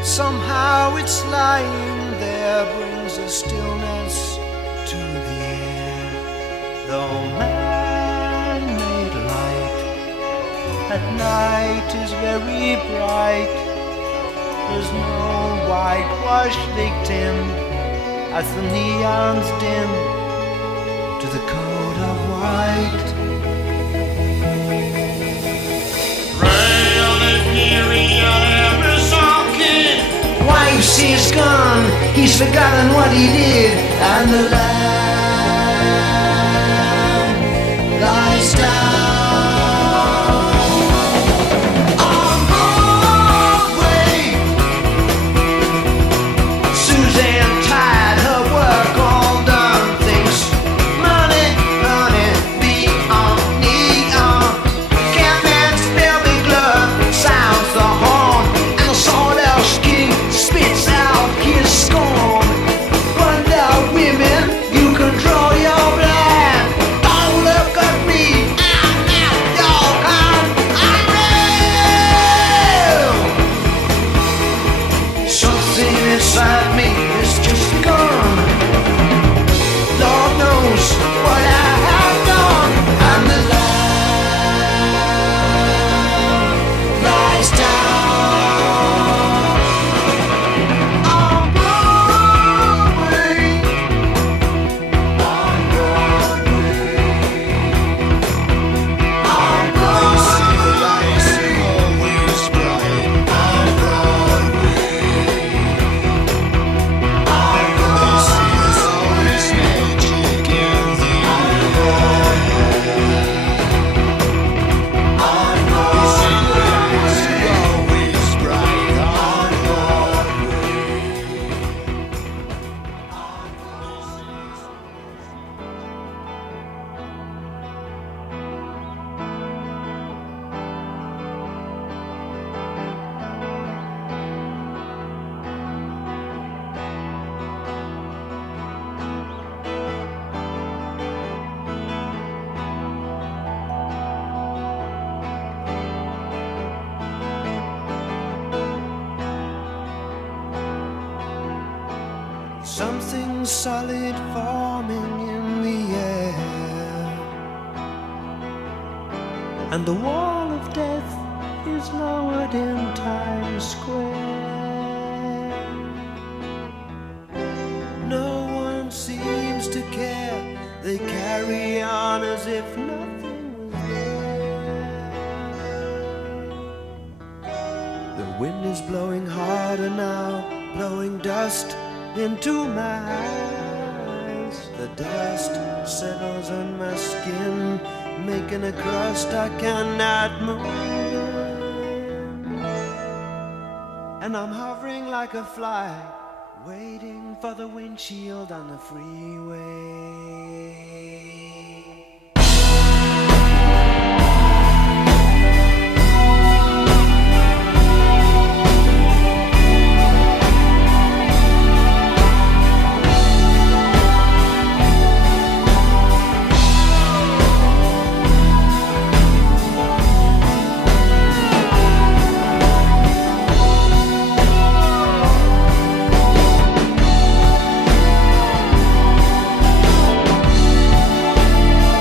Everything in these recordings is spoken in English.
Somehow its lying there brings a stillness to the air. Though man-made light at night is very bright, there's no whitewashed victim as the neons dim to the code of white. Wife, he's gone, he's forgotten what he did, and the lamb lies down on Broadway. Suzanne tired, her work all done, thinks money, money, beyond neon. Can't man spell the glove, sounds the horn, and the sawdust king spits out his scorn. Wonder women, you control your blood. Don't look at me, I'm not your kind, I'm real. Something inside me is just gone. Lord knows what I have done. And the lamb lies down on Broadway, on Broadway, on Broadway, always bright on Broadway, on Broadway, always magic in the Broadway, on Broadway, always bright on Broadway. Something solid forming in the air, and the wall of death is lowered in Times Square. No one seems to care, they carry on as if nothing was there. The wind is blowing harder now, blowing dust into my eyes. The dust settles on my skin, making a crust I cannot move. And I'm hovering like a fly, waiting for the windshield on the freeway.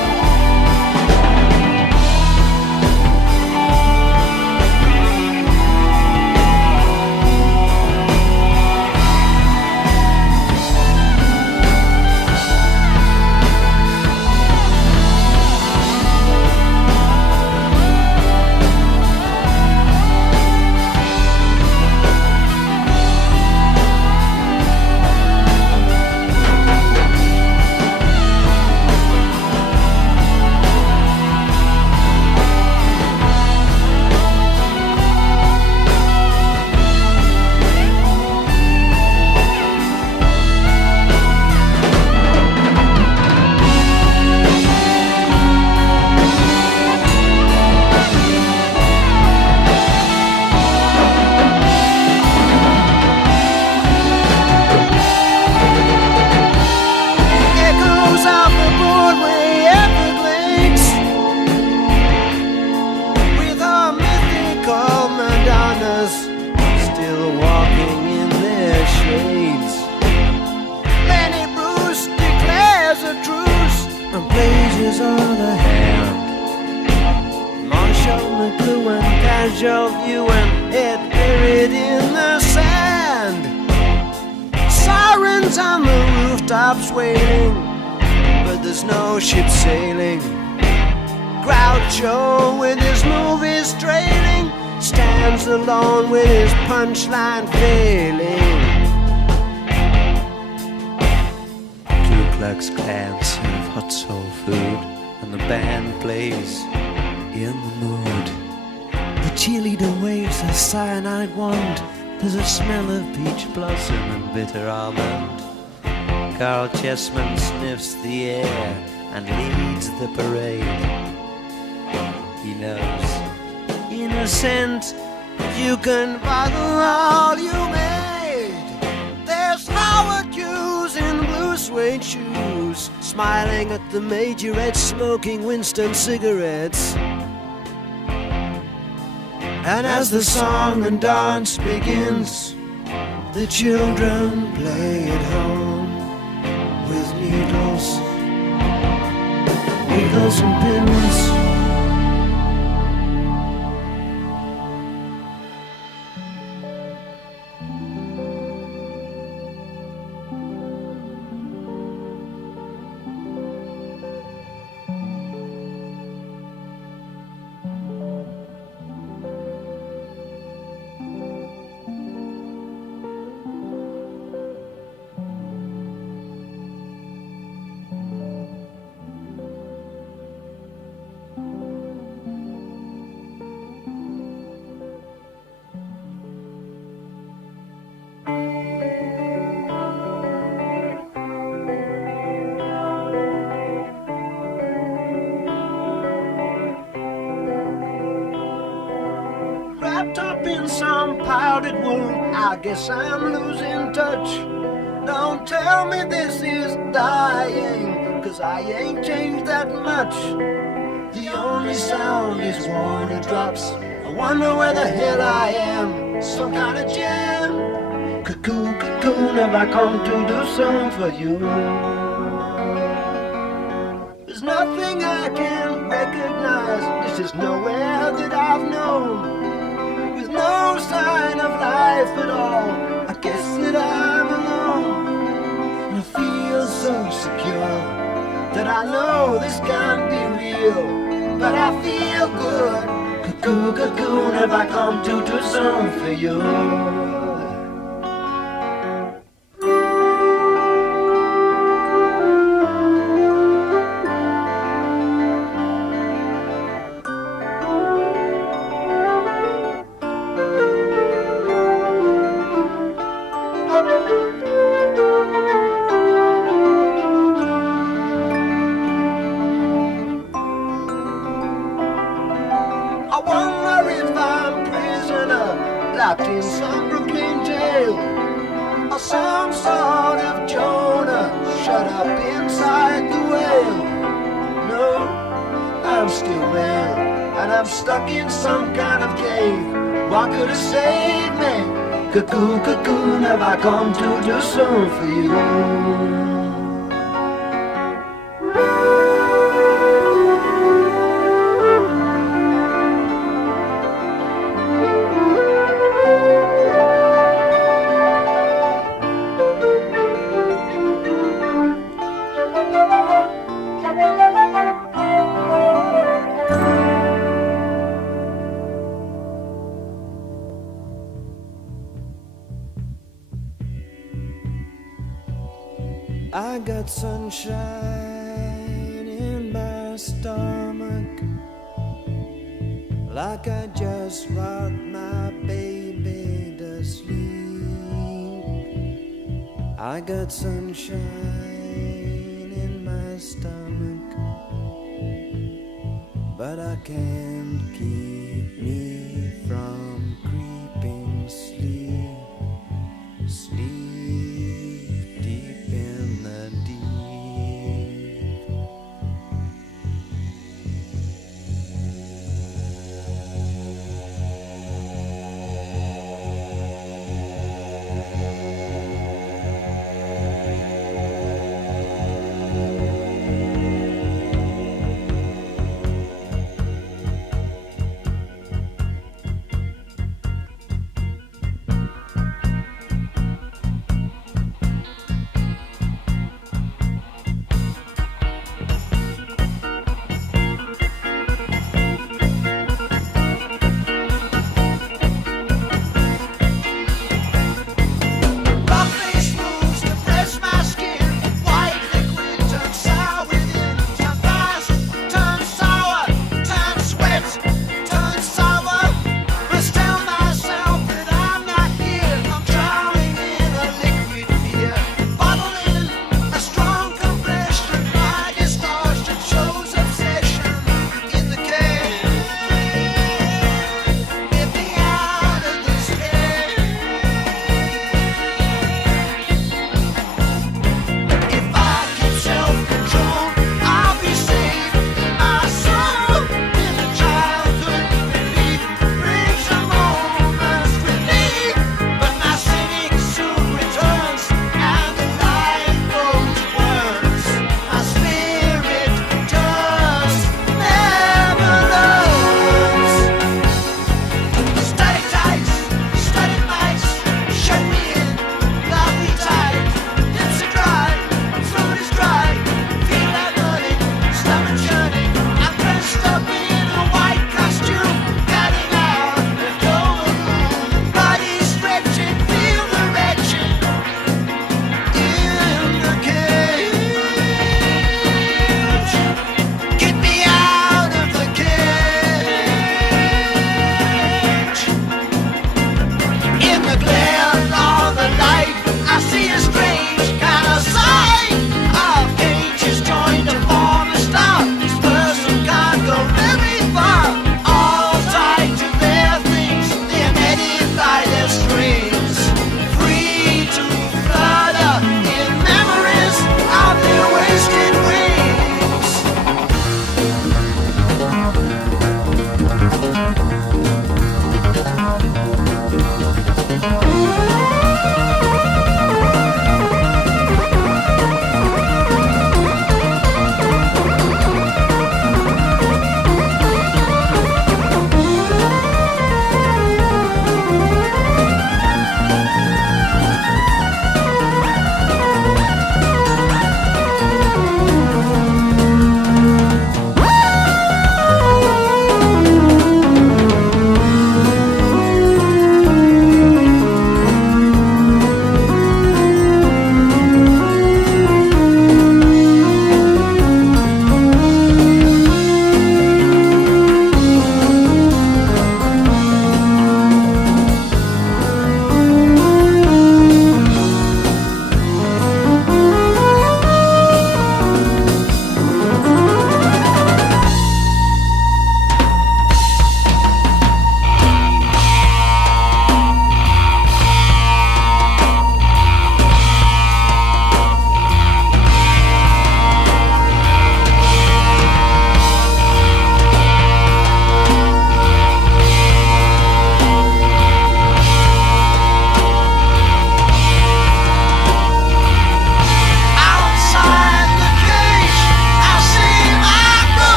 his other hand. Marshall McLuhan, casual view and head buried in the sand. Sirens on the rooftops wailing, but there's no ship sailing. Groucho with his movies trailing stands alone with his punchline failing. Ku Klux Klan serve hot soul food and the band plays in the mood. The cheerleader waves a cyanide wand. There's a smell of peach blossom and bitter almond. Carl Chessman sniffs the air and leads the parade. He knows, innocent, you can bottle all you made. There's Howard Hughes in blue suede shoes, smiling at the majorette, smoking Winston cigarettes. And as the song and dance begins, the children play at home with needles and pins. Wrapped up in some powdered wound, I guess I'm losing touch. Don't tell me this is dying, 'cause I ain't changed that much. The only sound is water drops. I wonder where the hell I am. Some kind of jam. Cuckoo, cocoon, have I come to do something for you? There's nothing I can recognize. This is nowhere that I've known. No sign of life at all. I guess that I'm alone. And I feel so secure that I know this can't be real. But I feel good. Cuckoo, cocoon, have I come to do something for you? Locked in some Brooklyn jail, or some sort of Jonah shut up inside the whale. No, I'm still real, and I'm stuck in some kind of cave. What could have saved me? Cuckoo, cocoon, have I come to do something for you? I got sunshine in my stomach, like I just rocked my baby to sleep. I got sunshine in my stomach, but I can't keep me from creeping sleep. Sleep deep in the deep.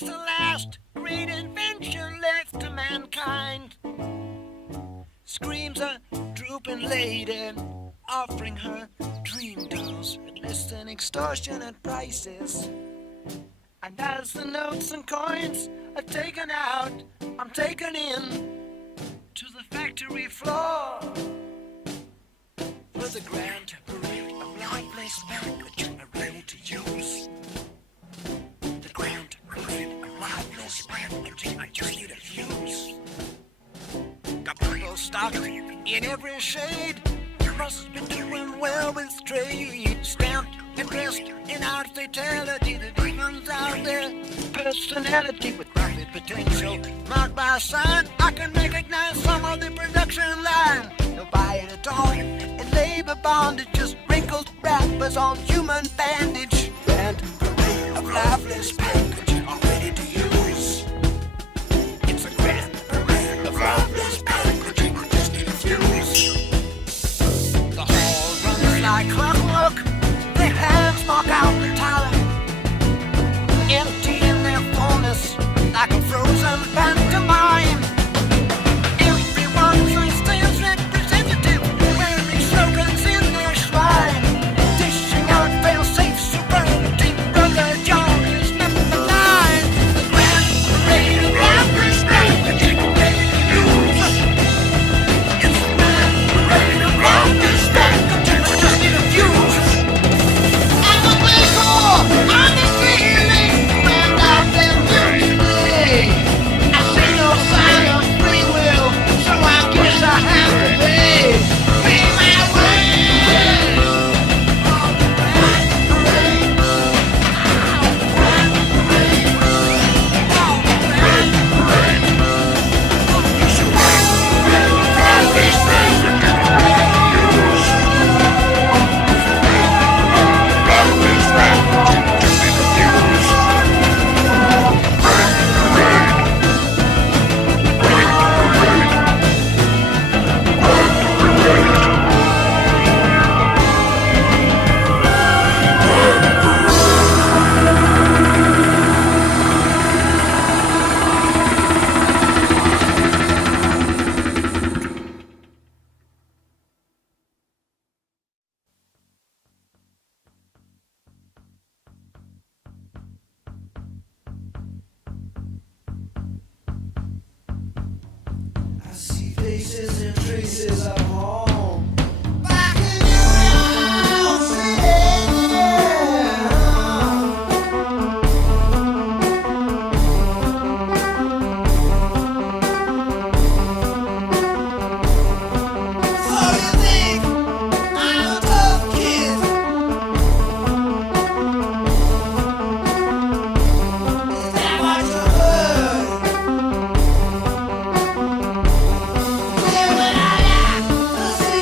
It's the last great invention left to mankind. Screams a drooping lady, offering her dream dolls at less than extortionate prices. And as the notes and coins are taken out, I'm taken in to the factory floor for the grand parade of lifeless packaging are ready to use. The grand parade of lifeless packaging I just need a fuse. Got people stocked in every shade. Must be doing well with trade. Stamped and dressed in hospitality. The demons out there. Personality with profit potential. Marked by a sign I can recognize some of the production line. They'll buy it at all. And labor bondage, just wrinkled wrappers on human bandage. Grand parade of lifeless packaging all ready to use. It's a grand parade of lifeless packaging. I just need a fuse. The hall runs like clockwork. Their hands mark out the time. Empty in their fullness, like a frozen pantomime. Everyone's a sales representative, wearing slogans in their shrine. Dishing out fail-safe serenity. Brother John is number 9. The grand parade of lifeless packaging ready to use. It's the grand parade of lifeless packaging. I just need a fuse. I'm a wiggle, I'm a feeling, and out there mutiny. I see no sign of free will, so I guess I have to be my way. On the grand parade, on the grand parade, on the grand parade. It's a grand parade of lifeless packaging. I see faces and traces of home. Back in your city. So you think I'm a tough kid? Is that what you heard? Yeah, but I got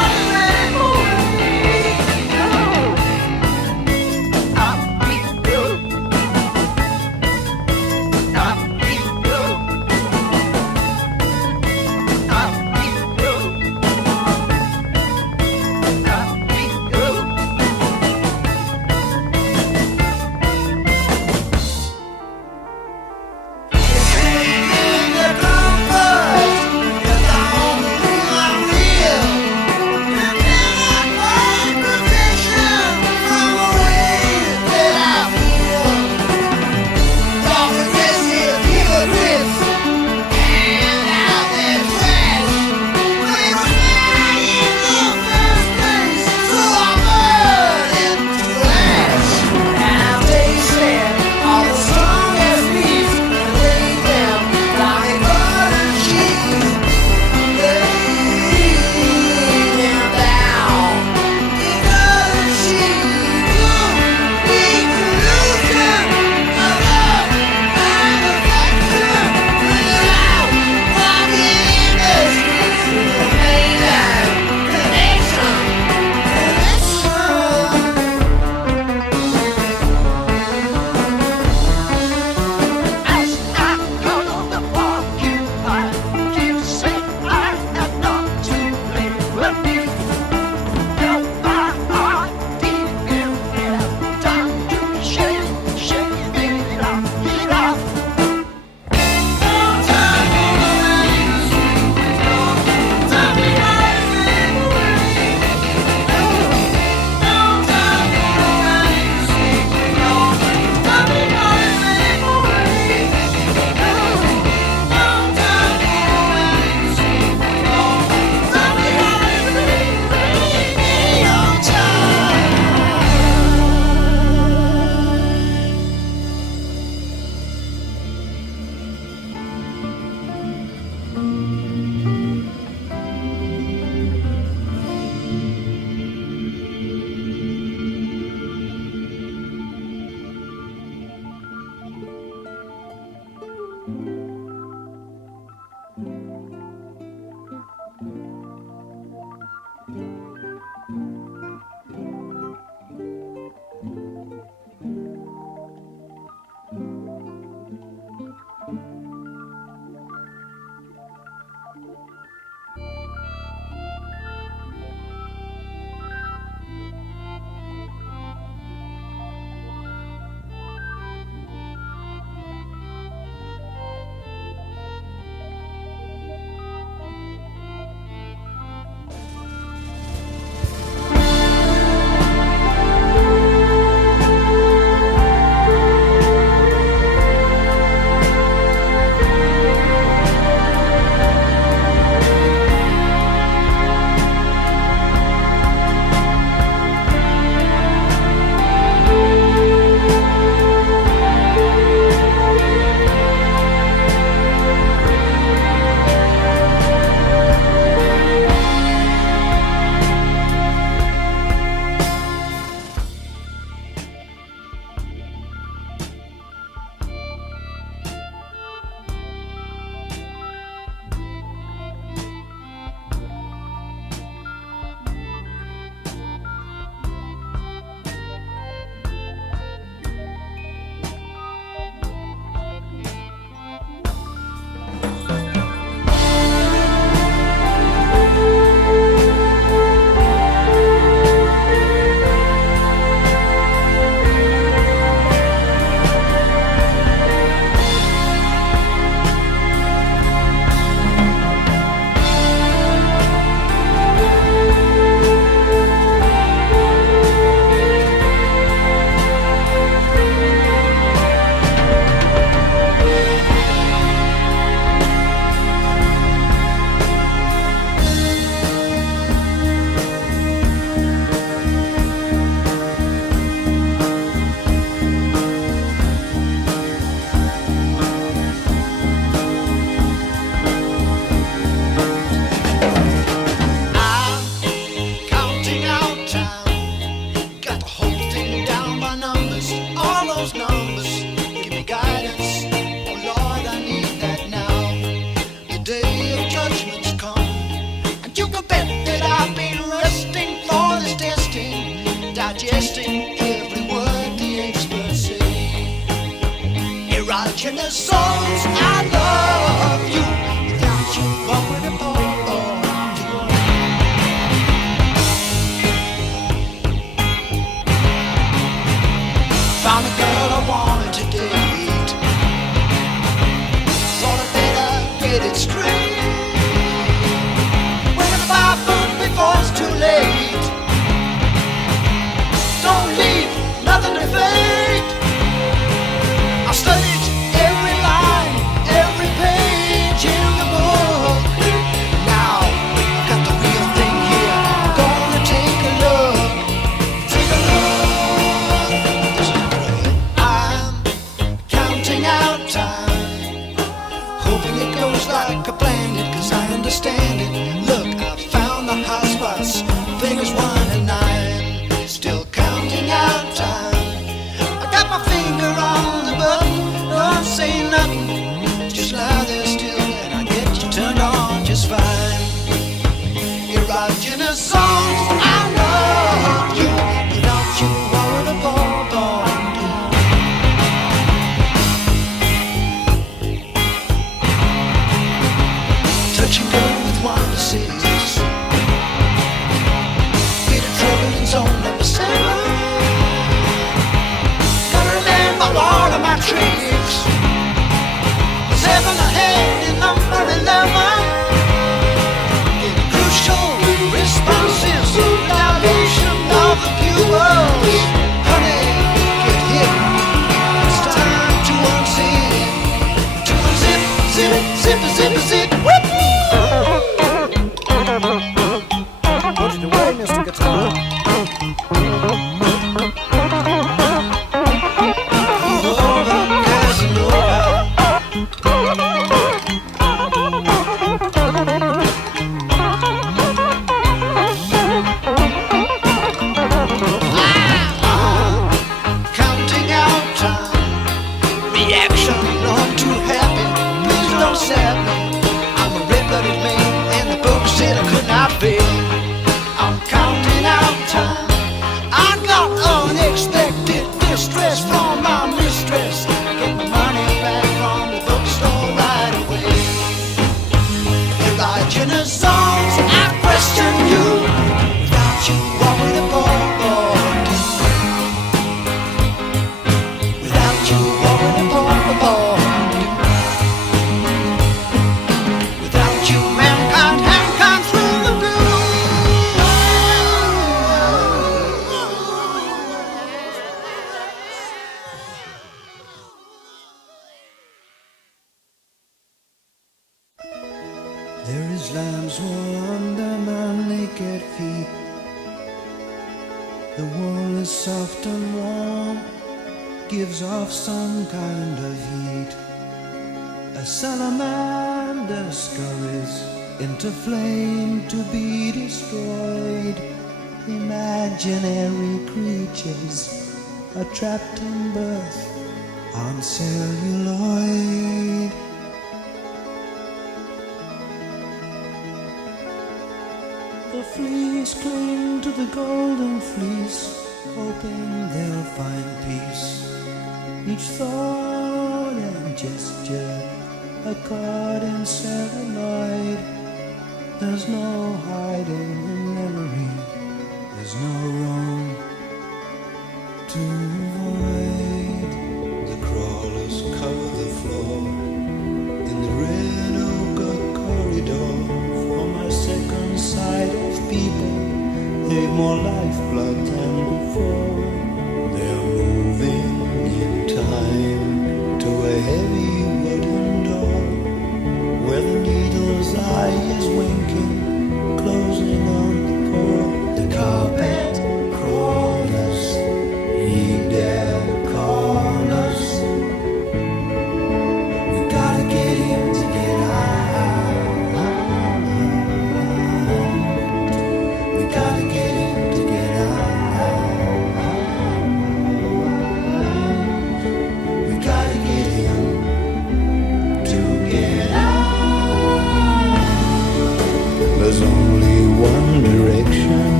testing every word the experts say. Erogenous songs, I love you. Without you, what would it all do? Found a girl I wanted to date. Thought I'd better get it straight. When I'm 5 foot before it's too late. Don't leave nothing to fate. I studied every line, every page in the book. Now I've got the real thing here. Gonna take a look. Take a look. This is great. I'm counting out time, hoping it goes like a planet, 'cause I understand it. Look, I found the hot spots, figures 1 and 9. Still counting out time. I got my finger on the button, don't say nothing, just lie there still, and I get you turned on just fine. Erogenous songs, I love you. Without you, what would a born do? Touch and go with one disease. Get a trouble in zone number 7. Gotta remember all of my tricks. 7 ahead in number 11. Get crucial responses, dilation of the pupils. Honey, get hip. It's time to unzip. To unzip, zip, zip, zip, zip. Whoop! Put it away, Mr. Guitar. Counting out time. Reaction, no, I'm too happy. Please don't sap me. I'm a red-blooded man, and the book said I could not fail. I'm counting out time. I got unexpected distress from my mistress. Get my money back from the bookstore right away. Erogenous songs, I question you. Without you, what would a boy do? Without you, what would a boy do? Without you, mankind had gone through the blue. There is lamb's wool under my naked feet. The wool is soft and warm, gives off some kind of heat. A salamander scurries into flame to be destroyed. Imaginary creatures are trapped in birth on celluloid. The fleas cling to the golden fleece, hoping they'll find peace. Each thought and gesture a card in celluloid. There's no hiding in memory, there's no room to avoid. The crawlers cover the floor in the red ochre corridor. For my second sight of people, they've more lifeblood than before. They're moving in time to a heavy wooden door, where the needle's eye is winking, closing on the core. The carpet crawlers need their corners. We gotta get him to get out. We gotta get him to get out. We gotta get him to get out. There's only one direction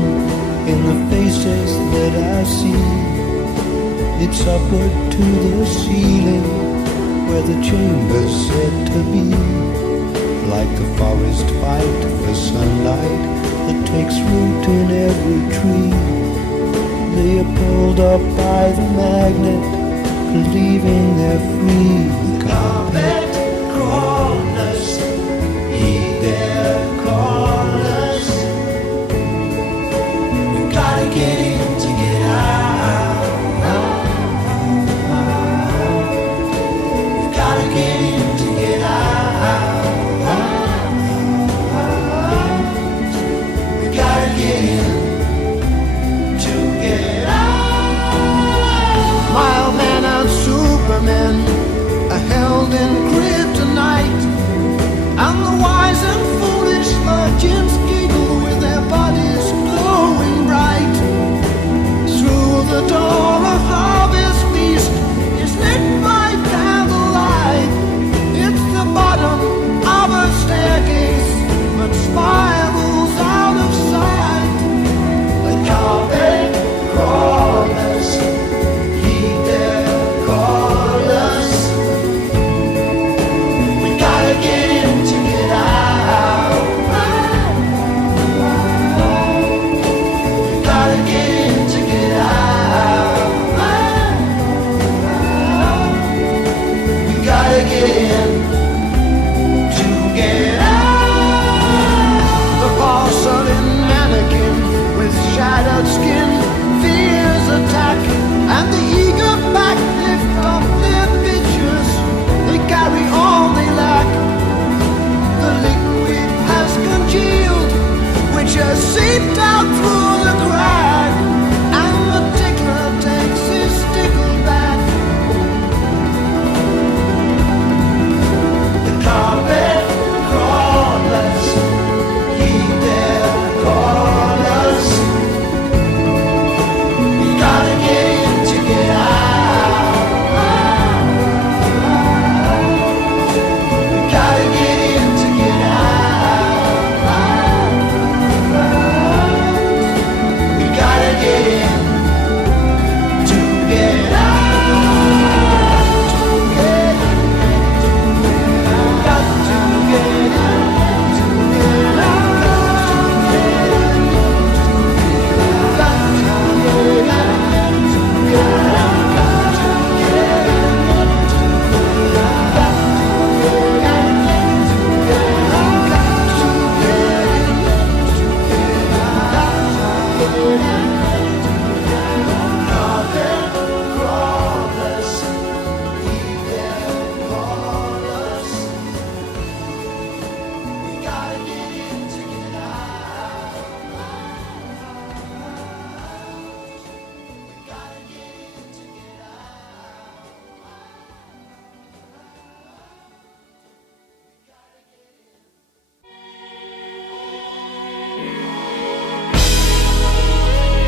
floats upward to the ceiling, where the chamber's said to be. Like the forest fight for sunlight that takes root in every tree. They are pulled up by the magnet, believing they're free. The carpet crawlers, heed their callers. We gotta get in to get out. We gotta get in to get out. We gotta get in to get out. Mild man and Superman are held in kryptonite, and the wise and foolish virgins giggle with their bodies glowing bright. Through the door a harvest feast is lit by candlelight. It's the bottom of a staircase, but spirals out of sight. The carpet crawlers heed their callers. We gotta get in to get out. We gotta get in to get out. We gotta get in to get out. The porcelain mannequin with shattered skin fears attack, and the eager pack lift up their pictures. They carry all they lack. The liquid has congealed, which has seeped out through the crack, and the tickler takes his tickle back. The carpet crawlers heed their callers. We gotta get in to get out. We gotta get in to get out. We gotta get in to get out. Got to get in to get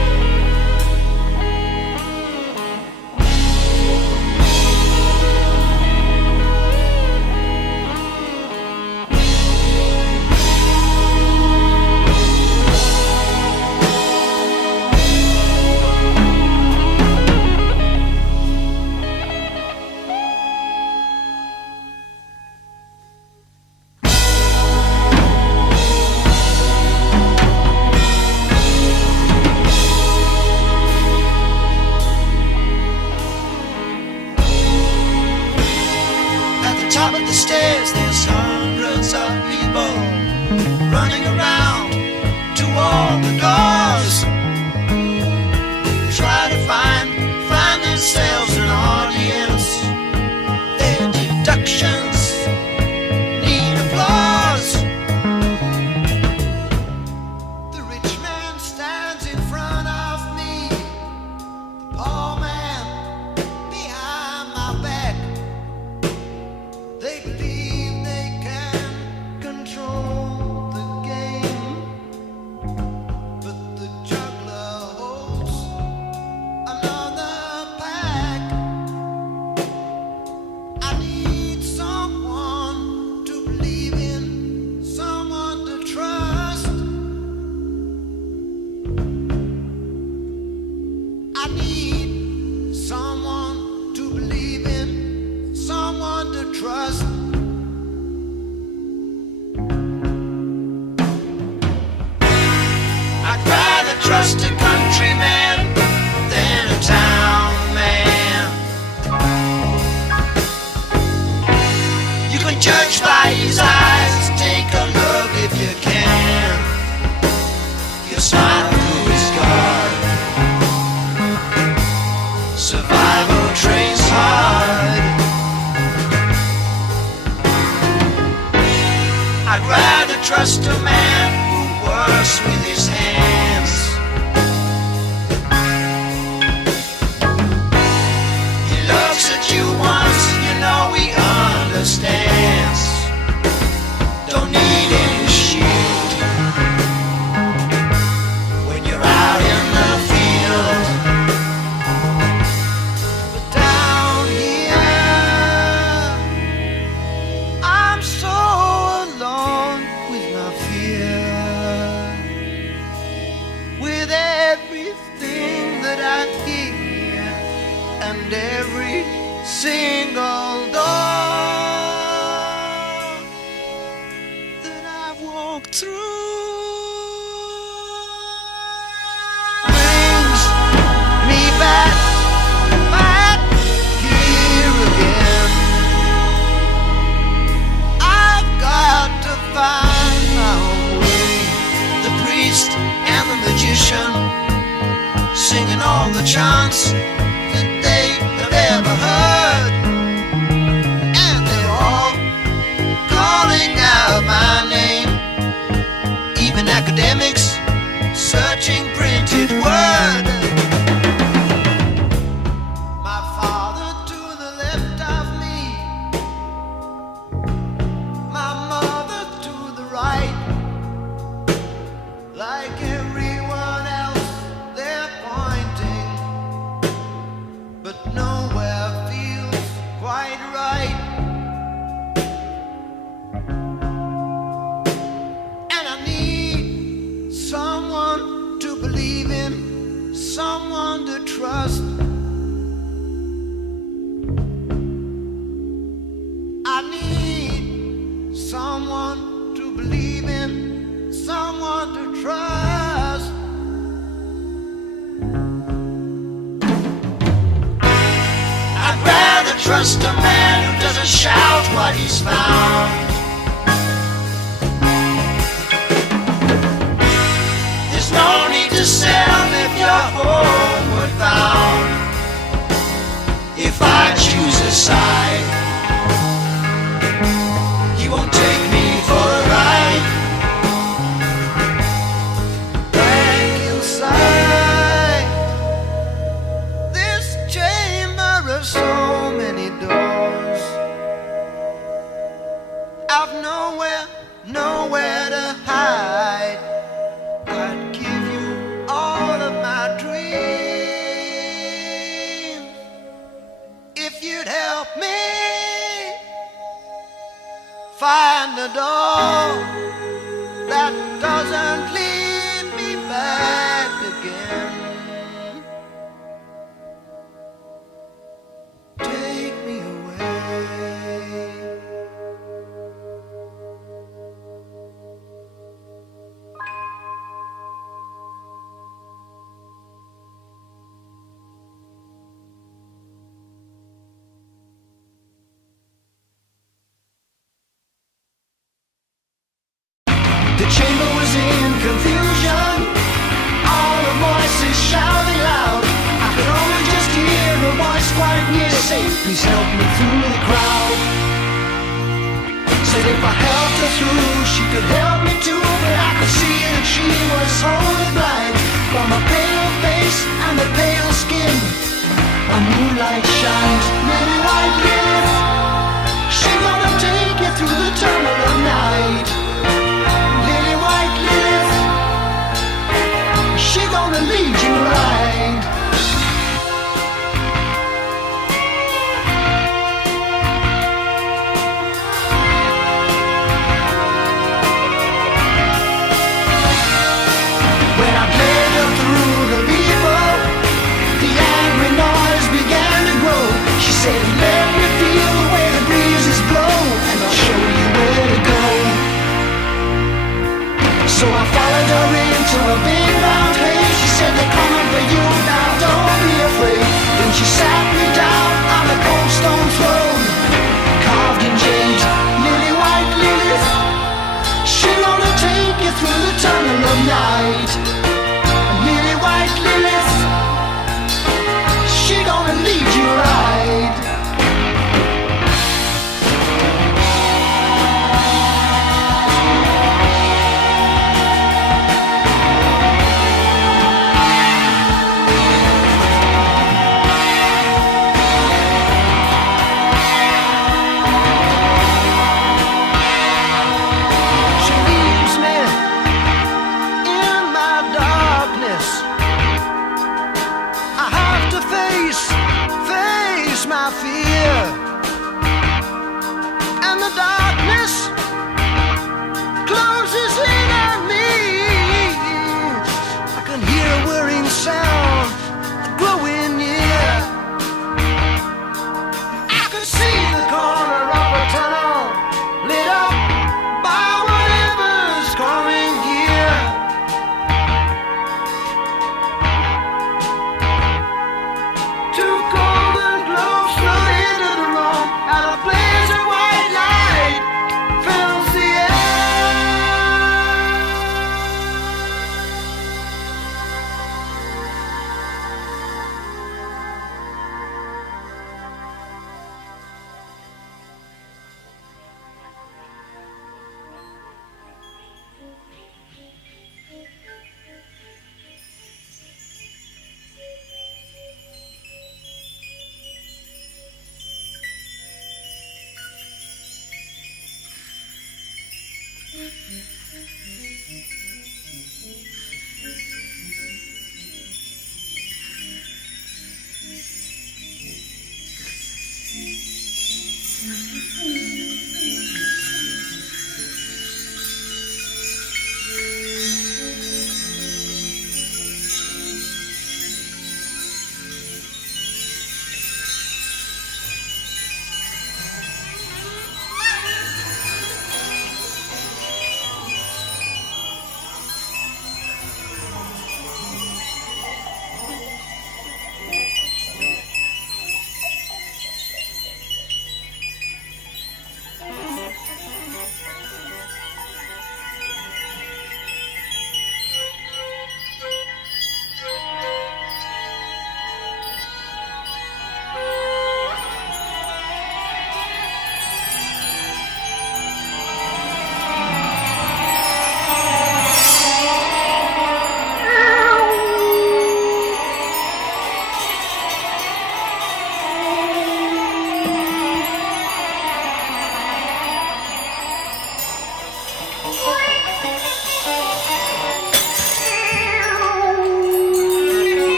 single door that I've walked through brings me back here again. I've got to find my own way. The priest and the magician singing all the chants that they have ever heard, and they're all calling out my name. Even academics searching printed word. My father to the left of me, my mother to the right. Like everyone else, they're pointing, but nowhere feels quite right. And I need someone to believe in, someone to trust. I need someone to believe in, someone to trust. I'd rather trust a man who doesn't shout what he's found. There's no need to sell if you're homeward bound. If I choose a side, he won't take me for a ride. Back inside this chamber of so many doors, I've nowhere to hide. I'd give you all of my dreams if you'd help me find a door that doesn't lead me back again. Take me away. The chamber was in confusion, all the voices shouting loud. I could only just hear a voice quite near say, please help me through the crowd. Said if I helped her through, she could help me too, but I could see that she was wholly blind. From a pale face and a pale skin, a moonlight shines, many white lips. She gonna take you through the tunnel of night. She gonna lead you right. When I played her through the people, the angry noise began to grow. She said, let me feel the way the breezes blow, and I'll show you where to go. So I followed her into a big round haze. She said, they're coming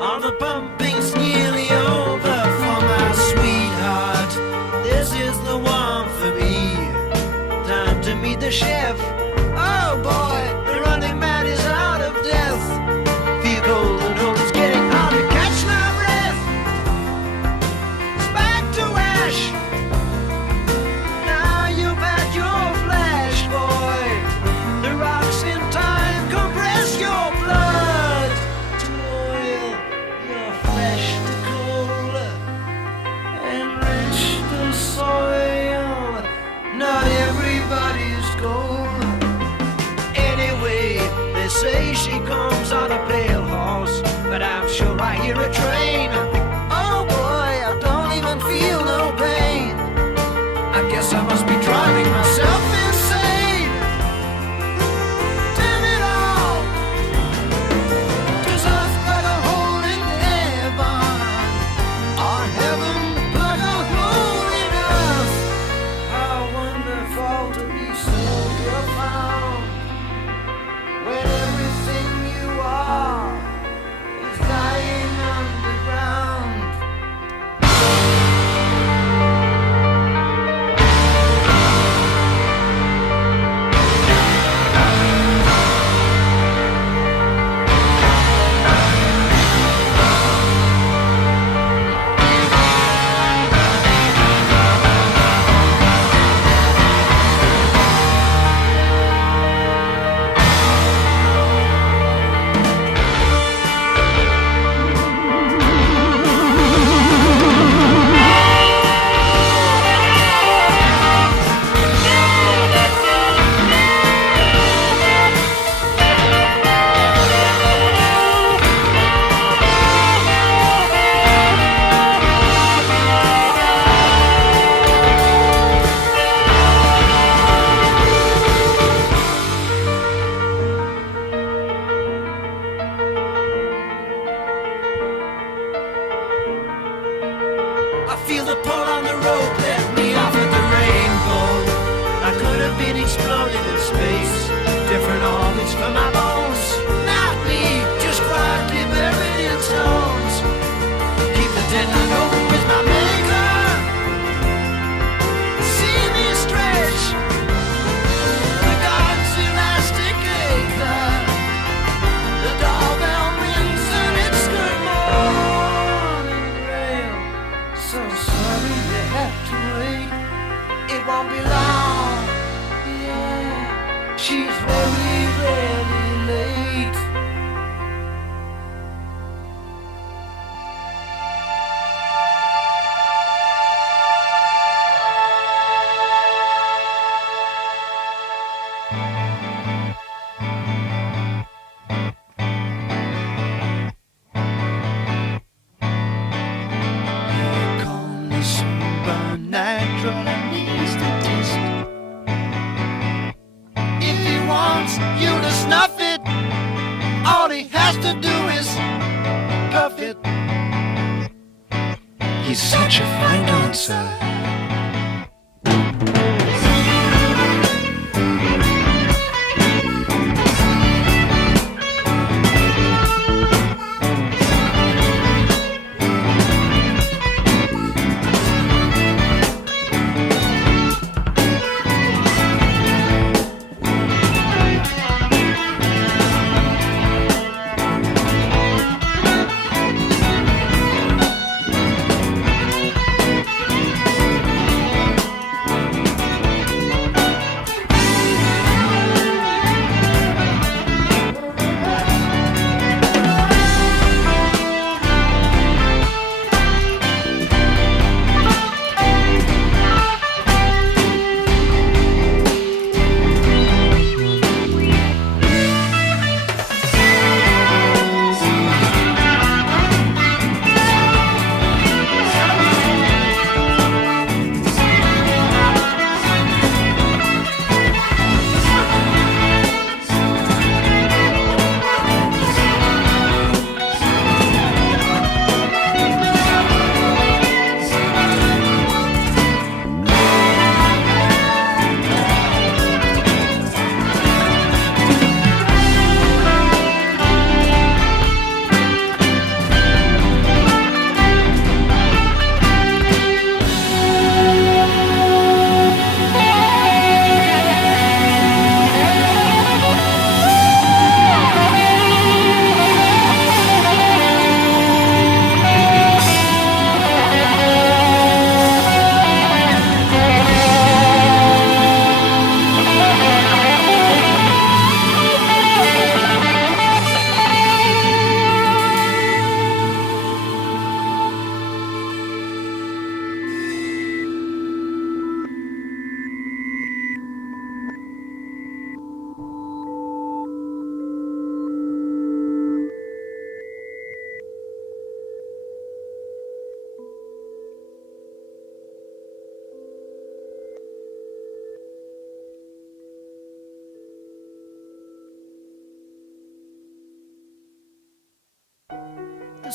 All the pumping's nearly over for my sweetheart. This is the one for me. Time to meet the chef. Oh boy, the running man is out of death. Feel cold and old, it's getting hard to catch my breath. It's back to ash. Now you've had your flash, boy. The rocks in time compress your blood to oil your flesh to coal and enrich the soil. Not everybody's gold. Anyway, they say she comes on a pale horse, but I'm sure I hear a train. Oh boy, I don't even feel no pain. I guess I must be driving myself insane. Damn it all, 'cause I've got a hole in heaven, or heaven plug a hole in earth. How wonderful to be so profound, when everything you are is dying underground. I feel the pull on the rope, let me off at the rainbow. I could have been exploded in space, different orbits for my bones. Not me, just quietly buried in stones. Keep the deadline open with my maker. See me stretch the God's elastic acre. The doorbell rings and it's good morning, rail. So sorry you have to wait. It won't be long. Yeah, she's very, very late. Call me supernatural anesthetist. If he wants you to snuff it, all he has to do is puff it. He's such a fine dancer.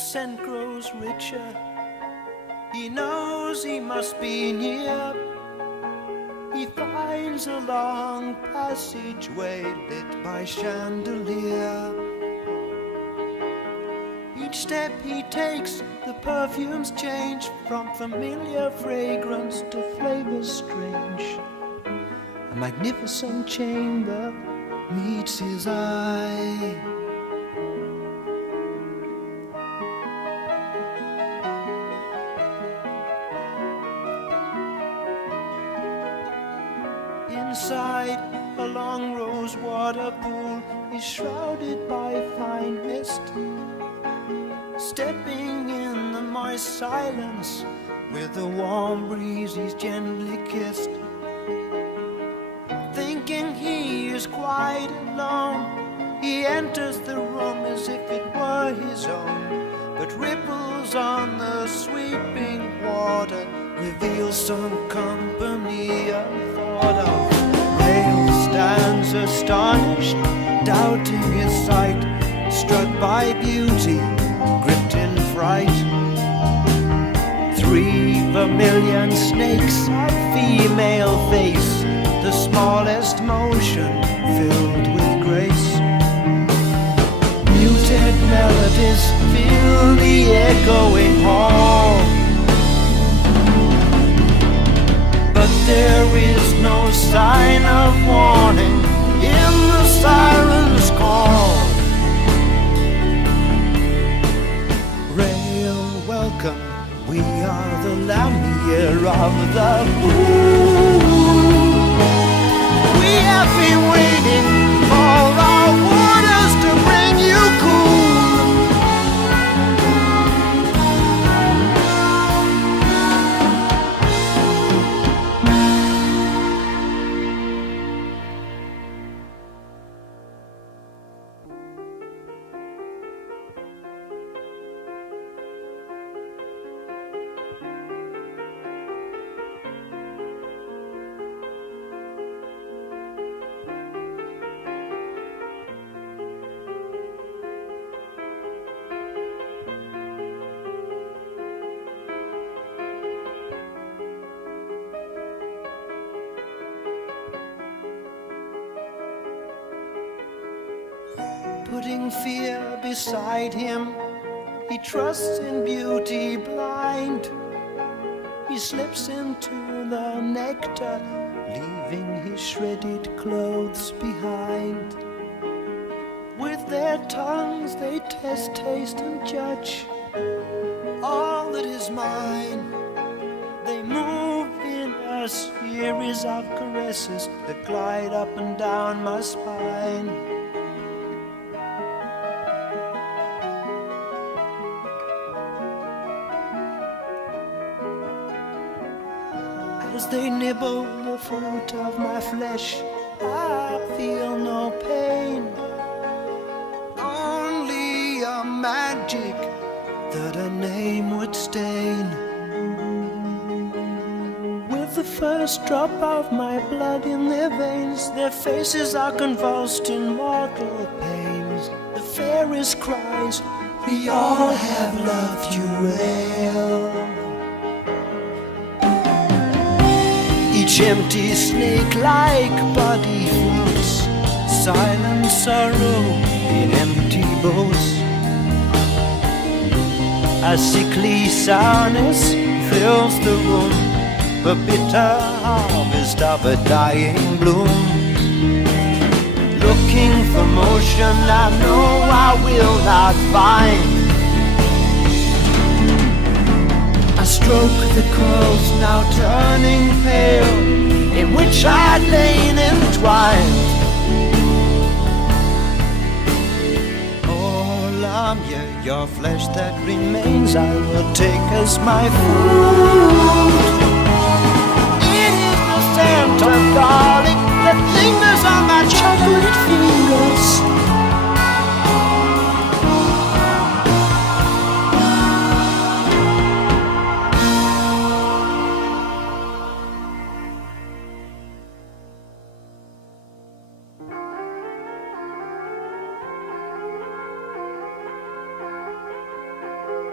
scent grows richer. He knows he must be near. He finds a long passageway lit by chandelier. Each step he takes, the perfumes change from familiar fragrance to flavors strange. A magnificent chamber meets his eye. Inside, a long rose water pool is shrouded by fine mist. Stepping in the moist silence, with the warm breeze he's gently kissed. Thinking he is quite alone, he enters the room as if it were his own. But ripples on the sweeping water reveal some company unthought of. Rail stands astonished, doubting his sight, struck by beauty, gripped in fright. 3 vermilion snakes of female face, the smallest motion filled with grace. Muted melodies fill the echoing hall, but there is no sign of warning in the siren's call. Rail, welcome, we are the Lamia of the moon. We have been waiting for our waters to bring you cool. Putting fear beside him, he trusts in beauty blind. He slips into the nectar, leaving his shredded clothes behind. With their tongues they test, taste and judge all that is mine. They move in a series of caresses that glide up and down my spine. As they nibble the fruit of my flesh, I feel no pain, only a magic that a name would stain. With the first drop of my blood in their veins, their faces are convulsed in mortal pains. The fairest cries, we all have loved you well. Each empty snake-like body floats, silent sorrow in empty boats. A sickly sourness fills the room, the bitter harvest of a dying bloom. Looking for motion I know I will not find. I stroke the curls now turning pale, in which I'd lain entwined. Oh, Lamia, your flesh that remains I will take as my food. It is the scent of garlic that lingers on my chocolate fingers.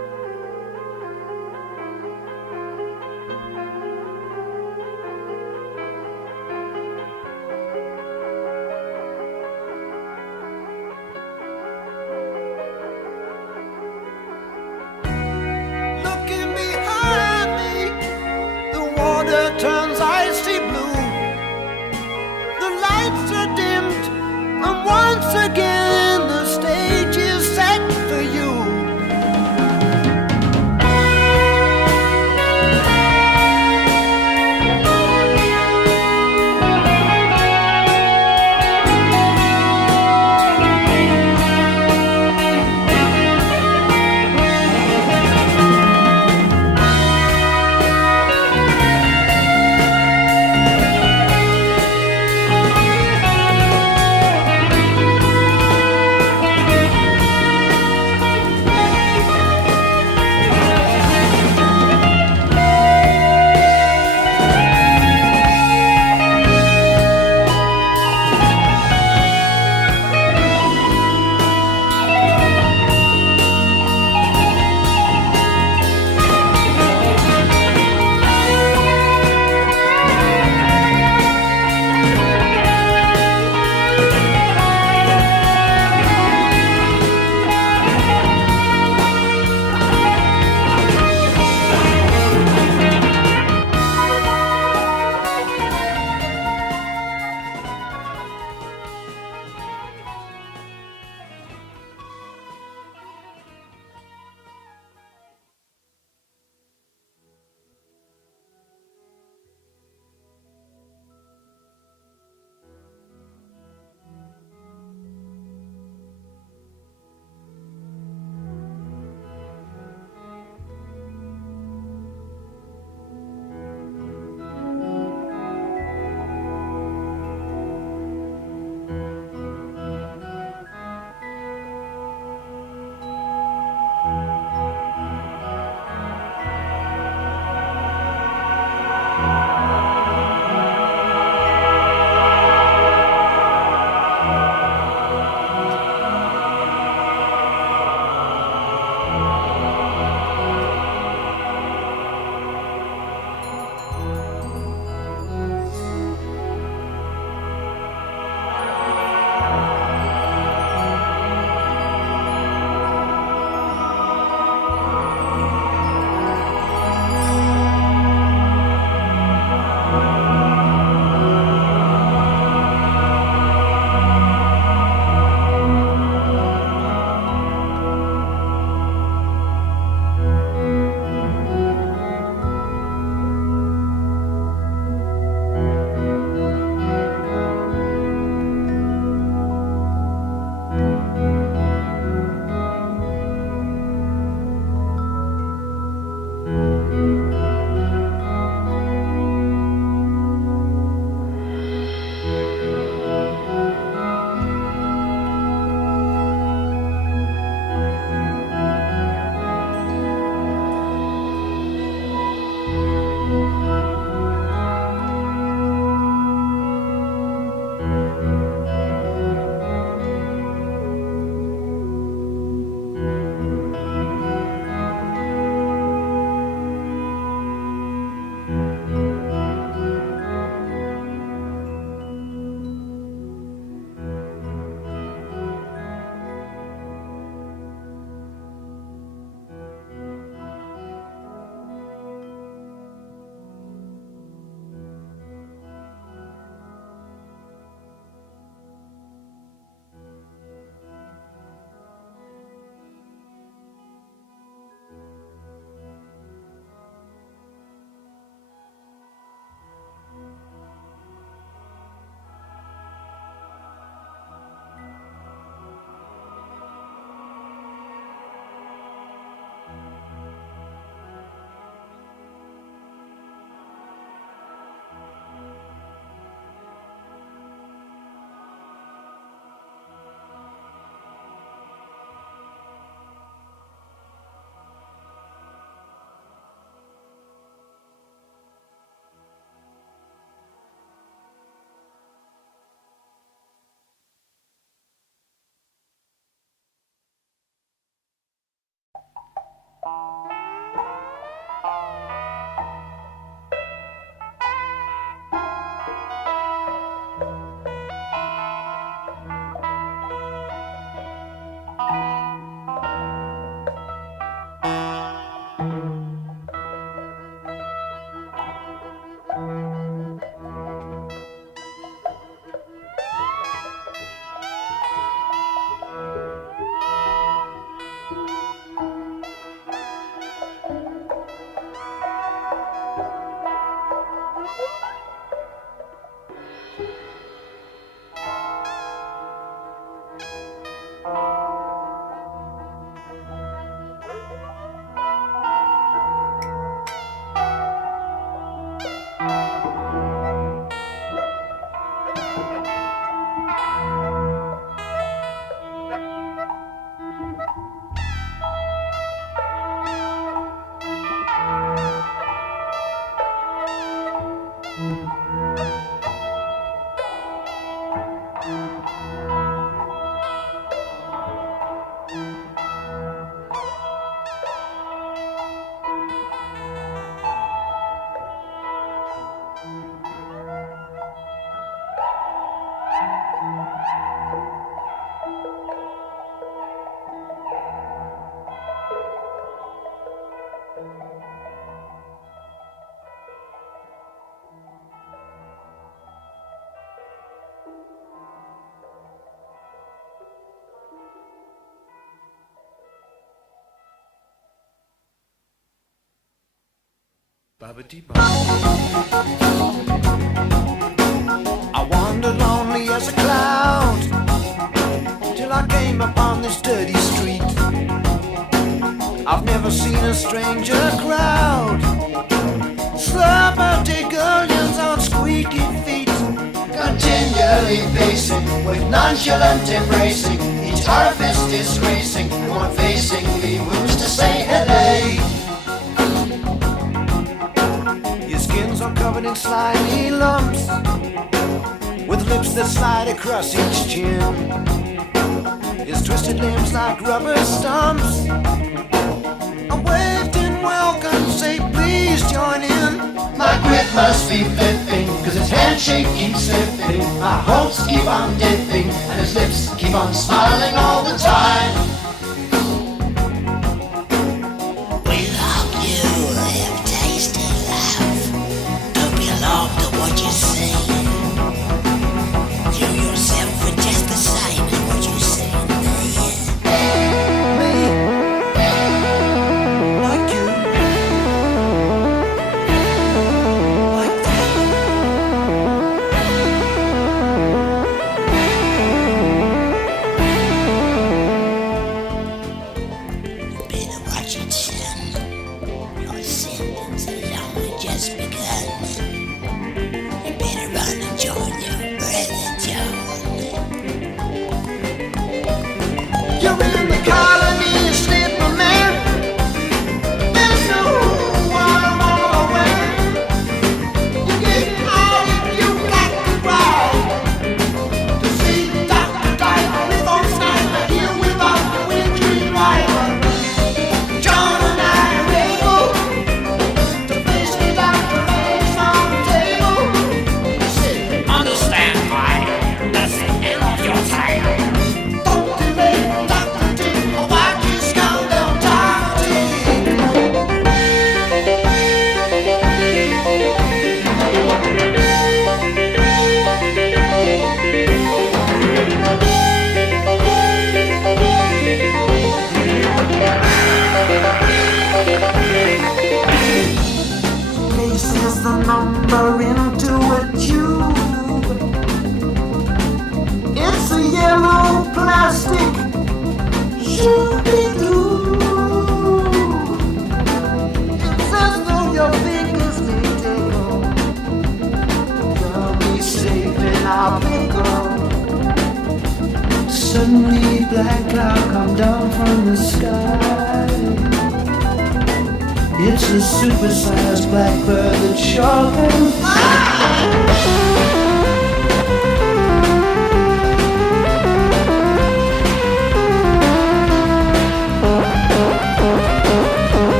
I wandered lonely as a cloud till I came upon this dirty street. I've never seen a stranger crowd, celebrity girls on squeaky feet, continually pacing with nonchalant embracing. Each orifice disgracing, no one facing me who's to say hello. Skins are covered in slimy lumps, with lips that slide across each chin. His twisted limbs like rubber stumps. I waved in welcome, say please join in. My grip must be flipping, cause his handshake keeps slipping. My hopes keep on dipping, and his lips keep on smiling all the time. Suddenly black cloud come down from the sky. It's a supersized blackbird that sure can fly.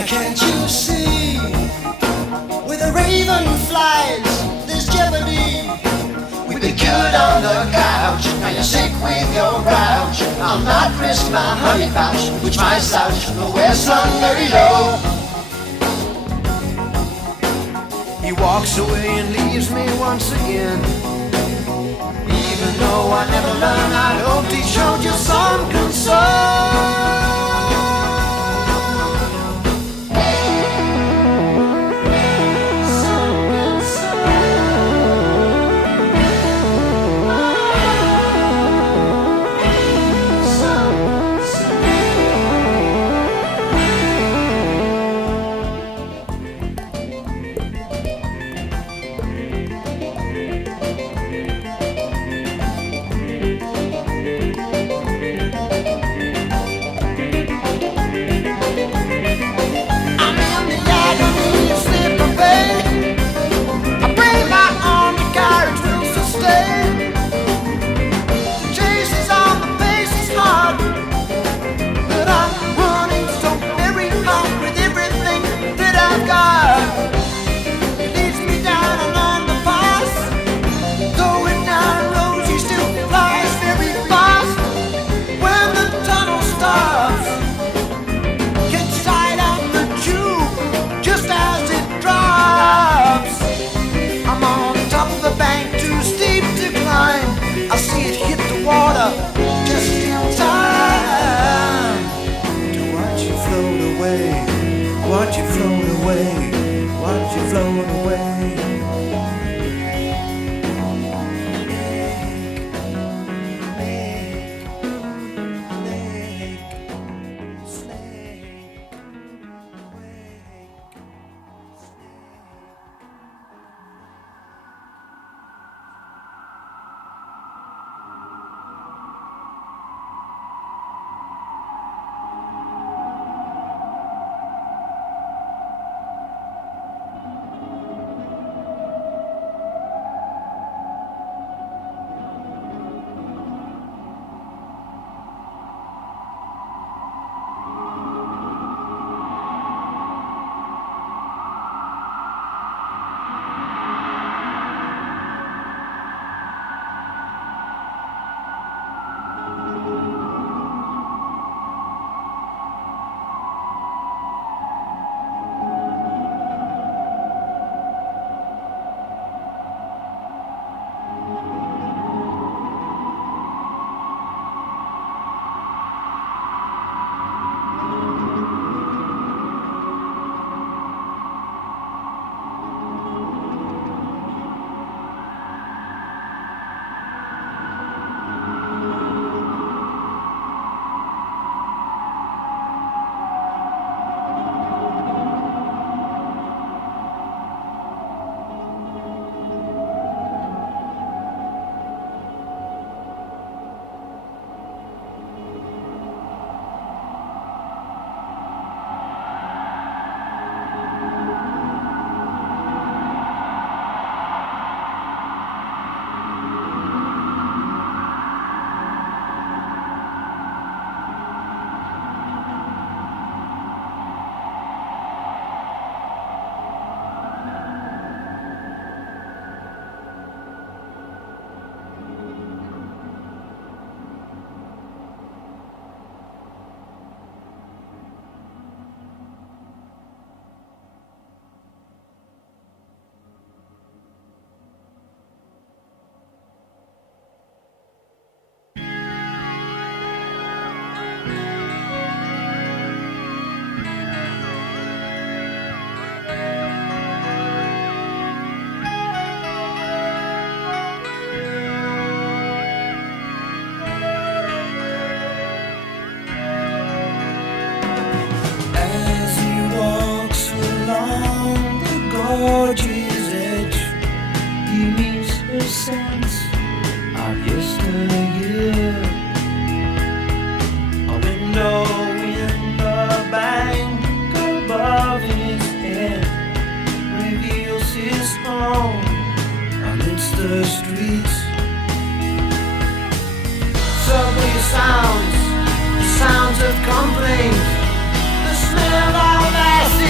Can't you see? Where the raven flies, there's jeopardy. We've been cured on the couch, now you're sick with your grouch. I'll not risk my honey pouch, which might slouch, though we're slung very low. He walks away and leaves me once again. Even though I never learned, I hoped he showed you some concern. sounds of complaint, the smell of acid.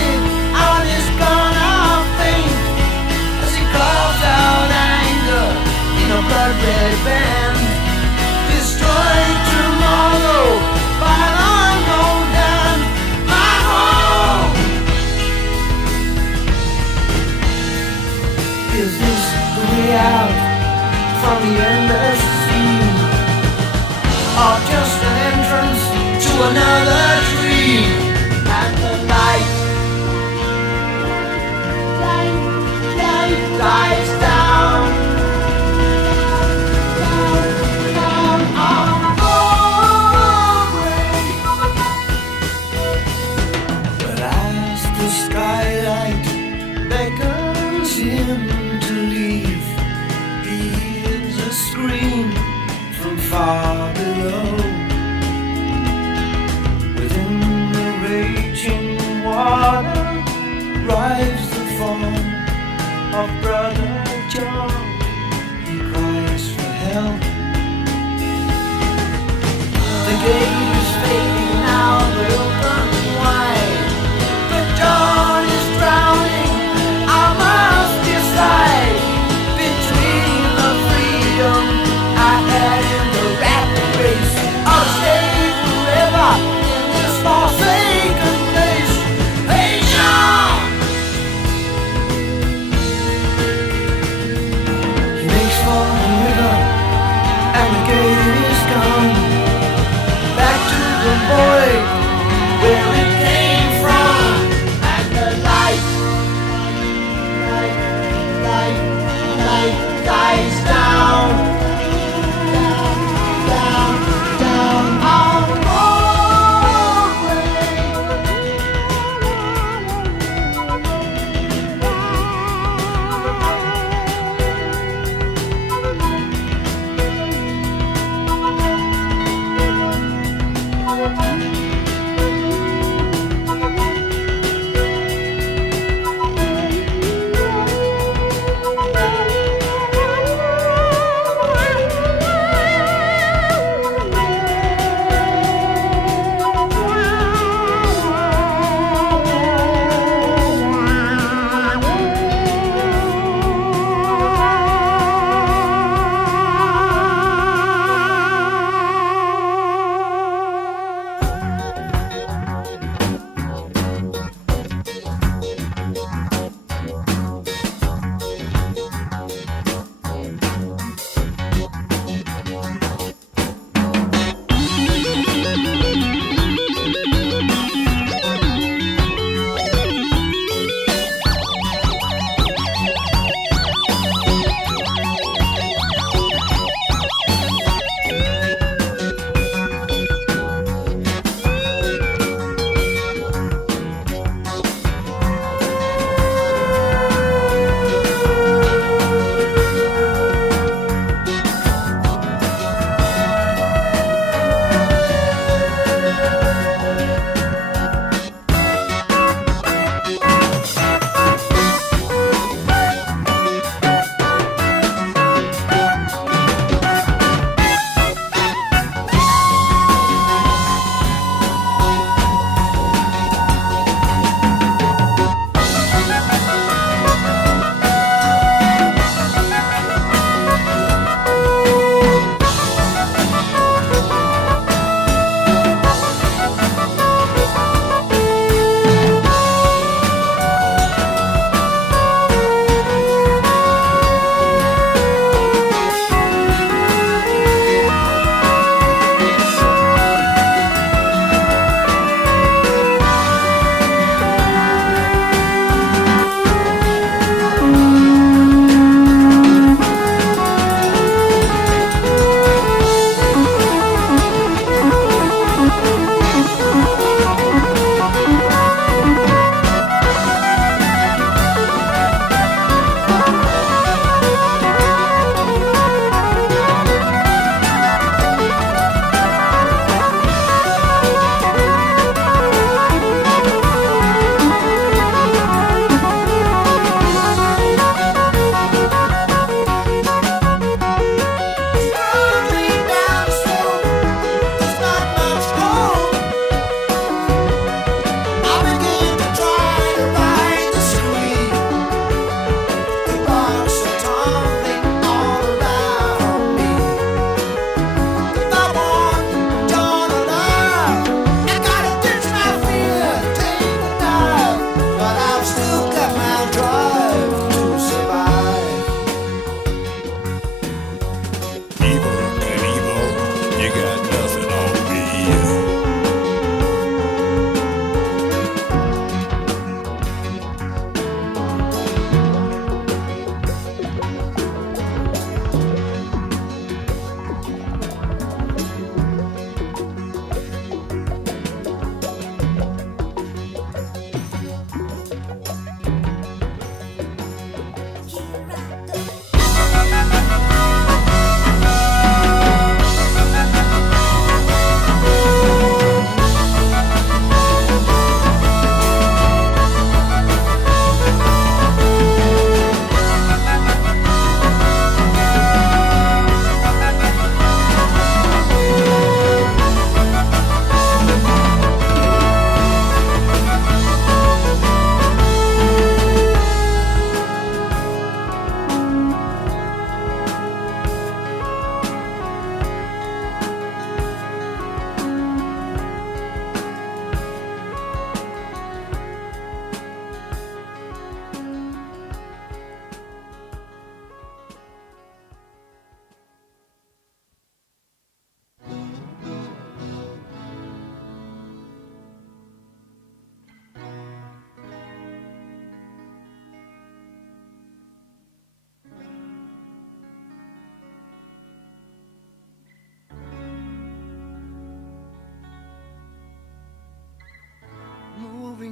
from the endless sea, or just an entrance to another dream. And the light dies down, down on Broadway. But as the skylight beckons him to leave, he hears a scream from far below. Within the raging water rides the form of Brother John. He cries for help. The gate is fading now, but open wide. But John is drowning. I must decide between the freedom I had in the rat race, or stay forever in this forsaken place. Hey John! He makes for the river, and the gate is gone. Back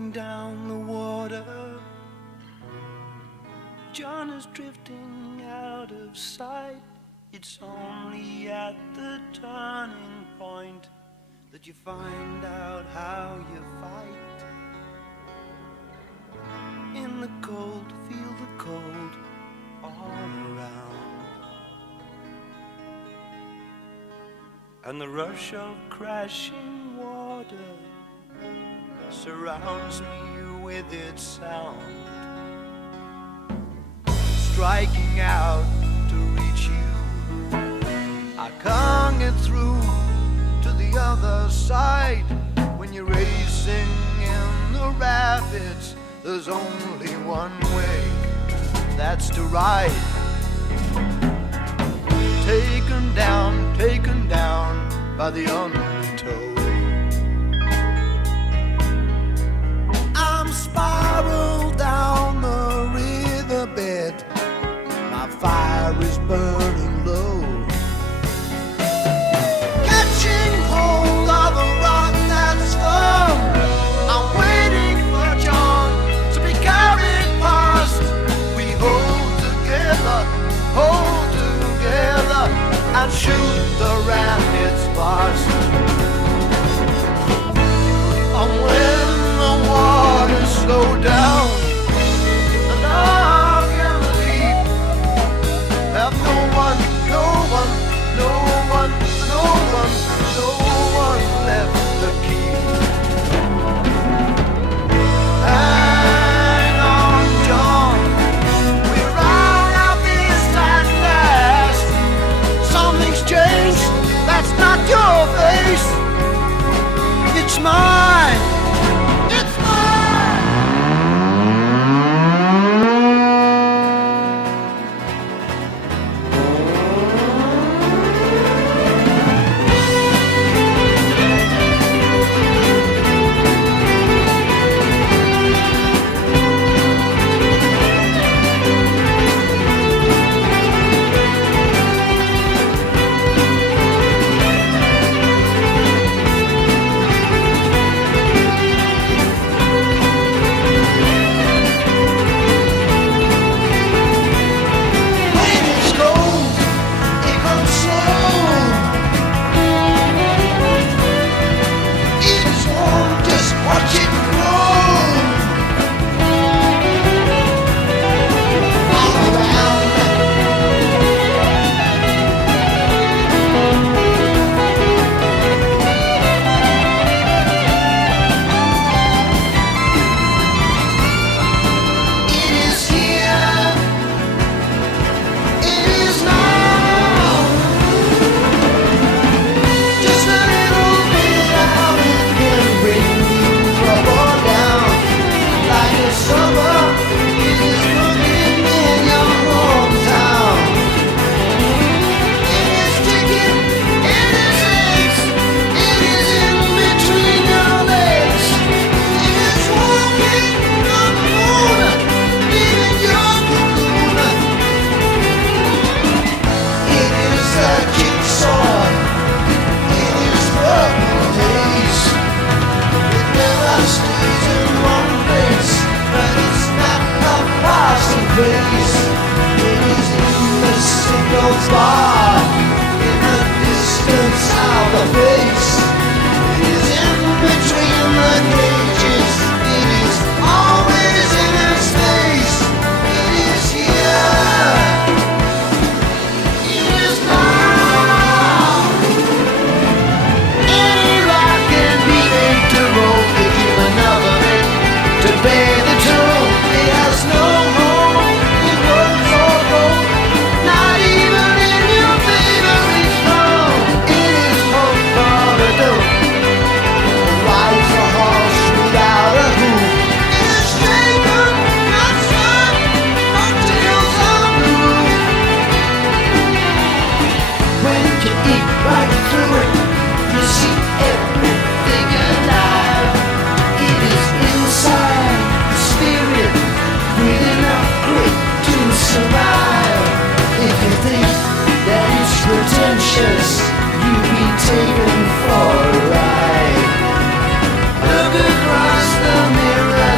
Striking down the water, John is drifting out of sight. It's only at the turning point that you find out how you fight. In the cold, feel the cold all around, and the rush of crashing water surrounds me with its sound, striking out to reach you. I can't get through to the other side. When you're racing in the rapids, there's only one way, that's to ride. Taken down by the undertow. I'm spiraled down the riverbed, my fire is burning low. Catching hold of a rock that's firm, I'm waiting for John to be carried past. We hold together, and shoot the rapids past. And when the waters slow down, the dark and the deep have no one left to keep. Hang on, John, we're out of this at last. Something's changed, that's not your face. It's mine. It's mine. Taken for a ride. Look across the mirror.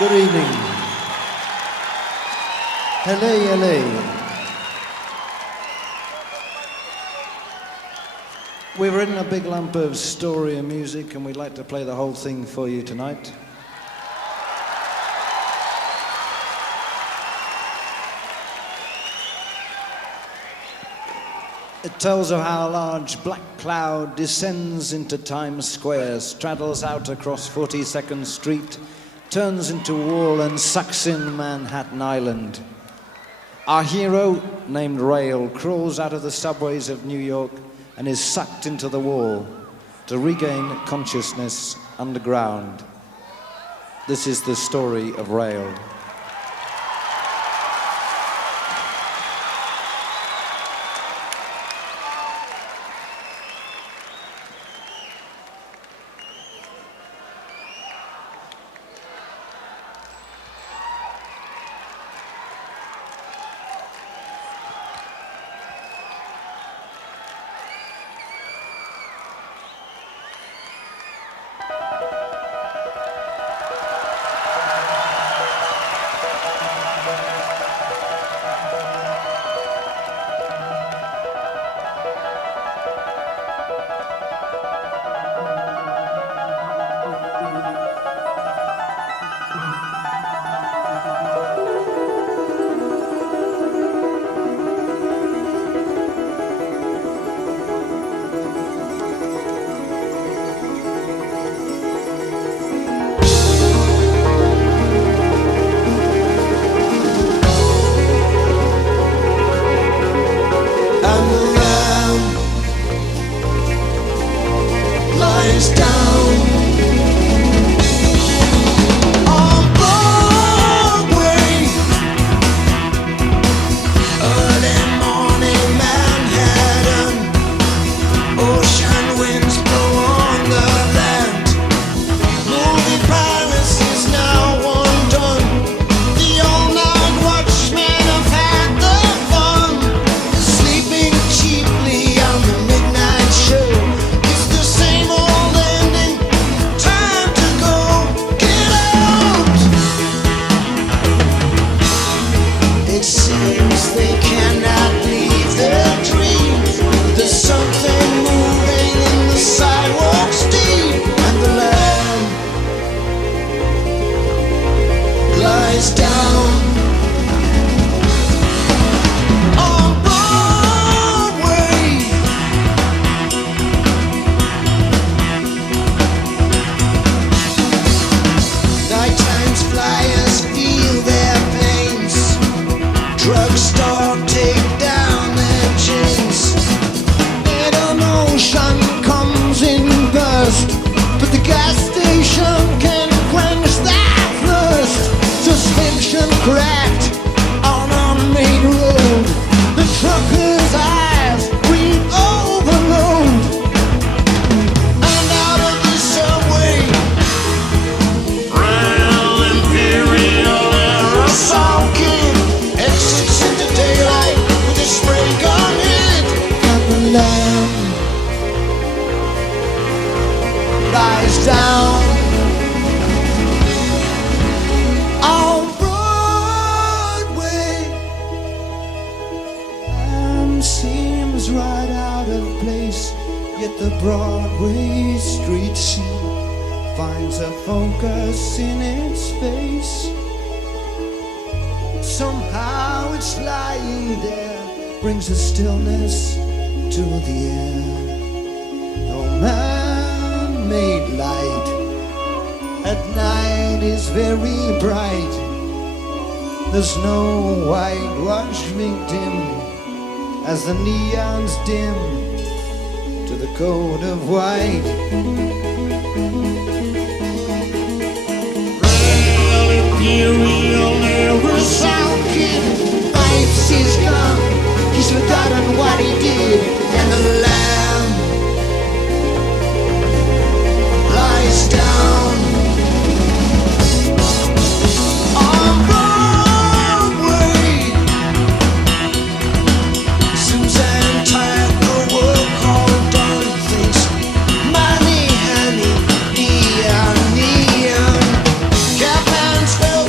Good evening. Hello, hello. We've written a big lump of story and music, and we'd like to play the whole thing for you tonight. It tells of how a large black cloud descends into Times Square, straddles out across 42nd Street, turns into a wall and sucks in Manhattan Island. Our hero, named Rail, crawls out of the subways of New York and is sucked into the wall to regain consciousness underground. This is the story of Rail. Yet the Broadway street scene finds a focus in its face. Somehow it's lying there, brings a stillness to the air. No man-made light at night is very bright. There's no whitewashed victim as the neons dim to the code of white. Real imperial never sound kid. Ice is gone, he's forgotten what he did, and the lamb lies down on Broadway. Susan tired the world called on things. Money, honey, neon, neon. Captain's fell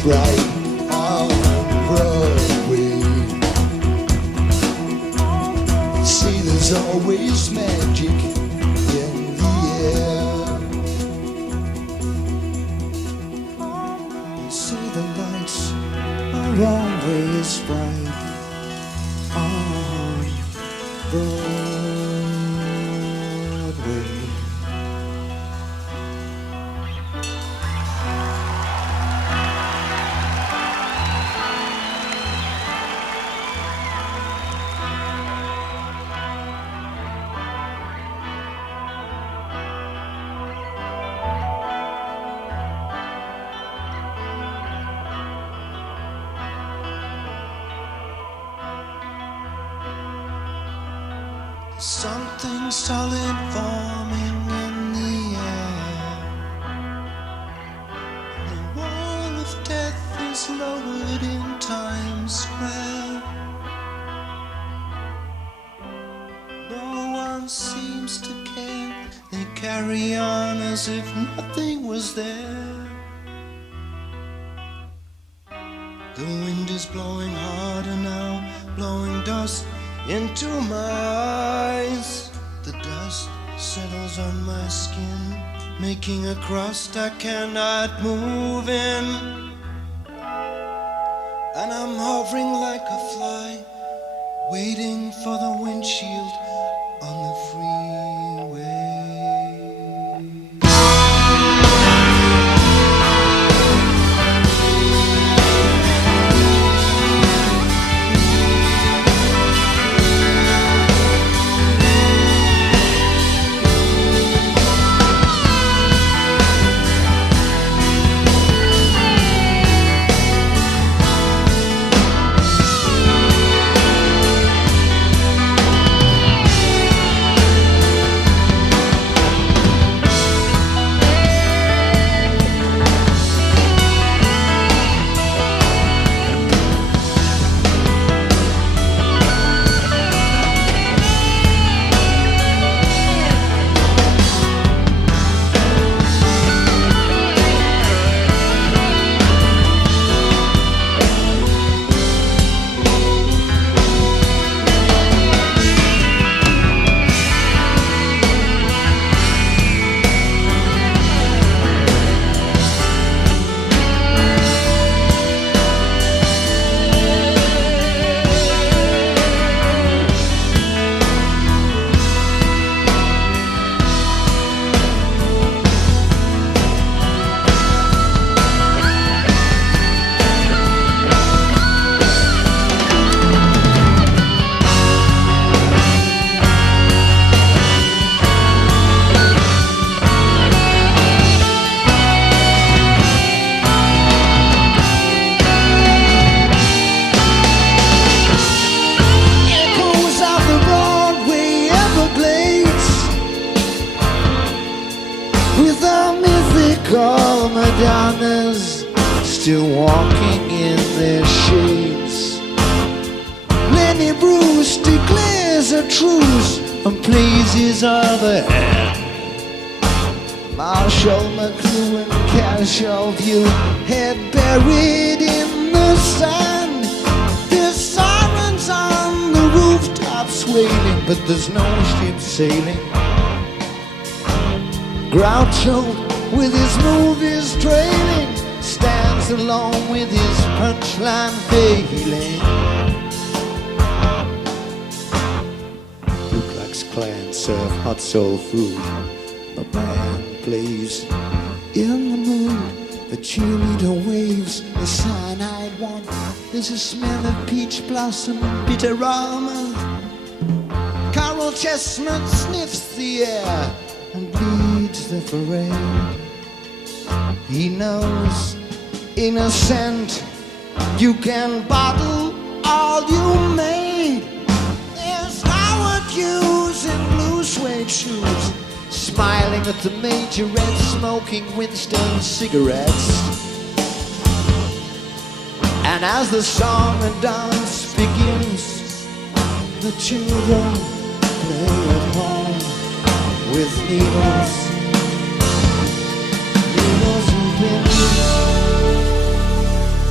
bright on Broadway. You see, there's always magic in the air. You see, the lights are always bright on Broadway. Something solid forming in the air. The wall of death is lowered in Times Square. No one seems to care. They carry on as if nothing was there. The wind is blowing harder now, blowing dust into my eyes. The dust settles on my skin, making a crust I cannot move in. And I'm hovering like a fly, waiting for the windshield on the freeway. Madonnas still walking in their shades. Lenny Bruce declares a truce and plays his other hand. Marshall McLuhan, casual view, head buried in the sand. There's sirens on the rooftops wailing, but there's no ship sailing. Groucho, with his movies trailing, stands alone with his punchline failing. Ku Klux Klan serve hot soul food. The band plays in the mood. The cheerleader waves the cyanide one. There's a smell of peach blossom and bitter almond. Carol Chestnut sniffs the air and leads the parade. He knows, innocent, you can bottle all you made. There's Howard Hughes in blue suede shoes, smiling at the majorette, smoking Winston cigarettes. And as the song and dance begins, the children play at home with needles. Needles and pins.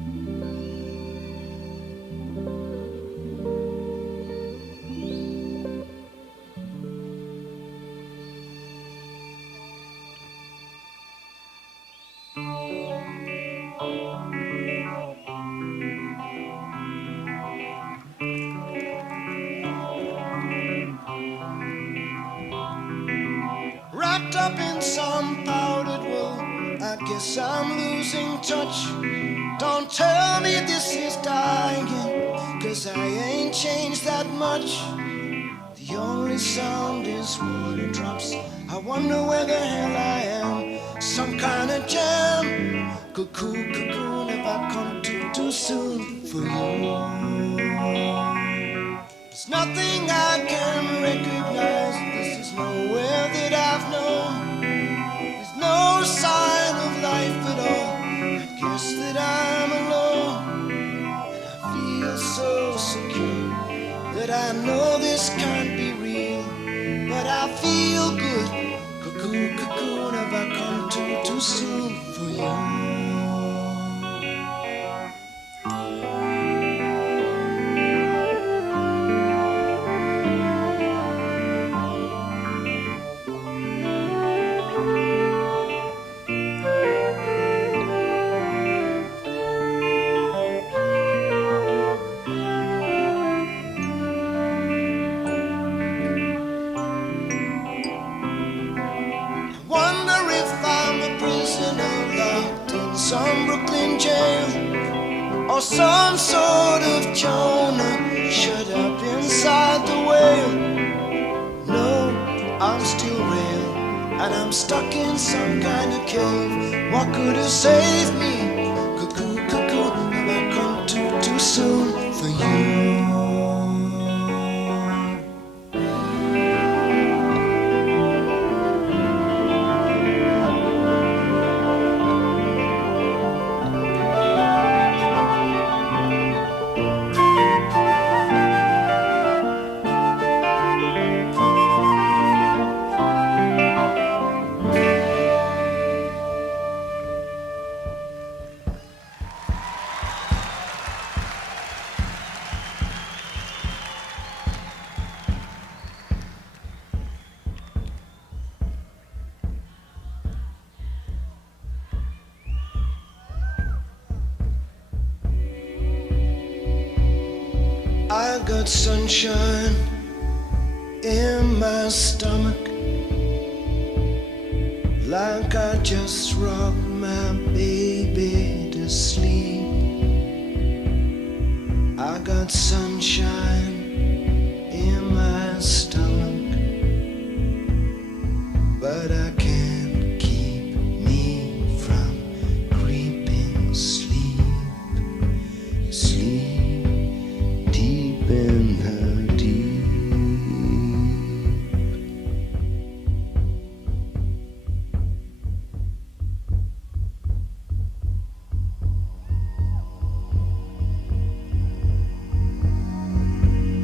Wrapped up in some powdered wool, I guess I'm losing touch. Don't tell me this is dying, 'cause I ain't changed that much. The only sound is water drops. I wonder where the hell I am. Some kind of jam. Cuckoo, cuckoo, have I come too soon for you? There's nothing I can recognize. This is nowhere that I've known. There's no sign of life at all. I guess that I'm alone. And I feel so secure that I know this can't be real. But I feel good. Cuckoo, cuckoo, have I come too soon for you? Some Brooklyn jail or some sort of Jonah shut up inside the whale. No, I'm still real and I'm stuck in some kind of cave. What could have saved me? Cuckoo, cuckoo, have I come too soon for you? I got sunshine in my stomach, like I just rocked my baby to sleep. I got sunshine in my stomach, but I can't keep me from creeping sleep. Sleep in her deep.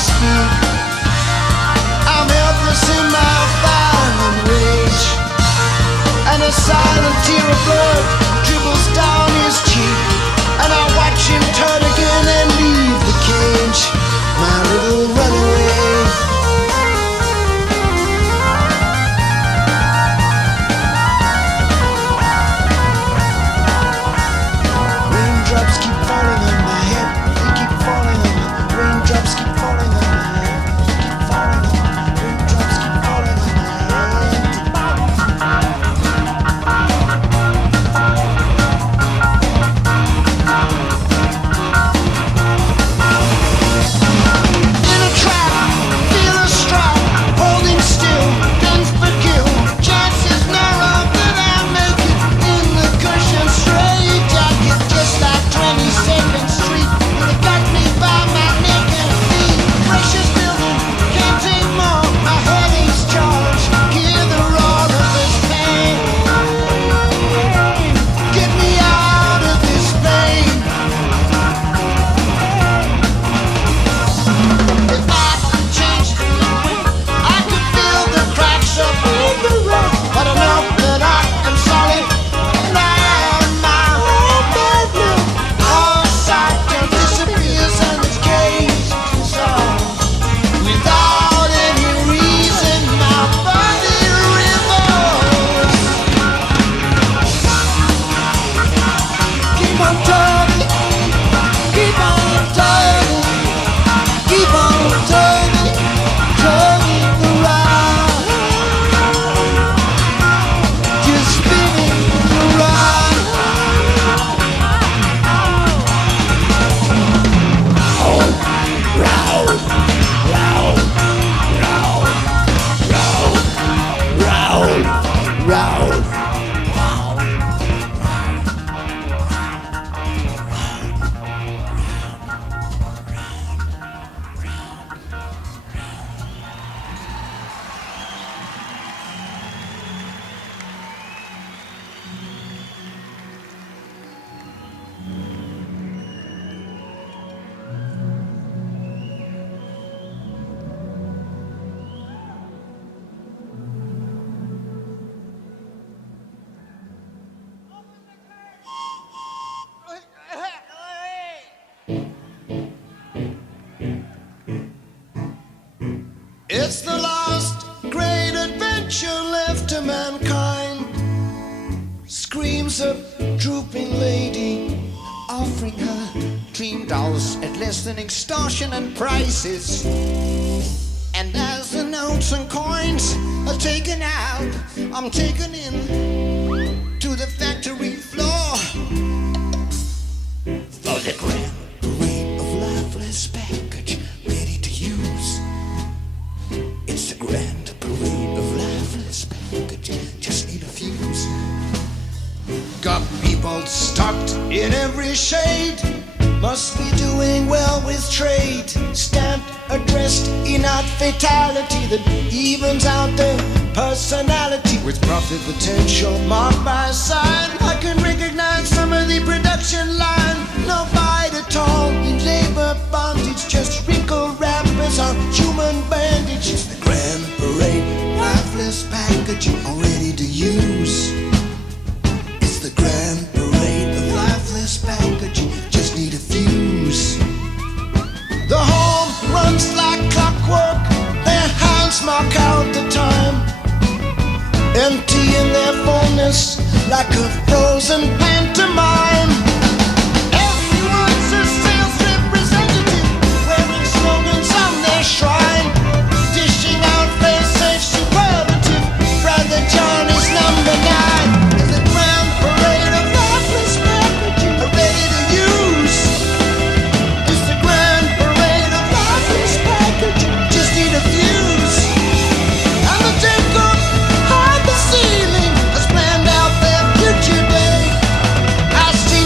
speak. I'm helpless in my violent rage, and a silent tear of blood dribbles down his cheek. And I watch him turn again and leave the cage, my little runaway. Raindrops keep falling on my head, they keep falling on my raindrops keep falling on my head, they keep falling on my raindrops keep falling on my head. In a trap, feel a strap, holding still, guns for kill. Chances narrow that I make it in the cushion straight jacket, just like 22nd Street. They got me by my neck and feet. Precious building, can't take more. My headache's charged. Hear the roar of this pain. Get me out of this pain. If I could change the wind, I could feel the cracks up in the road. But I know that I am solid, and I am my own man. All sight and disappears and it's caged inside. Without any reason, my body revolts. Keep on turning, keep on turning, keep on turning, turning around, just spinning around. It's the last great adventure left to mankind. Screams a drooping lady, offering her dream dolls at less than extortionate prices. And as the notes and coins are taken out, I'm taken in to the factory floor for the grand parade of lifeless package ready to use. It's the grand parade of lifeless package, just need a fuse. Got people stocked in every shade, must be doing well with trade. Stamped, addressed, inert fatality that evens out their personality. With profit potential marked by a sign, I can recognize some of the production line. No bite at all in labor bondage, just wrinkle wrappers on human bandages. The grand parade, lifeless packaging, all ready to use. It's the grand parade of lifeless packaging, just need a fuse. The home runs like clockwork, their hands mark out the time, empty in their fullness like a frozen pantomime. Everyone's a sales representative, wearing slogans on their shrine, dishing out face-safe superlative. Brother Johnny's number 9 is the grand parade of lifeless packaging, ready to use. It's the grand parade of lifeless packaging, just need a fuse. And the takeoff hide the ceiling has planned out their future day. I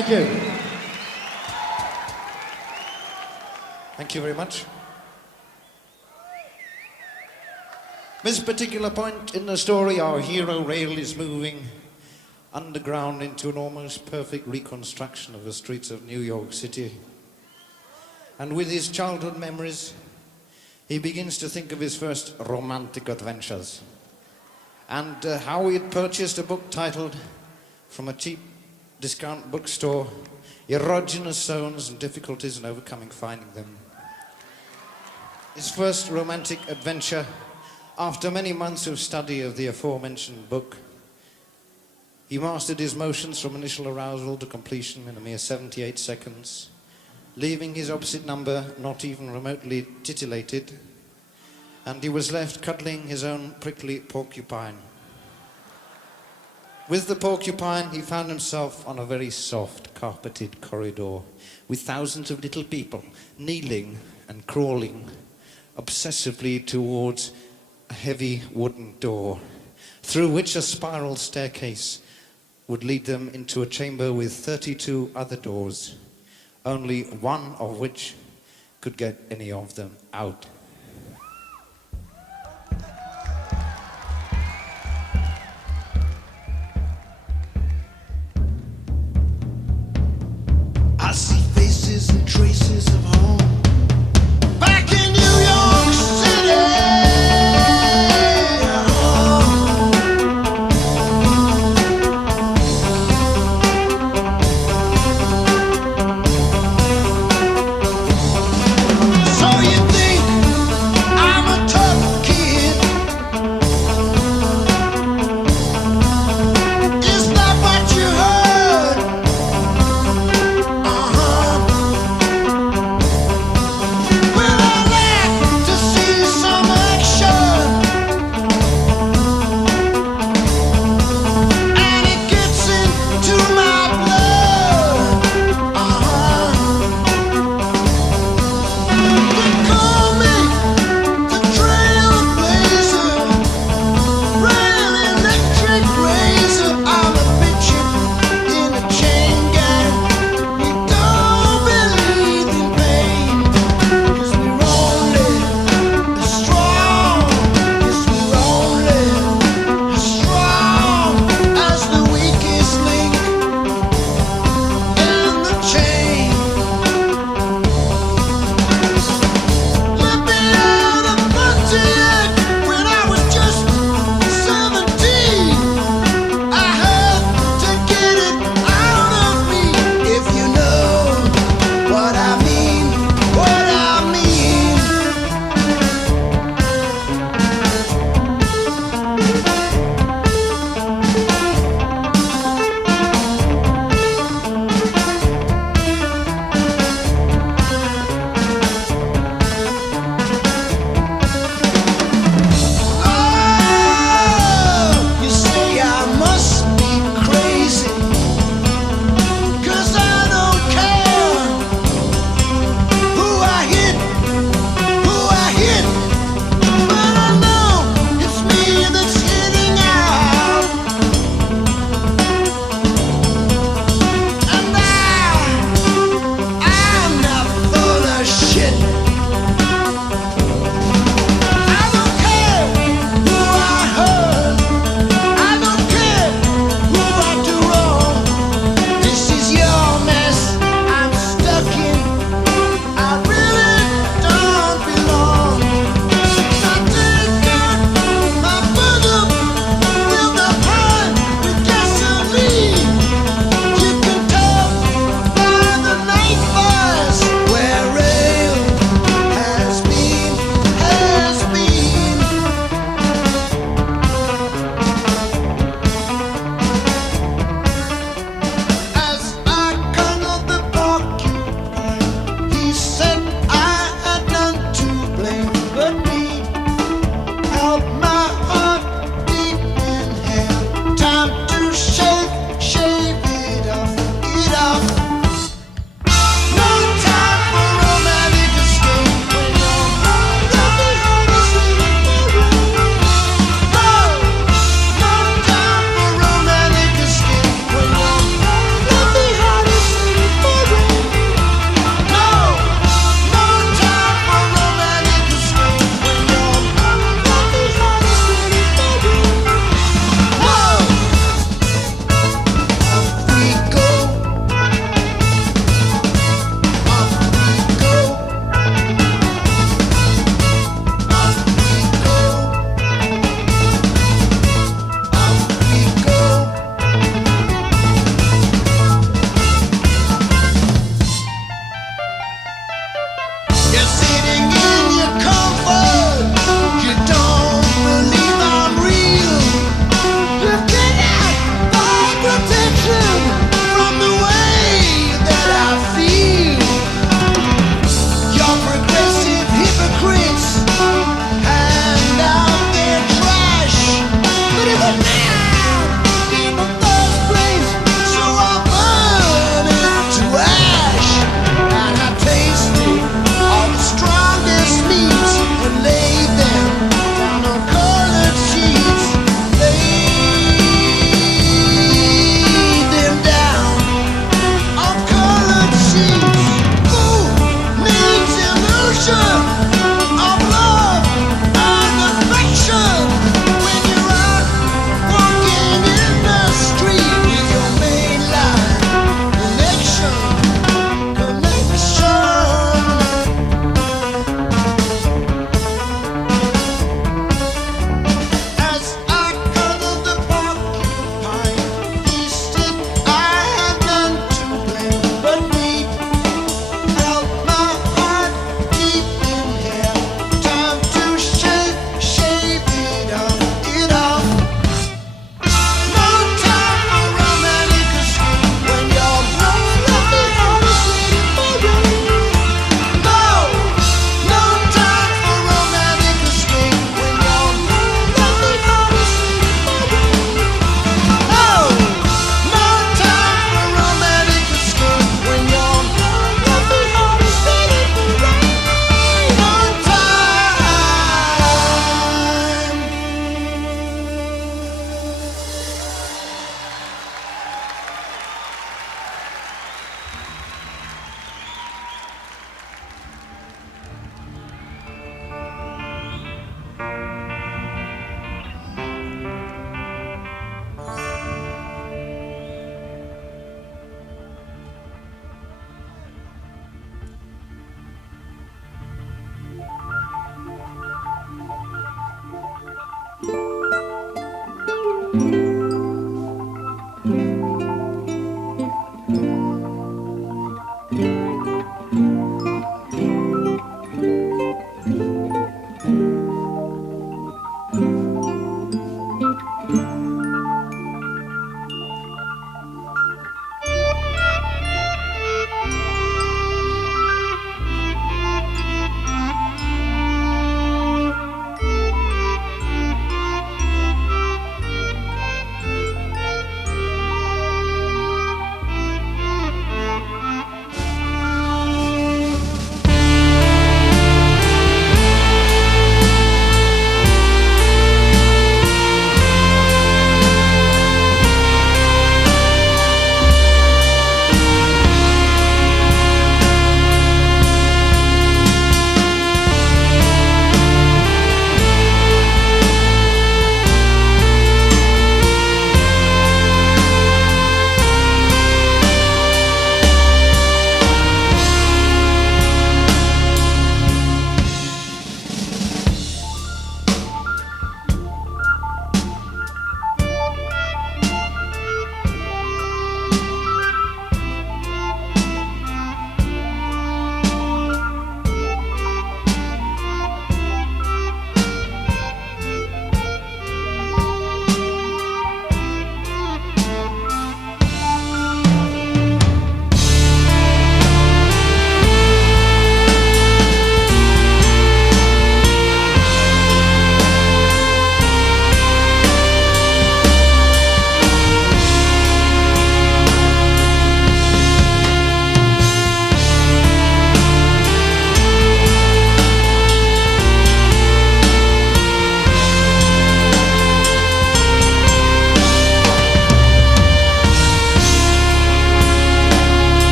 Thank you. Thank you very much. This particular point in the story, our hero Rail is moving underground into an almost perfect reconstruction of the streets of New York City. And with his childhood memories, he begins to think of his first romantic adventures and how he had purchased a book titled, from a cheap discount bookstore, Erogenous Zones and Difficulties in Overcoming Finding Them. His first romantic adventure, after many months of study of the aforementioned book, he mastered his motions from initial arousal to completion in a mere 78 seconds, leaving his opposite number not even remotely titillated, and he was left cuddling his own prickly porcupine. With the porcupine, he found himself on a very soft, carpeted corridor with thousands of little people kneeling and crawling obsessively towards a heavy wooden door, through which a spiral staircase would lead them into a chamber with 32 other doors, only one of which could get any of them out. I see faces and traces of home back in New York City. So you think I'm a tough kid? Is that what you heard?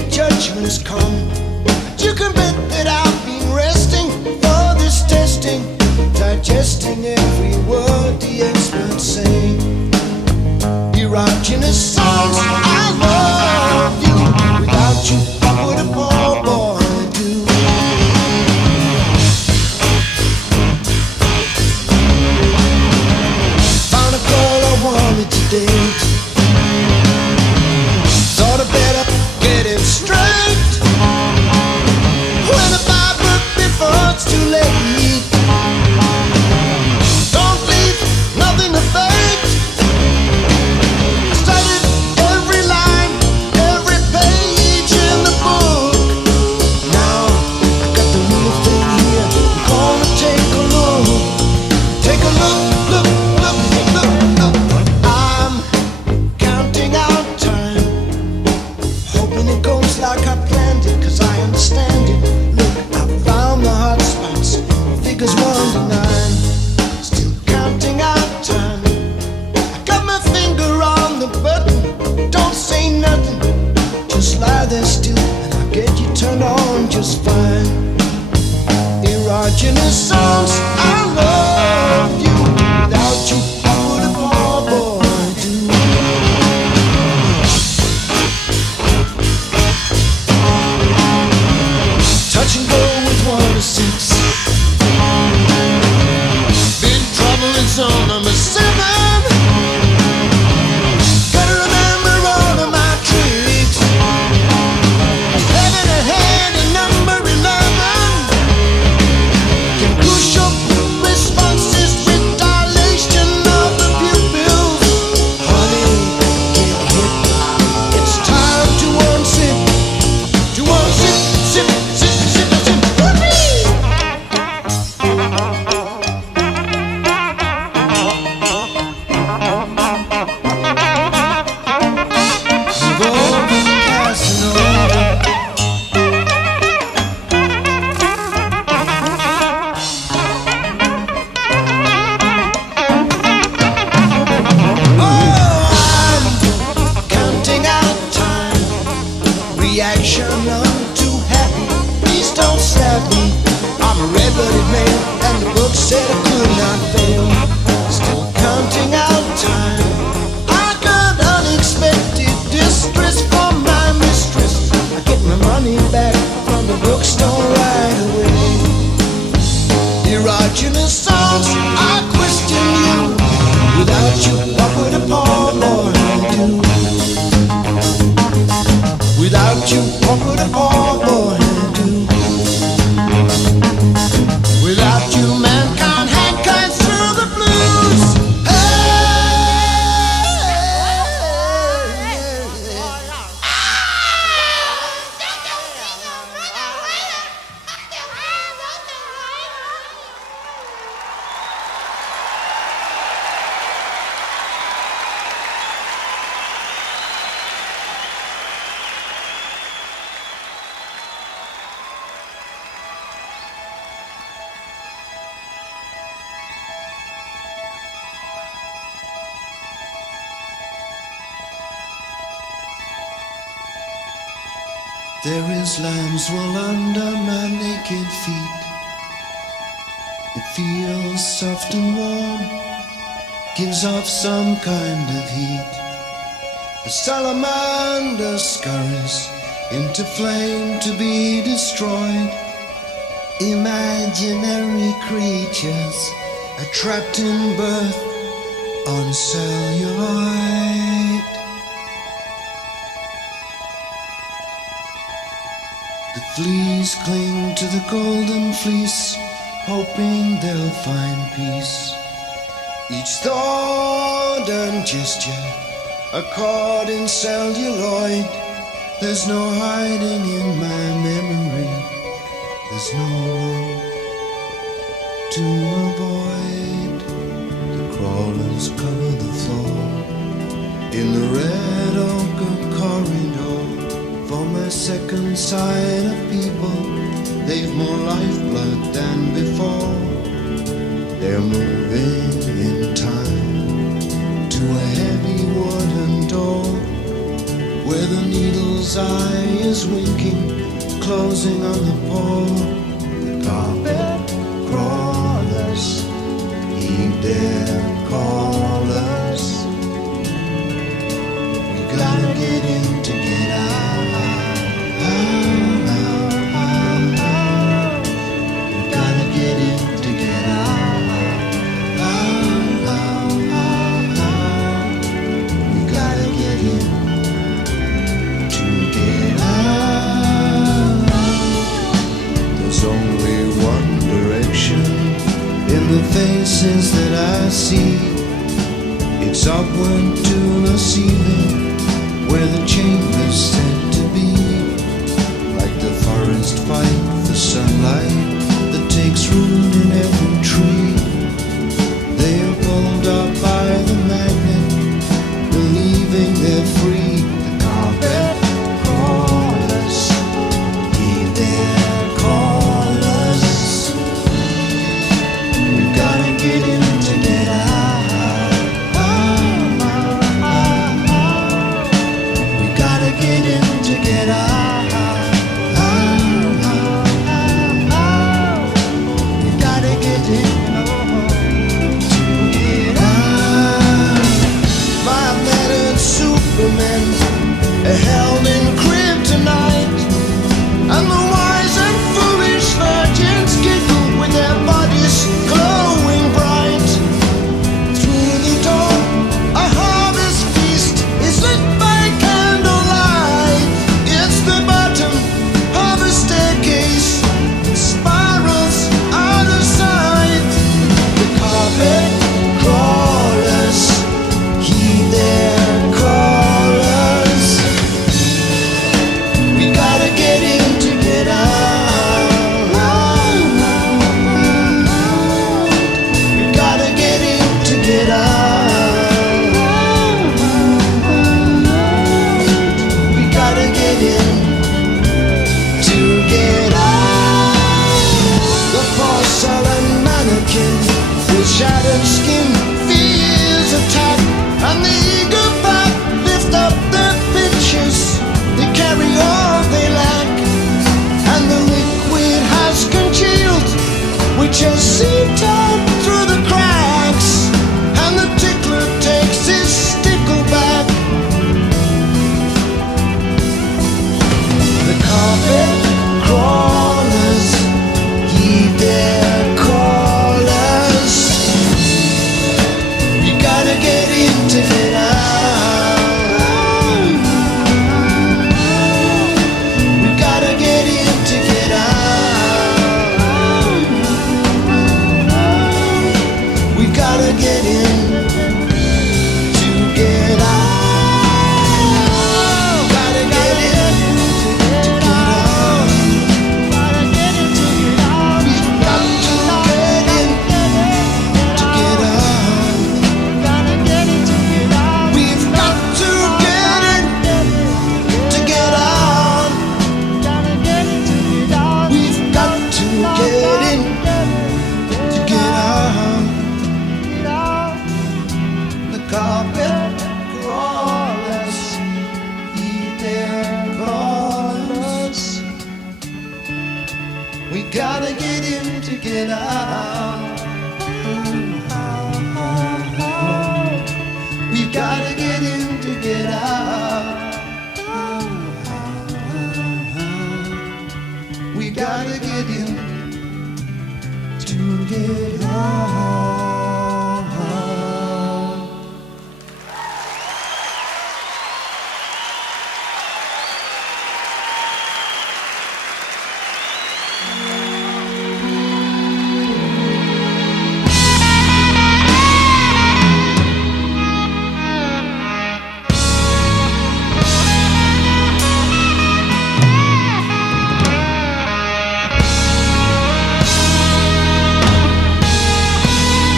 of judgment's come. But you can bet that I've been resting for this testing, digesting every word the experts say. Erogenous songs, I love you. Without you, what would a poor boy do? Found a girl I wanted to date. Thought I better get it straight. When I buy book before it's too late. Don't leave nothing to fate. Studied every line, every page in the book. Now I got the real thing here. I'm gonna take a look. Take a look, look, look, look, look. I'm counting out time, hoping it goes like I planned it, 'cause I understand it. Look, I found the hot spots, figures 1 to 9. Still counting out time. I got my finger on the button. Don't say nothing, just lie there still, and I'll get you turned on just fine. Erogenous songs, I love you. Without you, what would a poor boy do? Touch and go with 1 to 6. Big trouble in zone number 7. Gotta remember all of my tricks. Having a hand in number 11. Can push up responses with dilation of the pupils. Honey, get hit. It's time to unsip. To unsip, sip, sip, sip, sip. Whoopee! We've all been passing over. I'm counting out time. Reaction, I'm too happy. Please don't stab me. I'm a red-blooded man, and the book said I could not fail. Still counting out time. I got unexpected distress from my mistress. I get my money back from the bookstore right away. Erogenous songs, I question you. Without you, what would a poor boy do? Without you, what would a poor boy do? Without you, mankind hankind through the blues. There is lambswool under my naked feet. It feels soft and warm, gives off some kind of heat. A salamander scurries into flame to be destroyed. Imaginary creatures are trapped in birth on celluloid. The fleas cling to the golden fleece, hoping they'll find peace. Each thought and gesture, a cord in celluloid. There's no hiding in my memory. There's no room to avoid. The crawlers cover the floor in the red ochre corridor. For my second sight of people, they've more lifeblood than before. They're moving in time to a heavy wooden door where the needle's eye is winking, closing on the pole. The carpet crawlers heed their callers. We gotta get in to get out. We gotta get in to get out. We gotta get in to get out. There's only one direction in the faces that I see. It's upward to the ceiling, where the chamber's said to be. Like the forest fight for sunlight that takes root in every tree. They are pulled up by the magnet, believing they're free. The carpet crawlers heed their callers. We've gotta get in to get out. We gotta get in to get out. We gotta get in to get out. My battered Superman held in kryptonite, and the wise and foolish virgins giggle with their bodies glowing bright. Through the door, a harvest feast is lit by candlelight. It's the bottom of a staircase, spirals out of sight. The carpet crawlers heed their callers. We gotta get in to get out. We gotta get in to get out. We gotta get in to get out. The porcelain mannequin with shattered skin feels attack, and the eager pack lift up their pitches. They carry all they lack, and the liquid has congealed, which has seeped out through the cracks, and the tickler takes his stickle back. The carpet crawlers heed their callers. We gotta get in to get out. We gotta get in to get out. We gotta get in to get out. Gotta get in to get out. Gotta get in to get out. We've got to get in to get out. Gotta get in to get out. We've got to get in to get out. Gotta get in to get out. We've got to get in to get out. The carpet crawlers heed their callers. We gotta get in to get out. We gotta get in to get out. We gotta get in to get out.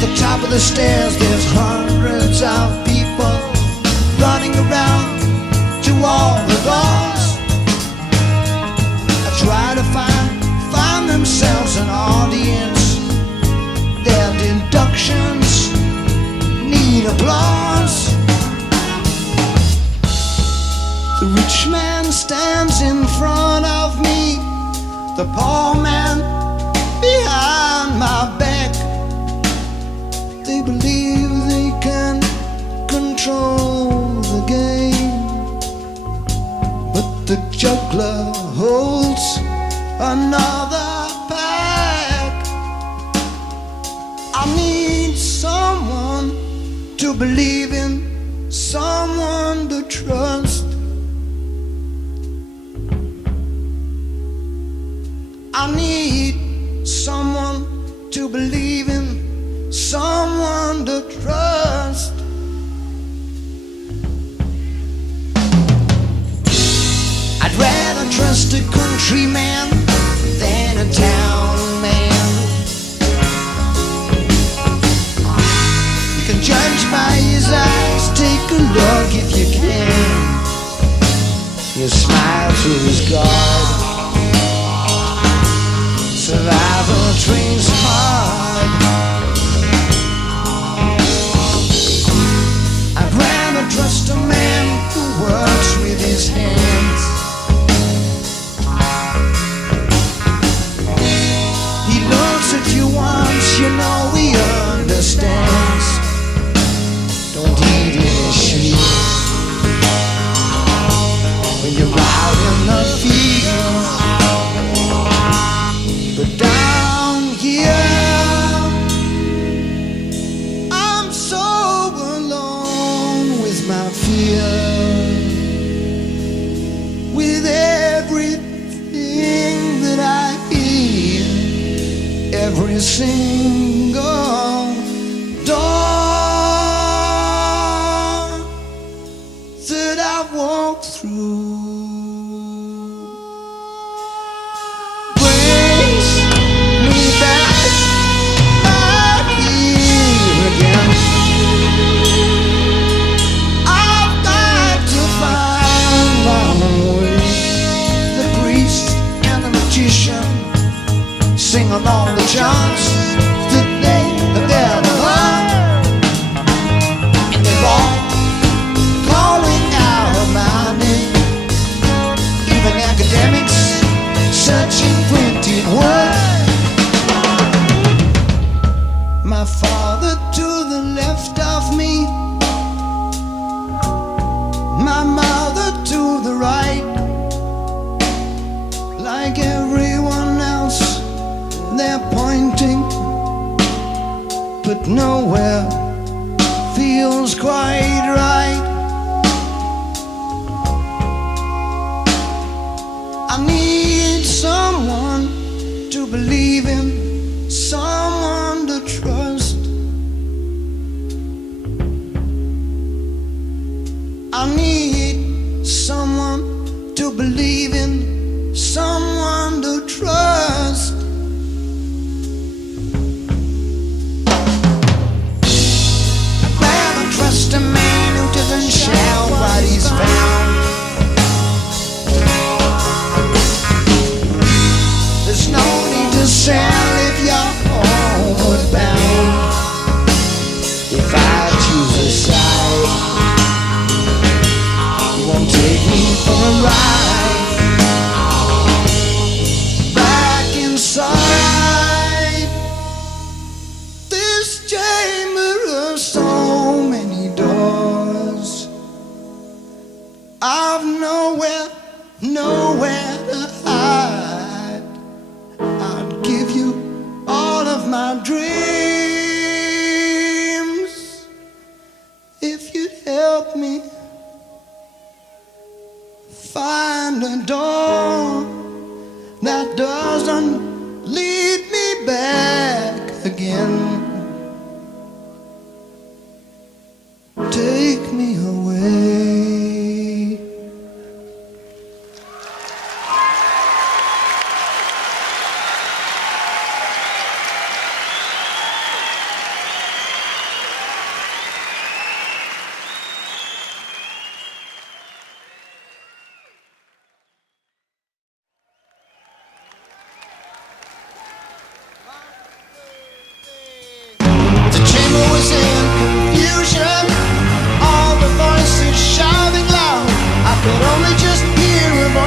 the top of the stairs, there's hundreds of people running around to all the doors. I try to find themselves an audience. Their deductions need applause. The rich man stands in front of me, the poor man behind my back. They believe they can control the game, but the juggler holds another pack. I need someone to believe in, someone to trust. I need someone to believe in, someone to trust. I'd rather trust a countryman than a town man. You can judge by his eyes, take a look if you can. You smile through his guard. Survival trains hard. I'd rather trust a man who works with his hands. He looks at you once, you know he understands. Don't eat his shit when you're out in the field. But down here, I'm so alone with my fear, with everything that I hear, every single door that I've walked through. Sing along the chants that they have ever heard, and they're all calling out my name. Even academics searching printed word. My father to the left of me, my mother to the right. Like everyone else, they're pointing, but nowhere feels quite right. I need someone to believe in, someone to trust. I need someone to believe in, someone to trust. Trust a man who doesn't shout what he's found. There's no need to sell if you're homeward bound. If I choose a side, you won't take me for a ride. Back inside this chamber of so many doors, I've nowhere to hide. I'd give you all of my dreams if you'd help me find a door that doesn't lead me back again.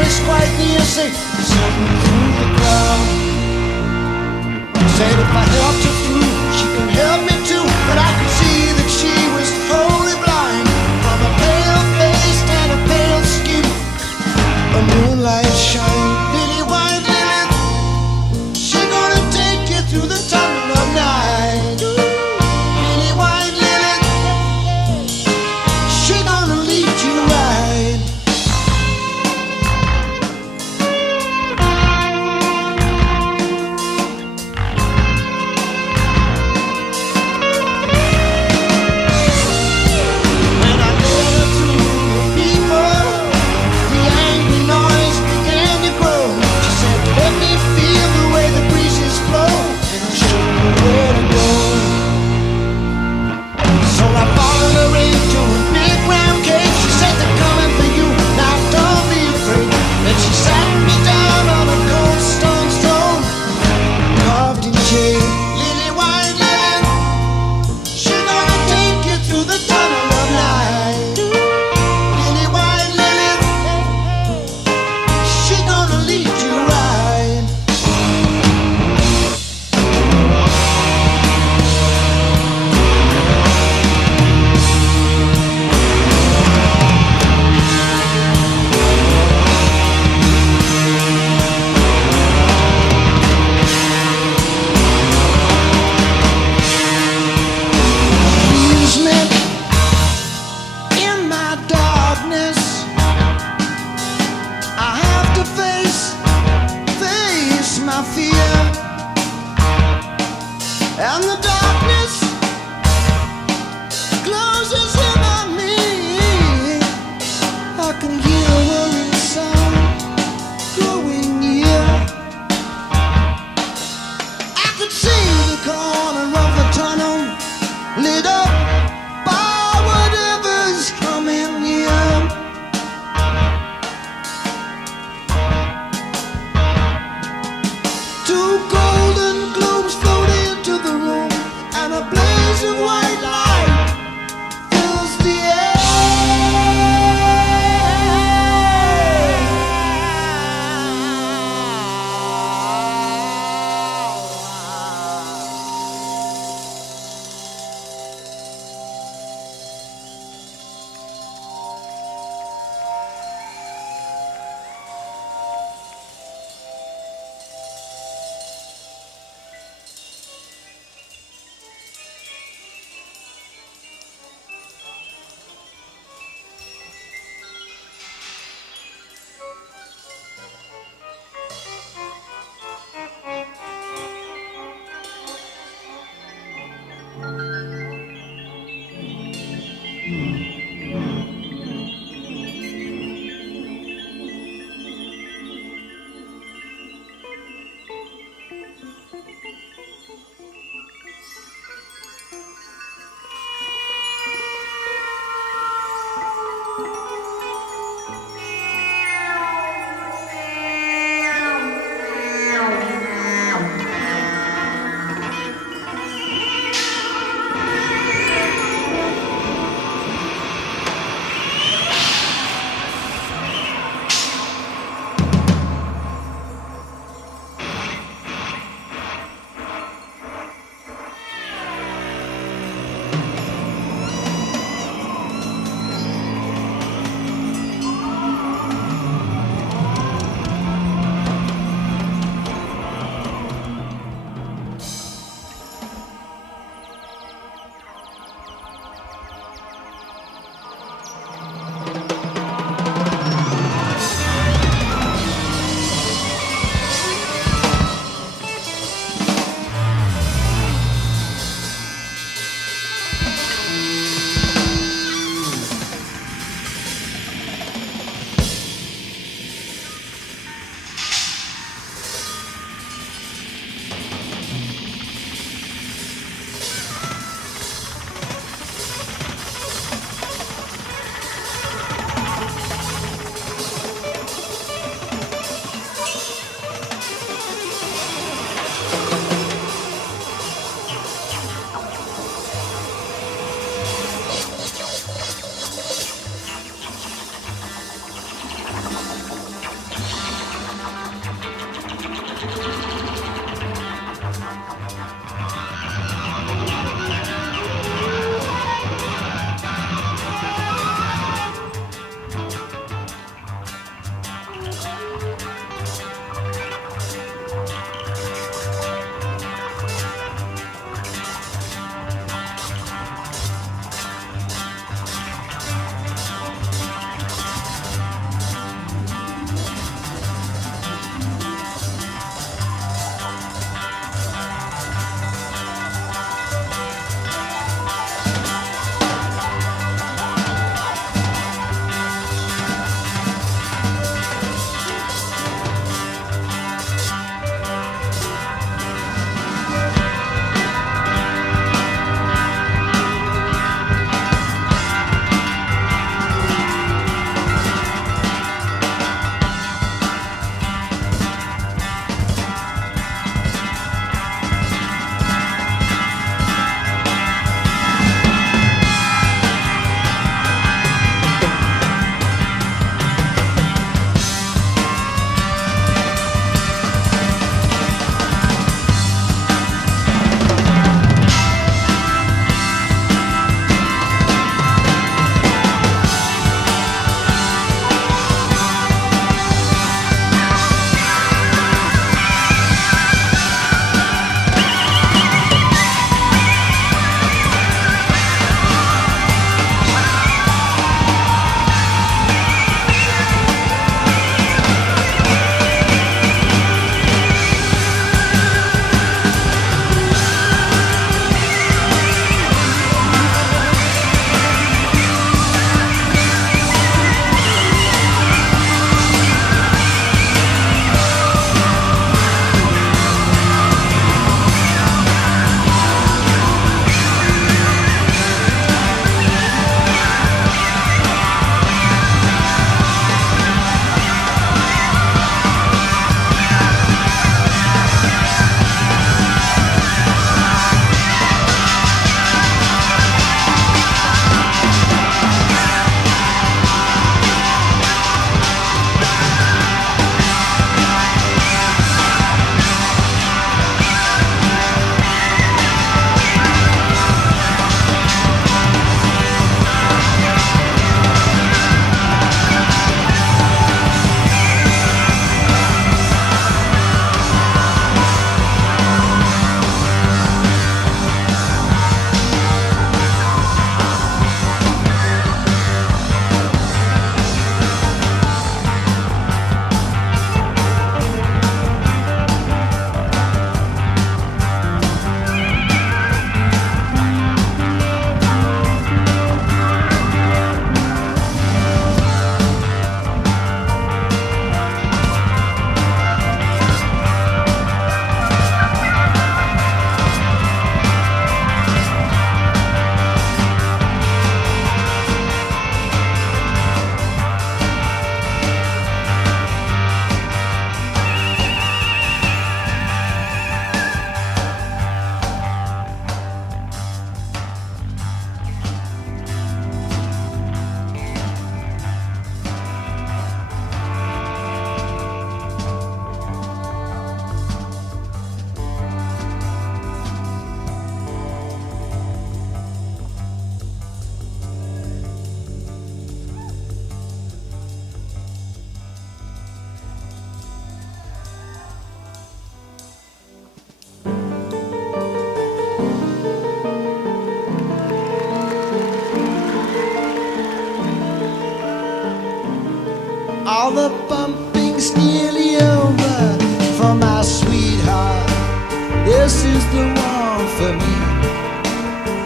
is quite near, say, something through the crowd. Said if I helped her through, she could help me too. But I could see that she was totally blind from a pale face and a pale skin. A moonlight shine, lily white lily. She gonna take you through the tunnel of night. Lily white lily, she gonna lead you right. When I led her through the people, the angry noise began to grow. She said, let me feel the way the breezes flow, and I'll show you where to go. So I followed her into a big round cave. She said, they're coming for you, now don't be afraid. Then she sat me down on a cold stone throne, carved in jade, lily white lily. She gonna take you through the tunnel of night. Lily white lily, she gonna lead you right. Use me in my darkness. I have to face my fear. And the darkness closes in on me. I can hear a whirring sound growing near. I could see the corner of the tunnel lit up by whatever's coming near. Two golden globes floated into the room, and a blaze of white light fills the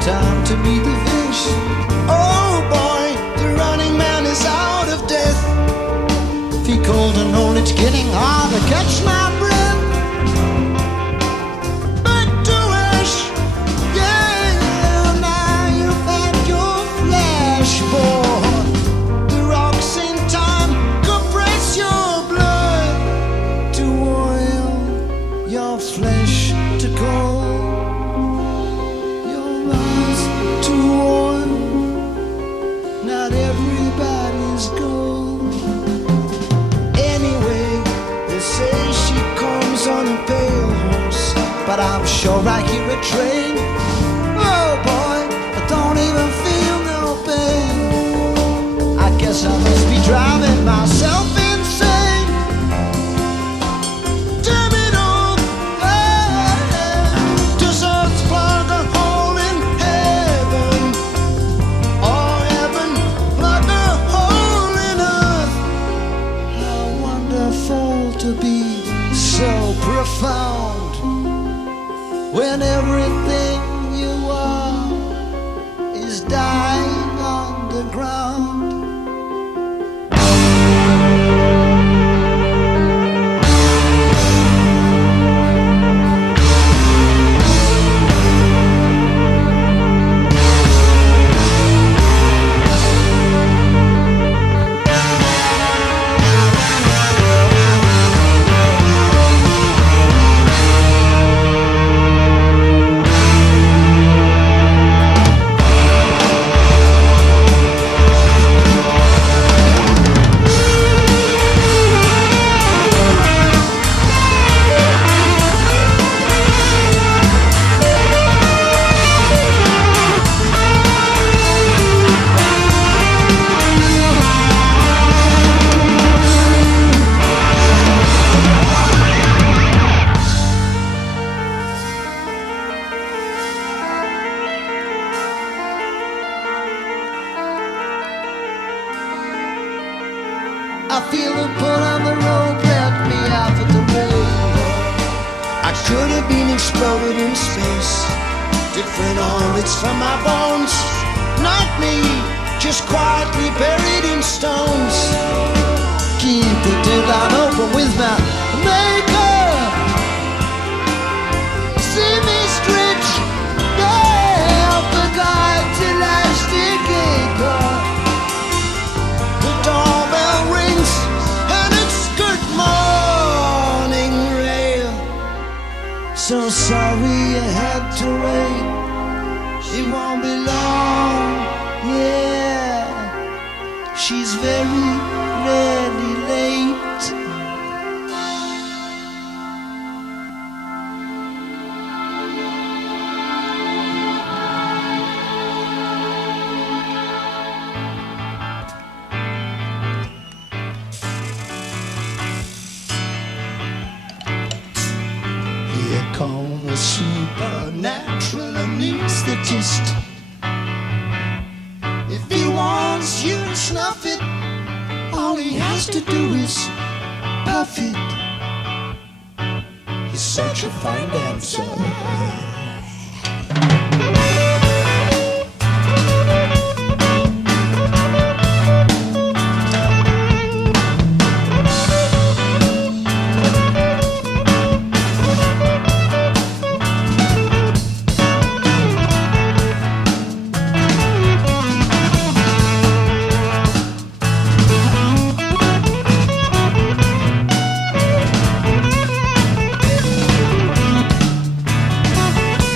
time to meet the fish. Oh boy, the running man is out of death. Feel cold and old, it's getting hard to catch my breath. Back to ash, yeah, now you've had your flash, boy. The rocks in time compress your blood to oil, your flesh to gold, your eyes to oil. Not everybody's gold. Anyway, they say she comes on a pale horse, but I'm sure I hear a train. Oh boy, I don't even feel no pain. I guess I must be driving myself insane. Damn it all, does earth plug a hole in heaven? Or heaven plug a hole in earth? How wonderful to be so profound when everything you are is dying on the ground. I feel the pull on the road, let me out of the rainbow. I should have been exploded in space. Different orbits from my bones. Not me, just quietly buried in stones. Keep the deadline open with my maker. See me stretch, yeah, the God's elastic anchor. The doorbell rings and it's good morning rail. So sorry you had to wait. It won't be long, yeah. She's very, very late. Here comes a supernatural anesthetist. If he wants you to snuff it, all he has to do is puff it. He's such a fine dancer.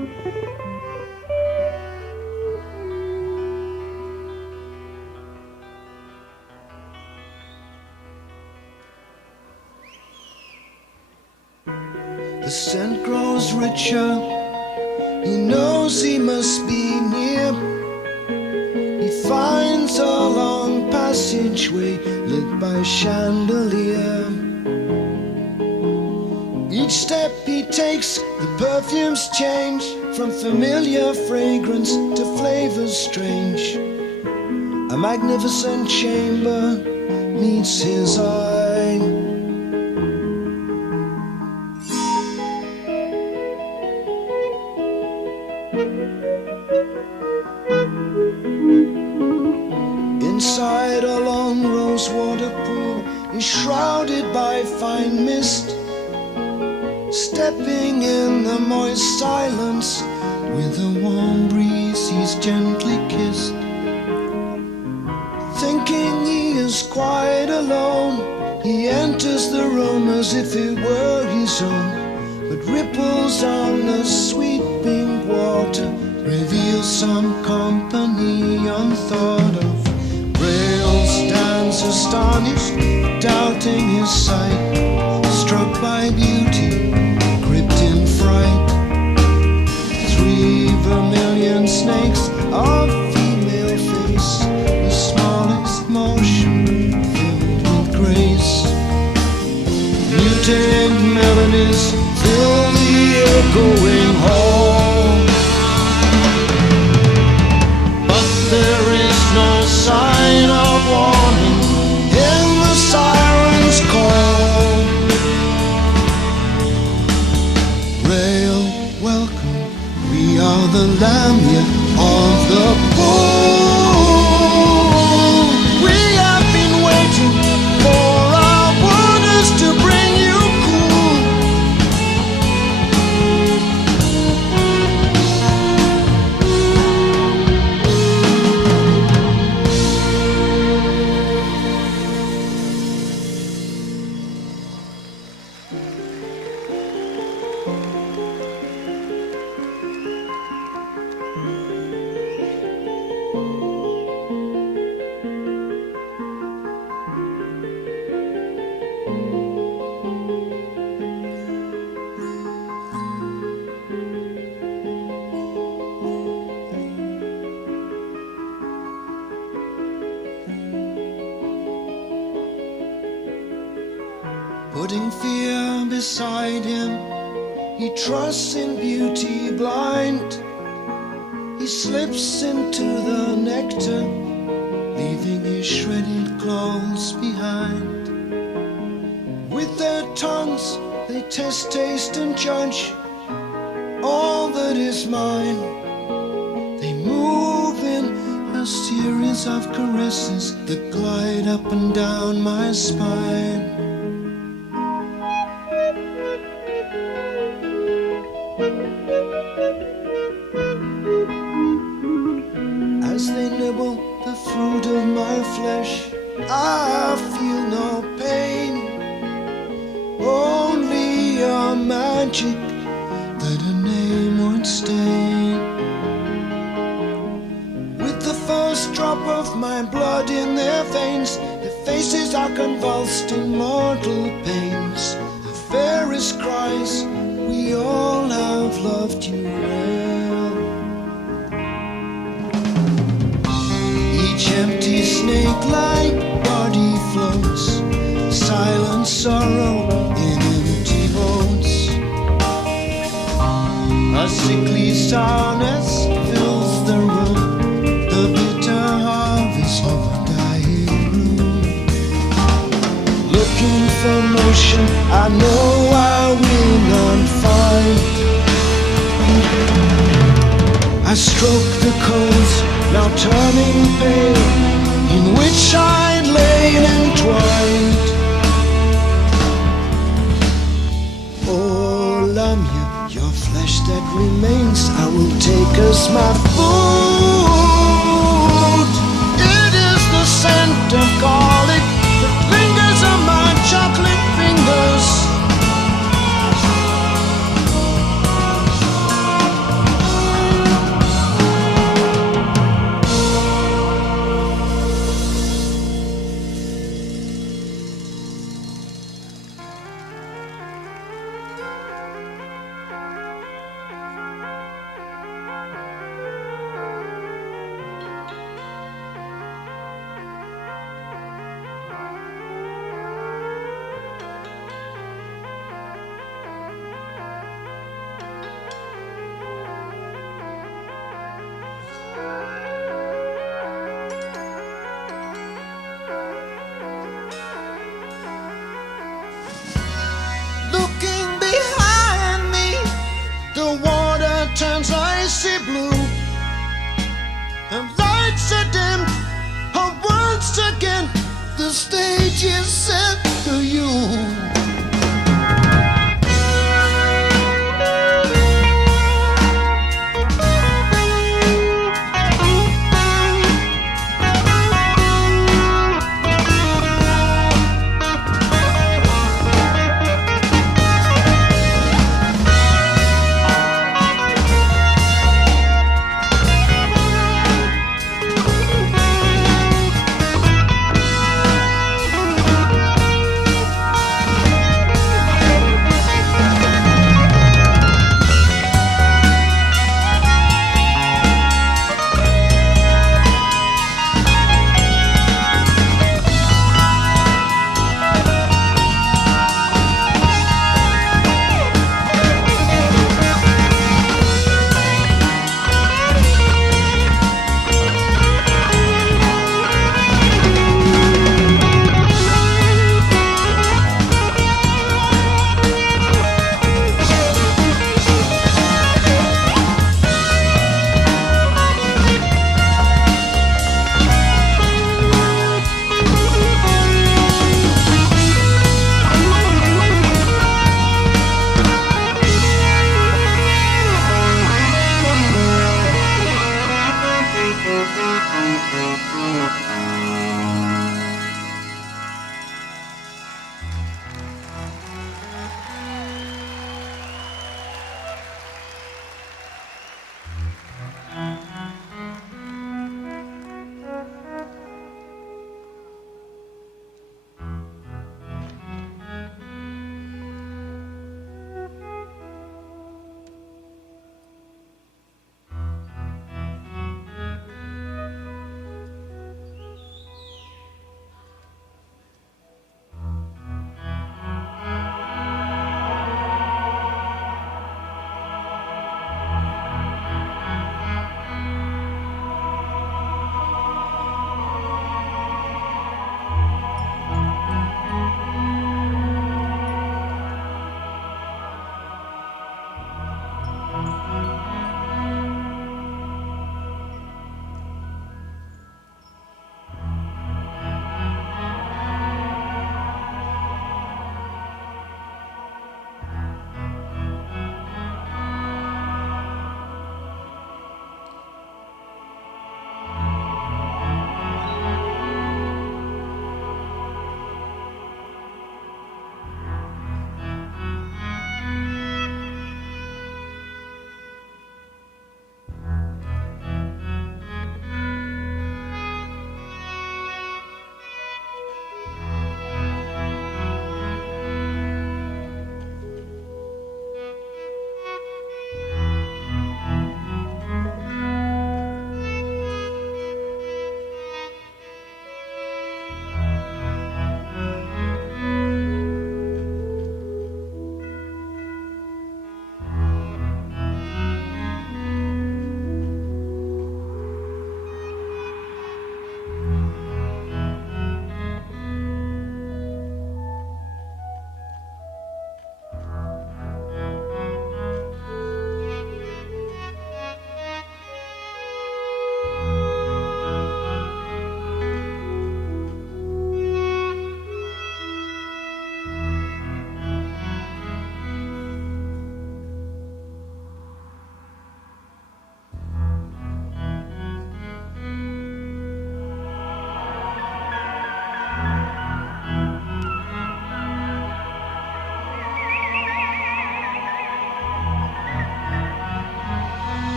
The scent grows richer. He knows he must be near. He finds a long passageway lit by chandelier. Each step he takes, the perfumes change from familiar fragrance to flavors strange. A magnificent chamber meets his eye. Inside a long rosewater pool is shrouded by fine mist. Stepping in the moist silence, with a warm breeze he's gently kissed. Thinking he is quite alone, he enters the room as if it were his own. But ripples on the sweet pink water reveal some company unthought of. Rail stands astonished, doubting his sight, struck by beauty, gripped in fright. 3 vermilion snakes of female face, the smallest motion filled with grace. Muted melodies fill the echoing hall, but there is no sign of warning in the siren's call. Rail, welcome, we are the Lamia of the pool. We have been waiting for our waters to bring you cool. Putting fear beside him, he trusts in beauty blind. He slips into the nectar, leaving his shredded clothes behind. With their tongues they test, taste and judge all that is mine. They move in a series of caresses that glide up and down my spine. As they nibble the fruit of my flesh, I feel no pain, only a magic that a name would stain. With the first drop of my blood in their veins, their faces are convulsed in mortal pains. The fairest cries, we all have loved you well. Each empty snake-like body floats, silent sorrow in empty boats. A sickly sourness fills the room, the bitter harvest of a dying room. Looking for motion, I know I will not find. I stroke the coals, now turning pale, in which I'd lain entwined. Oh, Lamia, your flesh that remains, I will take as my food. It is the scent of garlic that lingers on my chocolate fingers.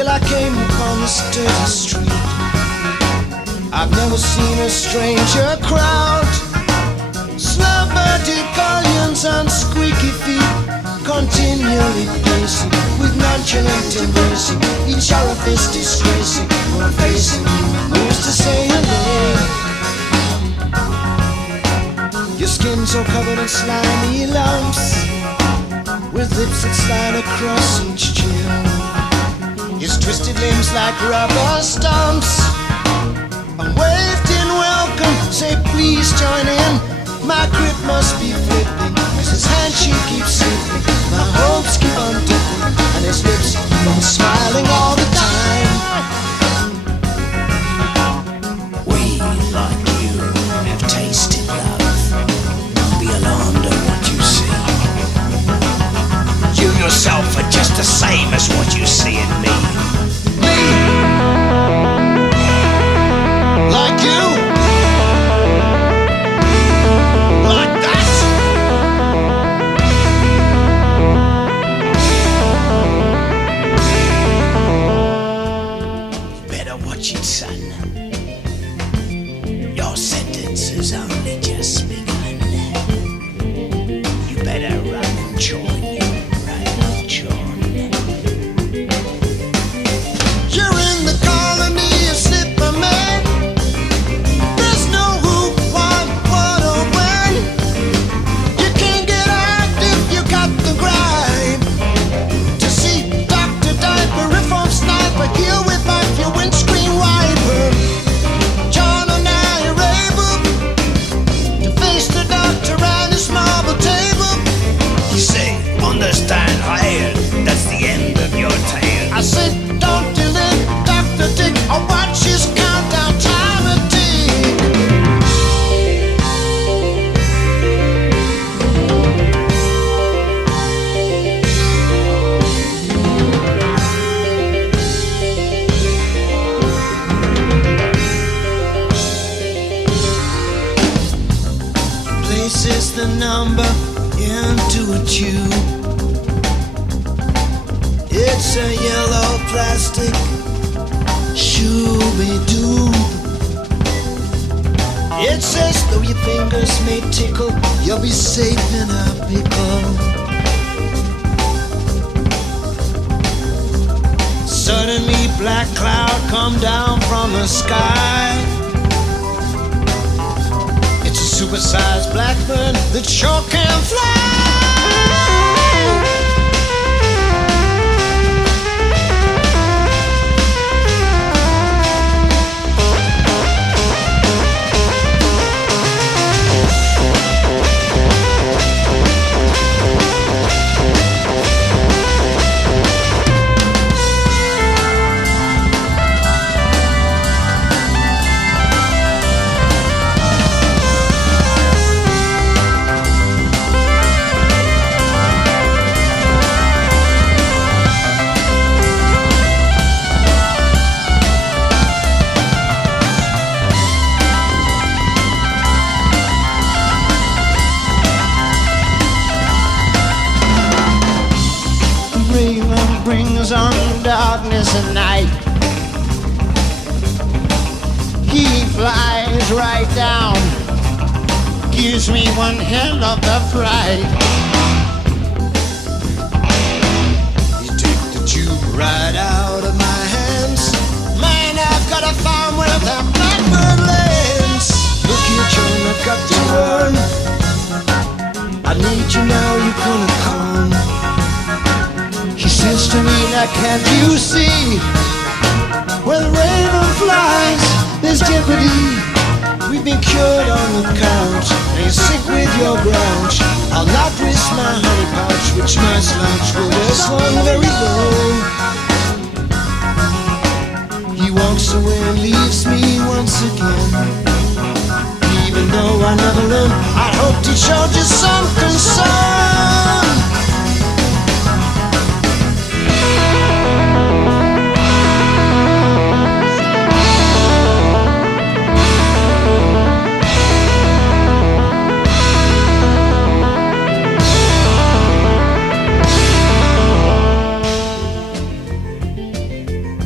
till I came upon this dirty street. I've never seen a stranger crowd, slumber-deep gullions and squeaky feet, continually pacing with nonchalant embracing, each orifice disgracing, or facing who's to say hello. Your skin's all covered in slimy lumps, with lips that slide across each chin. His twisted limbs like rubber stumps, I'm waved in welcome, say please join in. My grip must be flipping, as his handshake keeps slipping. My hopes keep on dipping, and his lips keep on smiling all the time. We, like you, have tasted love. Don't be alarmed at what you see. You yourself are just the same as what you see in me. Me, like you, like that. Better watch it, son. Your sentence has only just begun. You better run and join you, right, John? You're in the colony of slipper man. There's no who, what, or when. You can't get out if you got the grind. To see Dr. Diaper, reform sniper, he'll whip off your windscreen wiper. John and I are able to face the doctor around his marble table. You say, understand, Hale, that's the end of your tale. I said, don't delay, Dr. Dick, or watch his countdown timer tick. Places the number into a tube. It's a yellow plastic shooby-doo. It says though your fingers may tickle, you'll be safe in a pickle. Suddenly black cloud come down from the sky. It's a supersized blackbird that sure can fly. Brings on darkness at night. He flies right down, gives me one hell of the fright. You take the tube right out of my hands. Man, I've got a farm where the blackbird lands. Look here, John, I've got to run. I need you now, you're gonna come. He says to me, now can't you see? Where the raven flies, there's jeopardy. We've been cured on the couch, and you're sick with your grouch. I'll not risk my honey pouch, which my slouch will wear slung very low. He walks away and leaves me once again. Even though I never learned, I hoped he showed you some concern.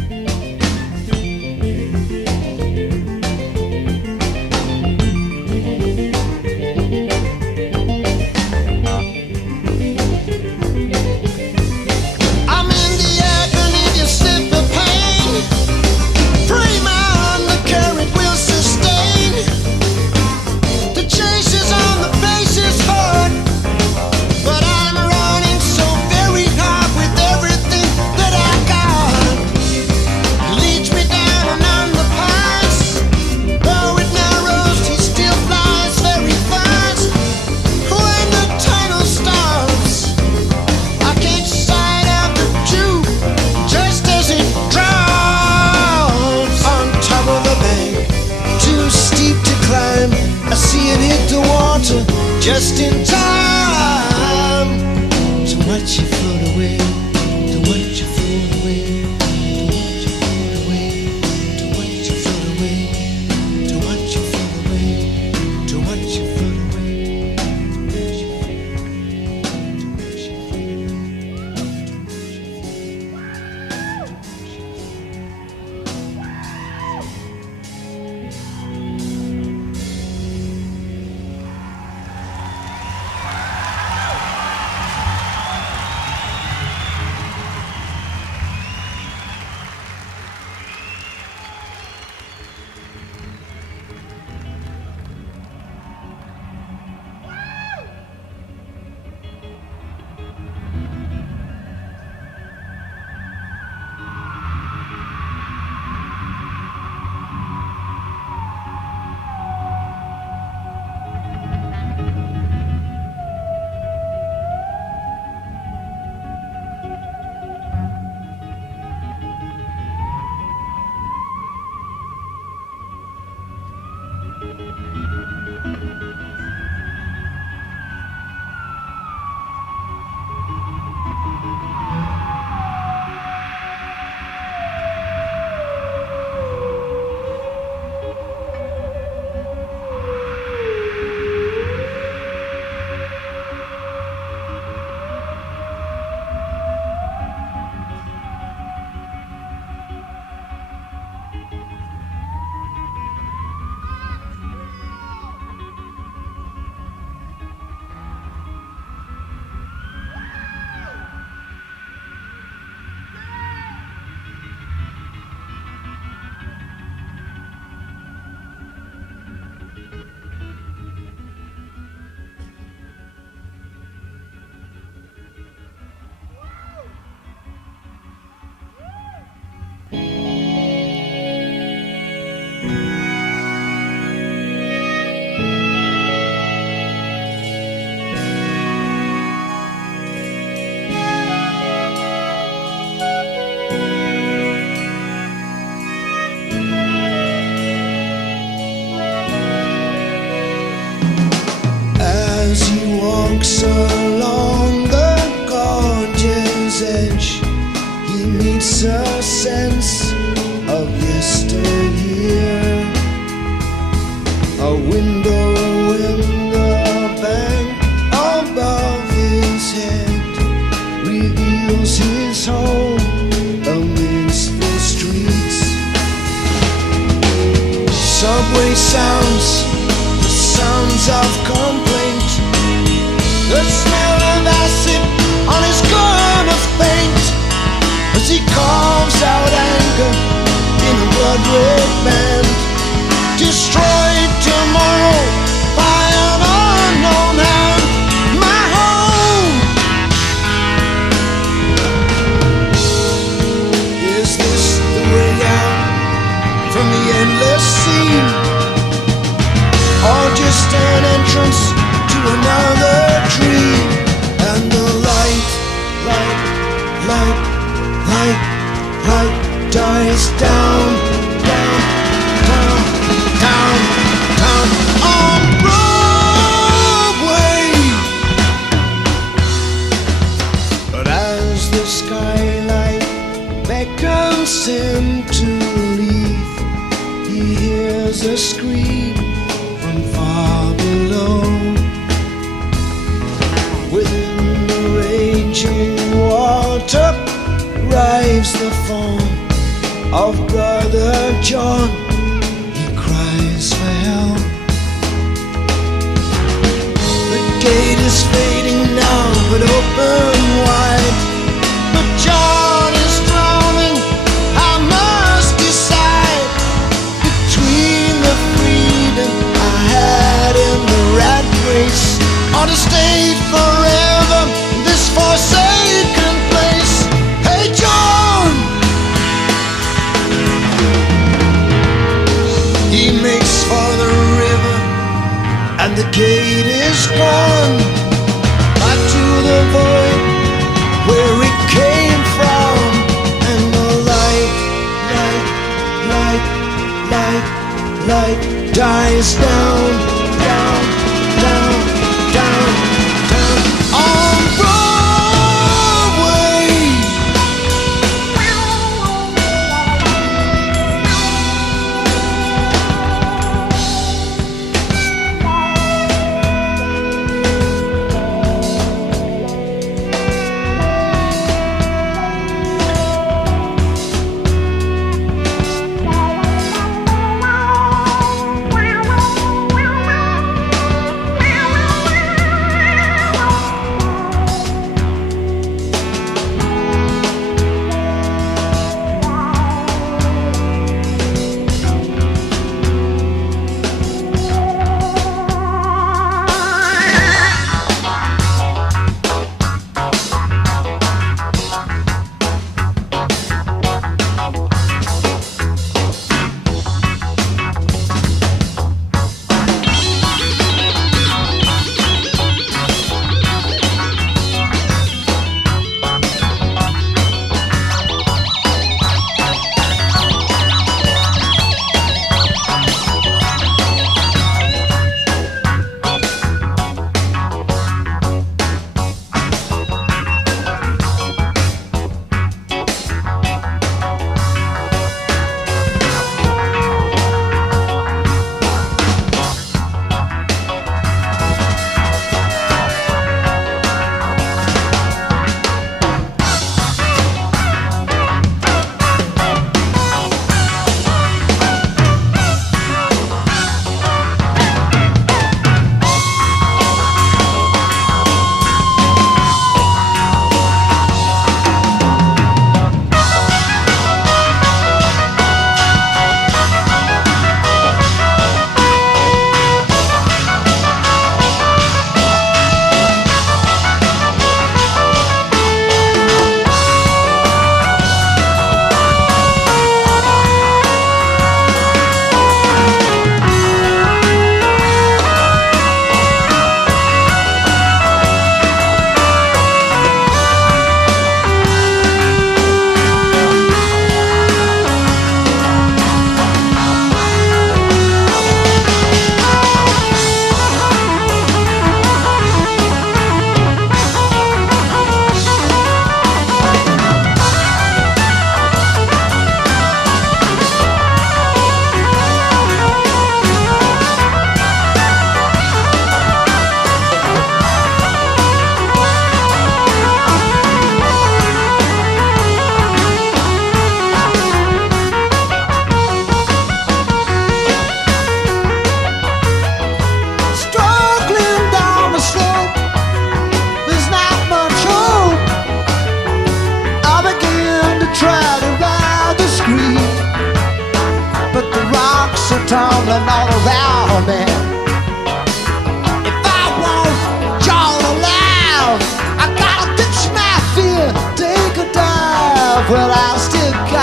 just in time to watch you float away, to watch you float away, to watch you float away, to watch you float away, to watch you float away, to watch you float walks along the gorge's edge, he meets a sense of yesteryear. A window in the bank above his head reveals his home amidst the streets. Subway sounds, the sounds of complaint, the smell of acid on his gun of paint, as he carves out anger in a Broadway band. Destroyed tomorrow by an unknown hand. My home. Is this the way out from the endless scene, or just an entrance to another dream? And the light dies down, down, down, down, down on Broadway. But as the skylight beckons him to leave, he hears a scream from far below. Within the raging water rives the form of Brother John. He cries for help. The gate is fading now, but open wide. But John is drowning. I must decide between the freedom I had in the rat race, or to stay forever in this forsaken place. Hey John! He makes for the river, and the gate is gone. Back to the void where it came from. And the light dies down, down, down, down.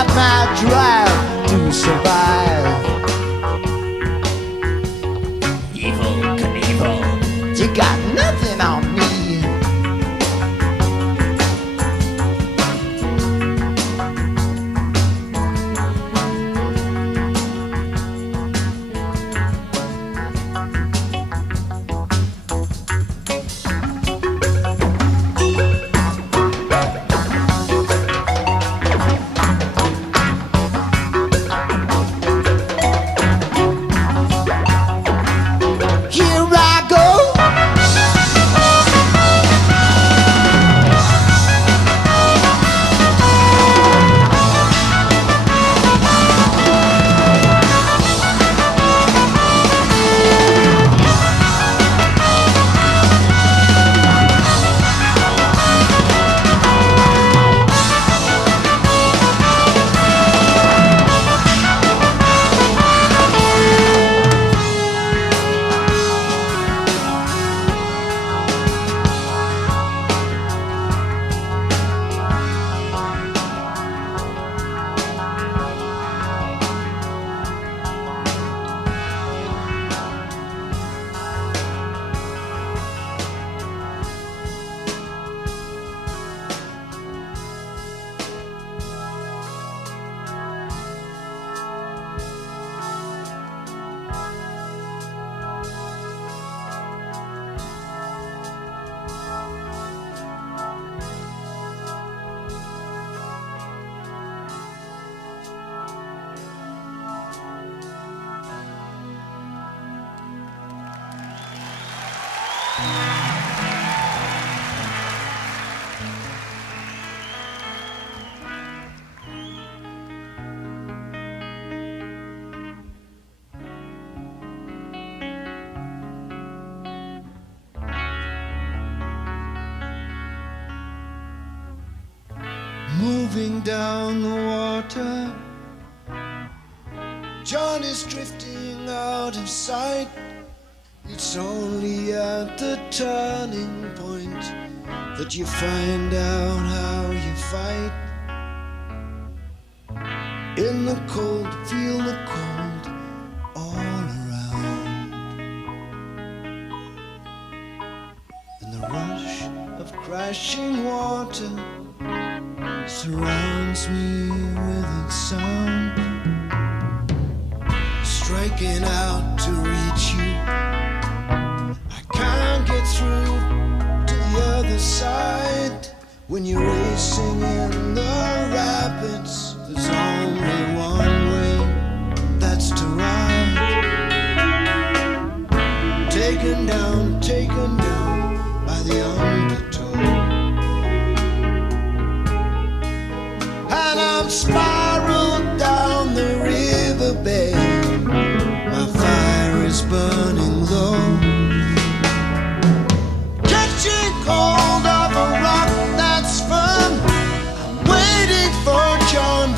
got my drive to survive. Evil Knievel, you got nothing on me. Moving down the water, John is drifting out of sight. It's only at the turning point that you find out how you fight. In the cold, feel the cold all around. And the rush of crashing water surrounds me with its sound, striking out to reach you. I can't get through to the other side. When you're racing in the rapids, there's only one way, that's to ride. Taken down by the undertow. And I'm spiraled down the riverbed. My fire is burning low, catching hold of a rock that's firm. I'm waiting for John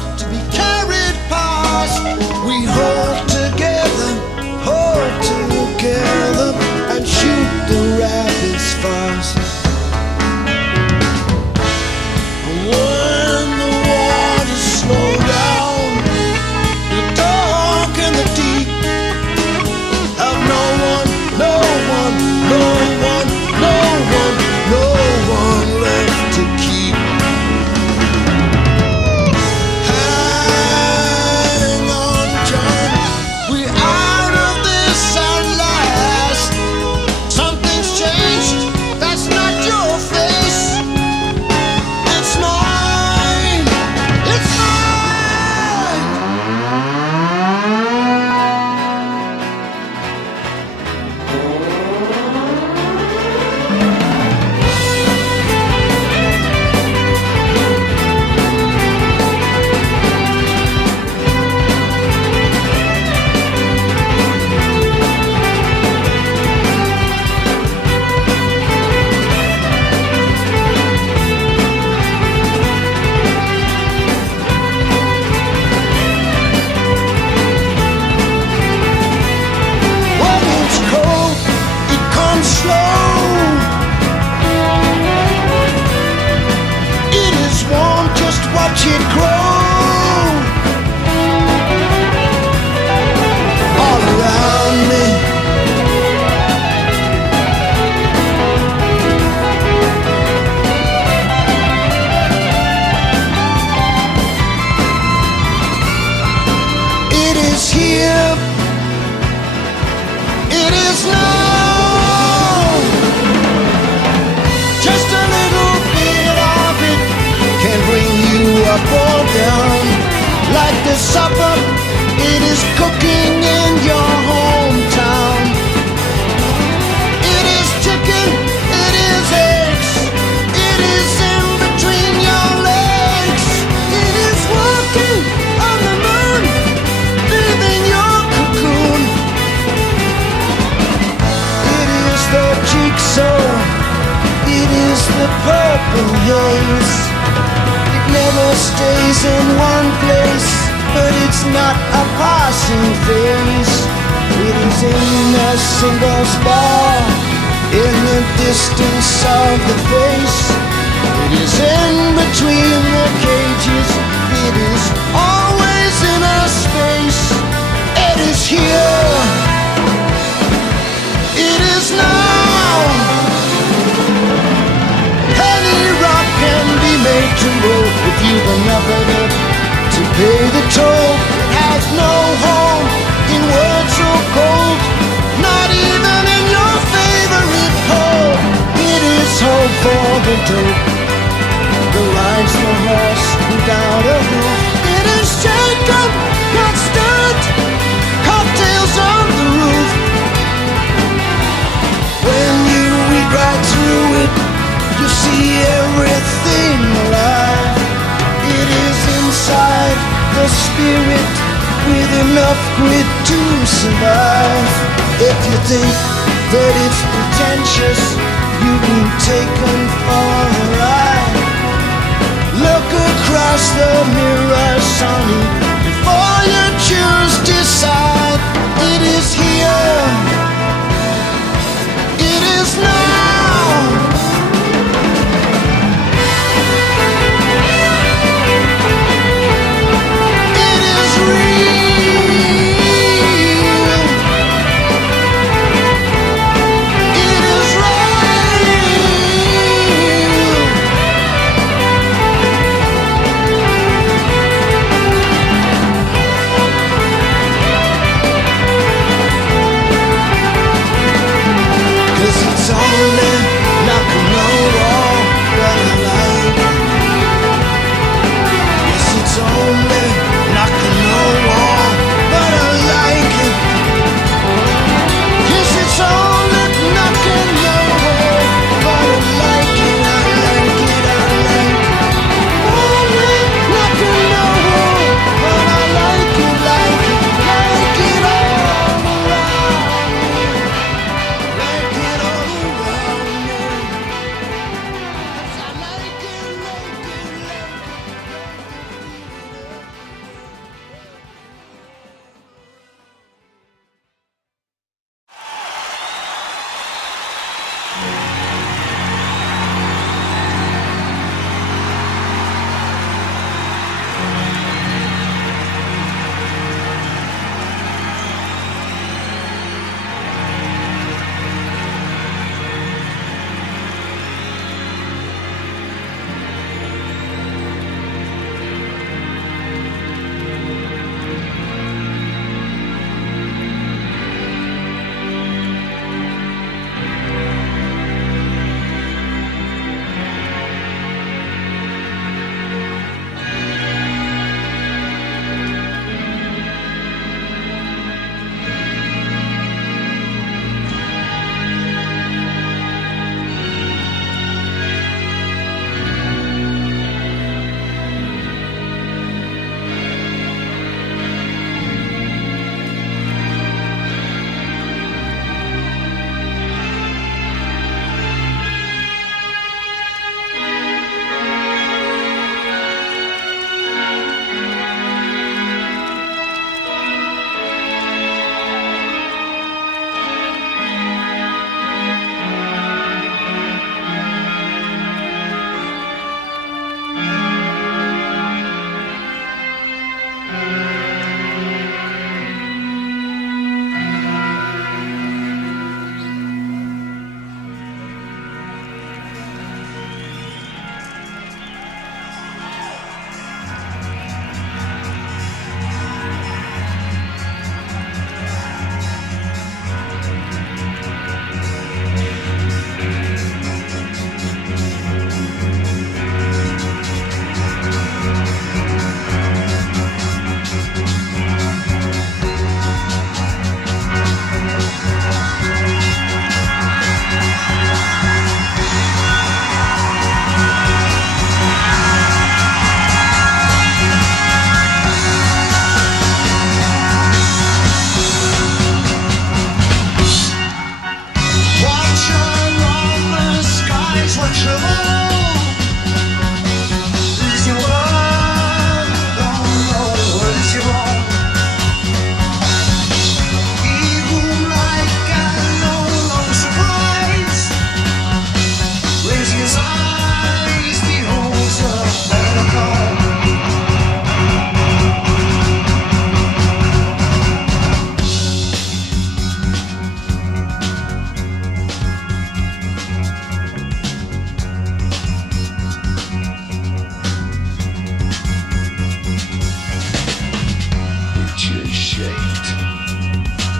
here. It is now. Just a little bit of it can bring you up or down. Like the supper, it is cooking in your hometown. It is chicken, it is eggs, it is in between your legs. It is walking on the moon, leaving your cocoon. It is the jigsaw, it is the purple haze. It never stays in one place, but it's not a passing phase. It is in a single spot, in the distance of the face. It is in between the cages. It is always in a space. It is here. It is now. Any rock can be made to roll if you've enough of it to pay the toll. It has no home in words or gold, not even in your favorite hole. It is hope for the dope, the rides the horse without a hoof. It is shaken, not stirred, cocktails on the roof. When you read right through it, you see everything alive. It is inside the spirit with enough grit to survive. If you think that it's pretentious, you've been taken for a ride. Look across the mirror, sonny, before you choose, decide. It is here. It is now.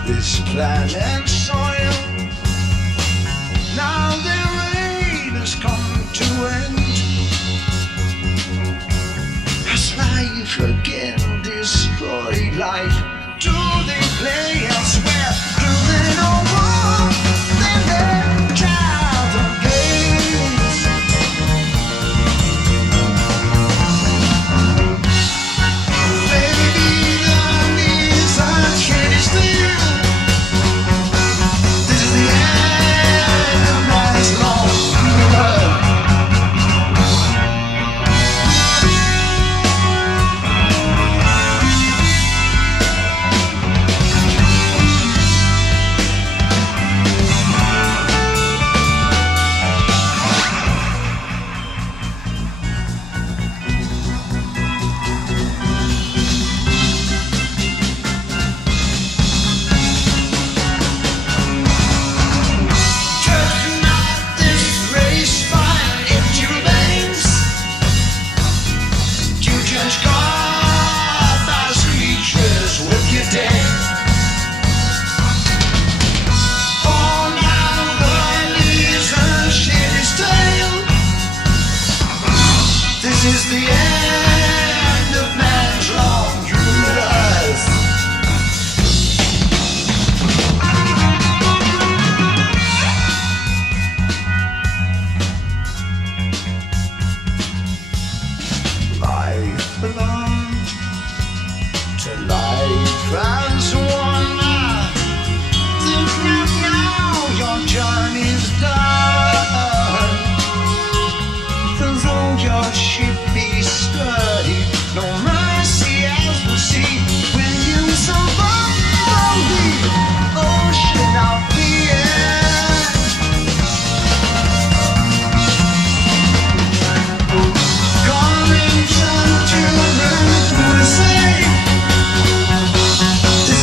this planet's soil. Now their reign has come to end, as life again destroyed life. Do they play elsewhere? Do they know more than their childhood games? Maybe the knees are changed still. This is the end of man's long world. This is the end of man's long universe. Life belongs to life as one. Think not now your journey's done. Though your ship be sturdy, no mercy as we'll see when you survive the ocean of the end. Coming some children who say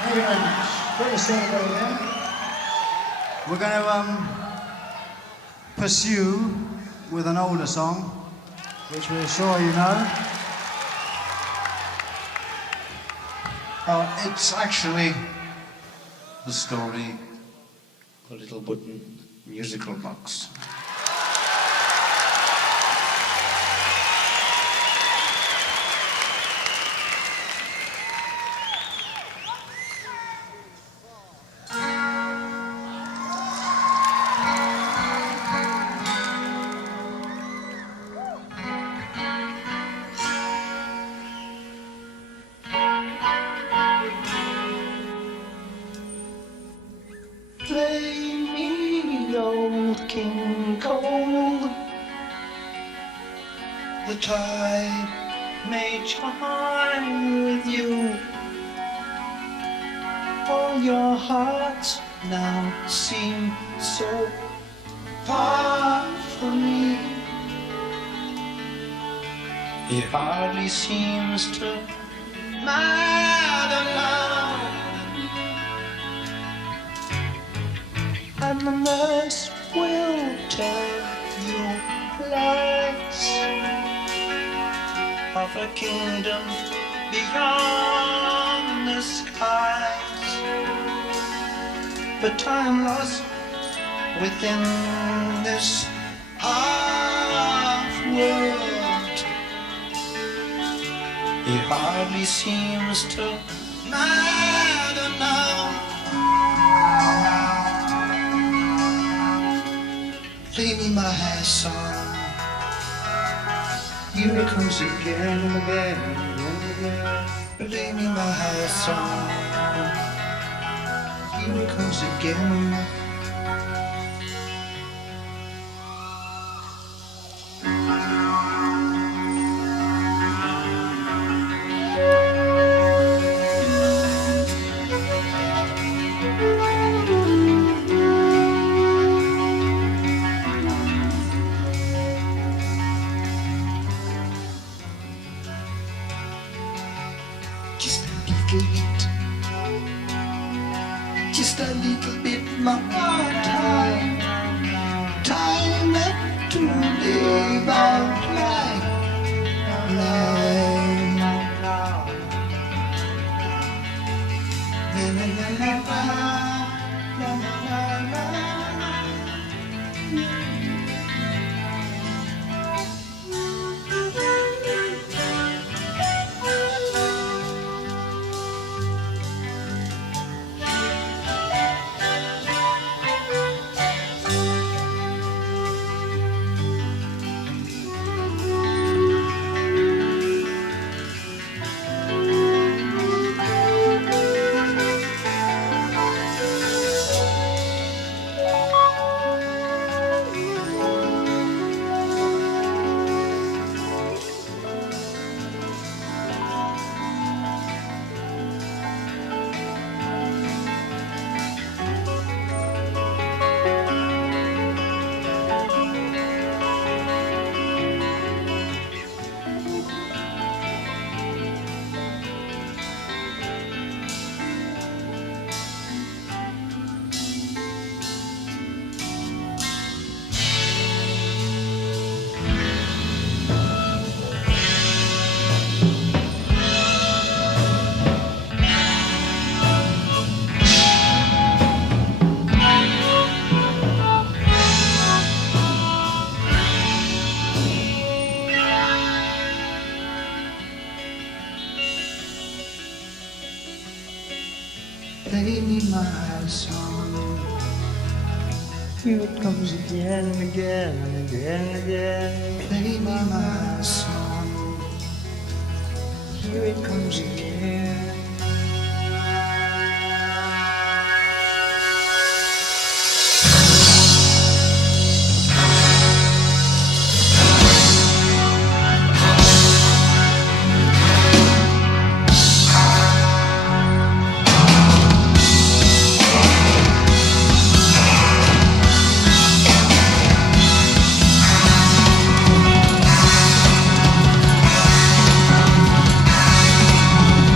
Thank you very much. Great to see everybody again. We're going to pursue with an older song, which we're sure you know. It's actually the story of a little wooden musical box. Play me old King Cole. The tide may chime with you. All your hearts now seem so far from me. It hardly seems to matter now. And the nurse will tell you lies of a kingdom beyond the skies. But time lost within this half world, it hardly seems to matter now. Play me my song. Here it comes again and again and again. Play me my song. Here it comes again. Just a little bit more time, time to live out life. Play me my song. Here it comes again and again and again and again. Play me my song. Here it comes again.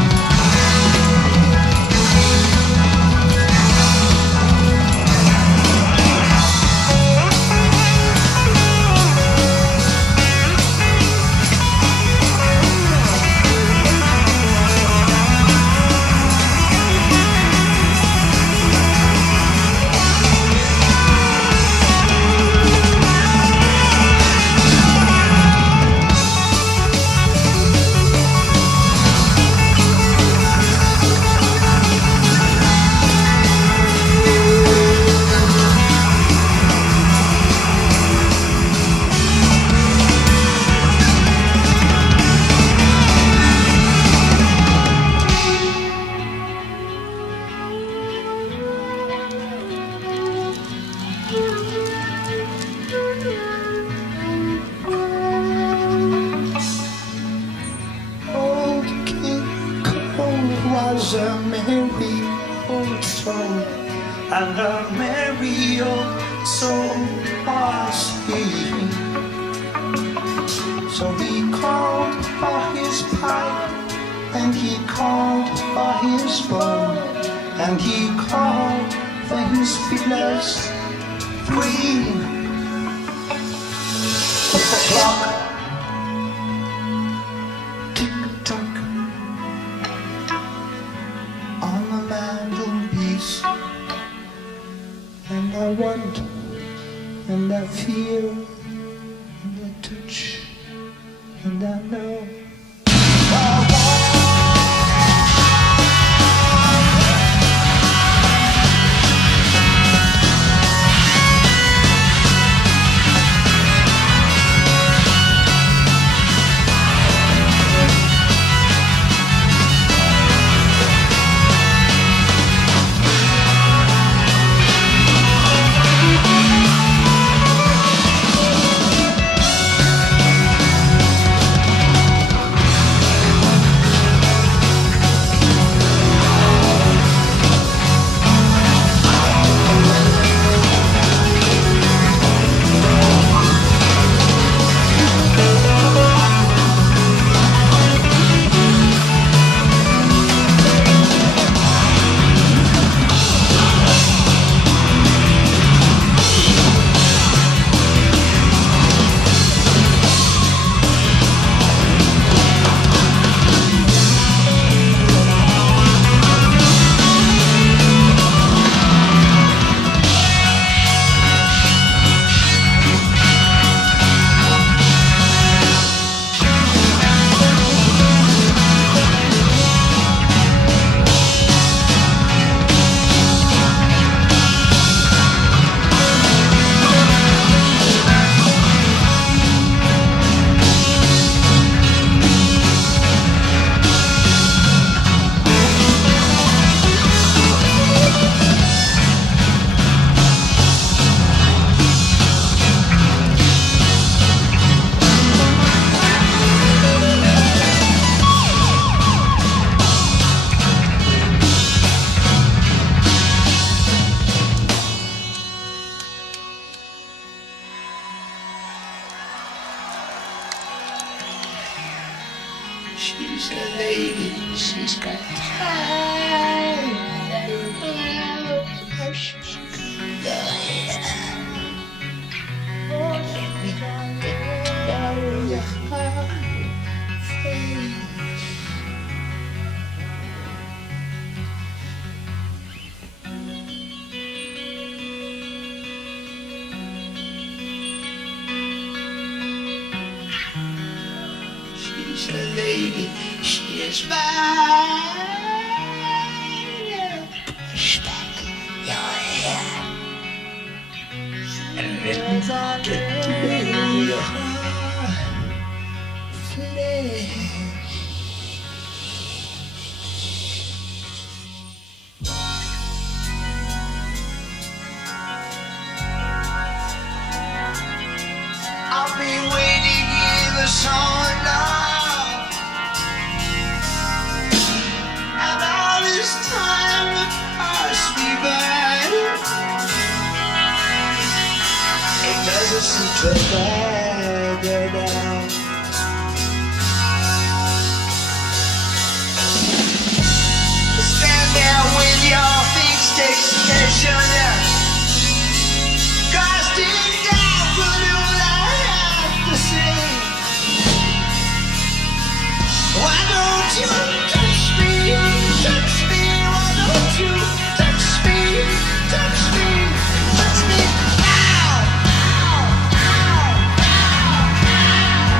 was a merry old soul, and a merry old soul was he. So he called for his pipe, and he called for his bow, and he called for his fiddlers three. But the clock tick-tock on the mantelpiece, and I want, and I feel, and I touch, and I know. She's a lady, she's got time. She's a lady, she is mine. Push back your hair and let me get to your flesh. I've been waiting in the sun now, and all this time it passed me by. It doesn't seem to matter now. Stand there with your feet, take station. Casting down for all I have to say. Why don't you touch me, touch me? Why don't you touch me, touch me, touch me? Ow, ow, ow, ow, ow.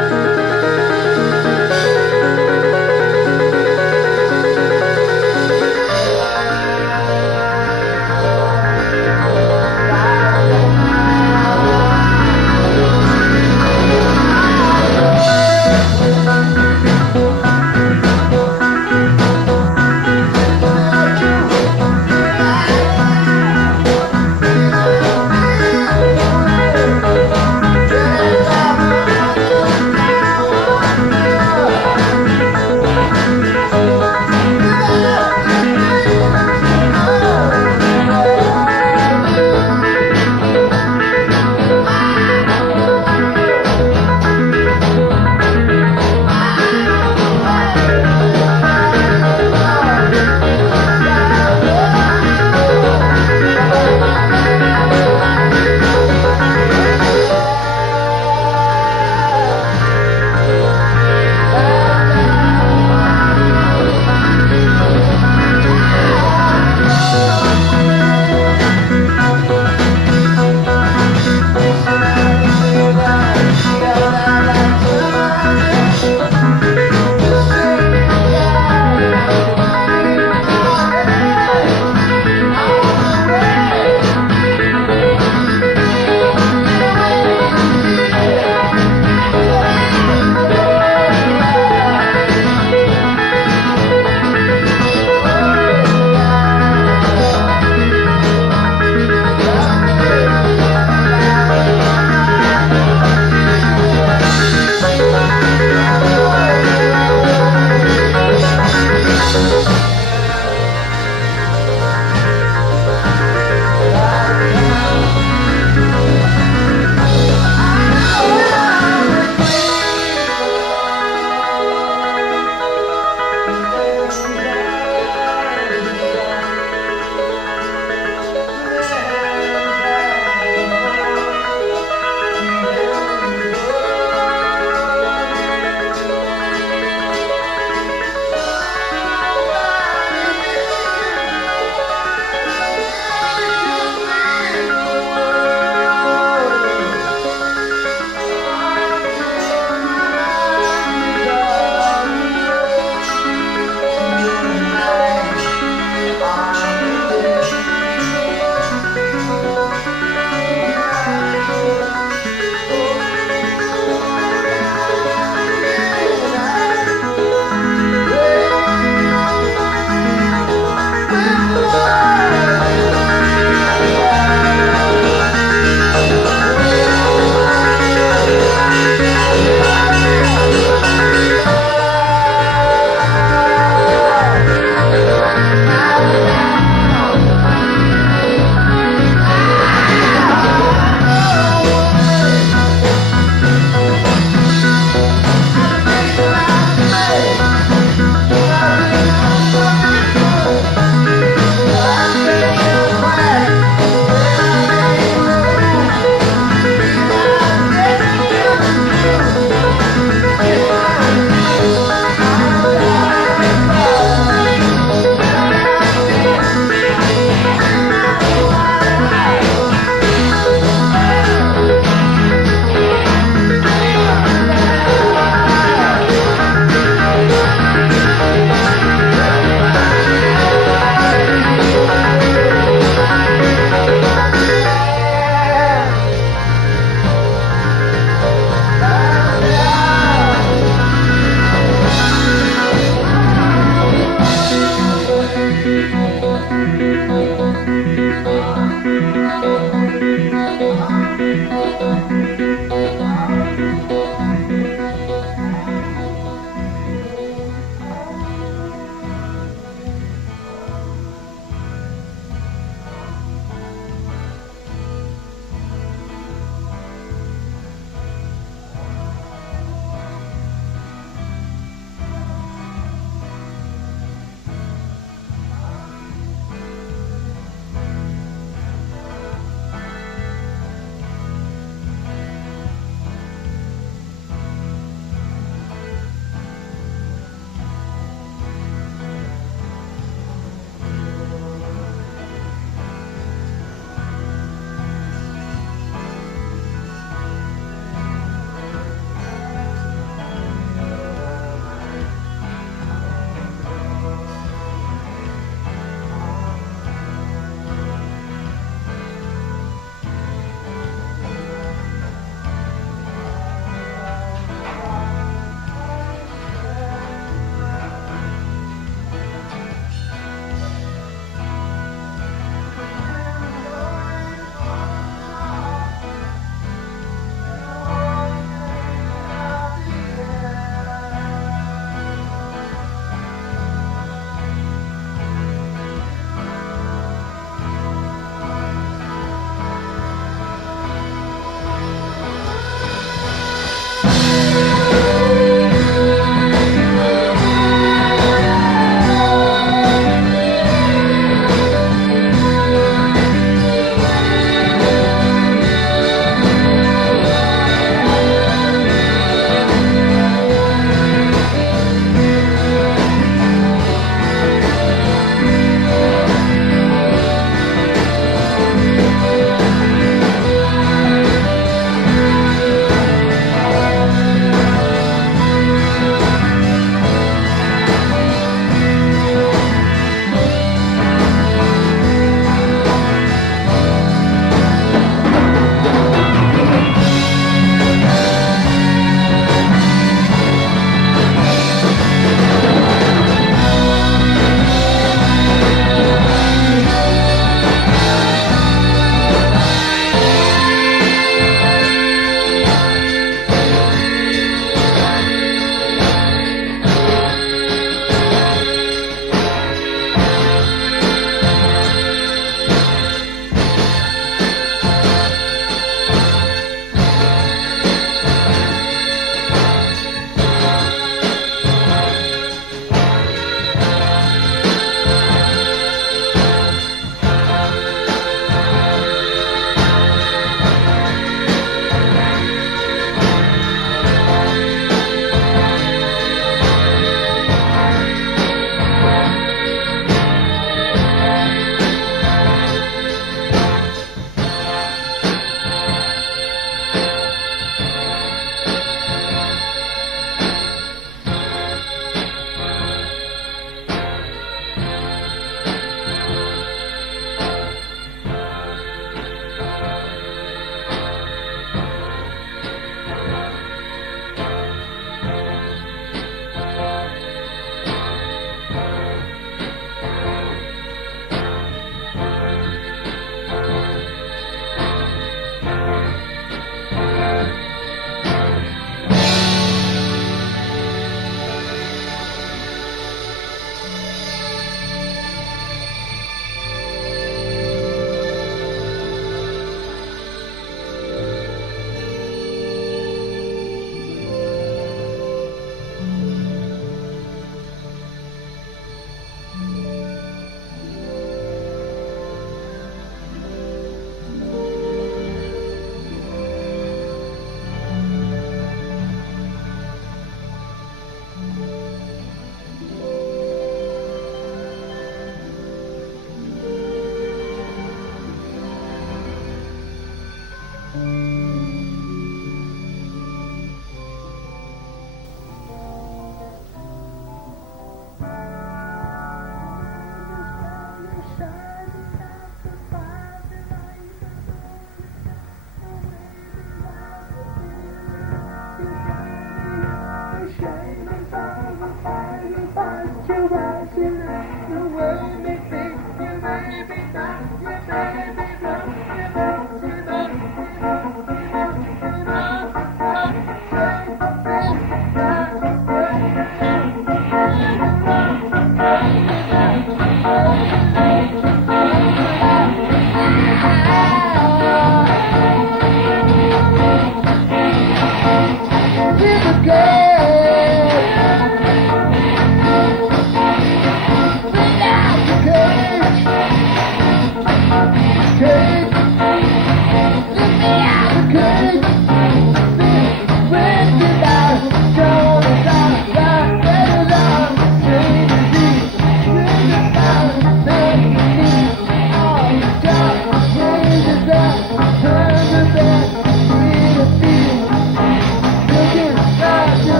Turn the back, free to feel. Looking right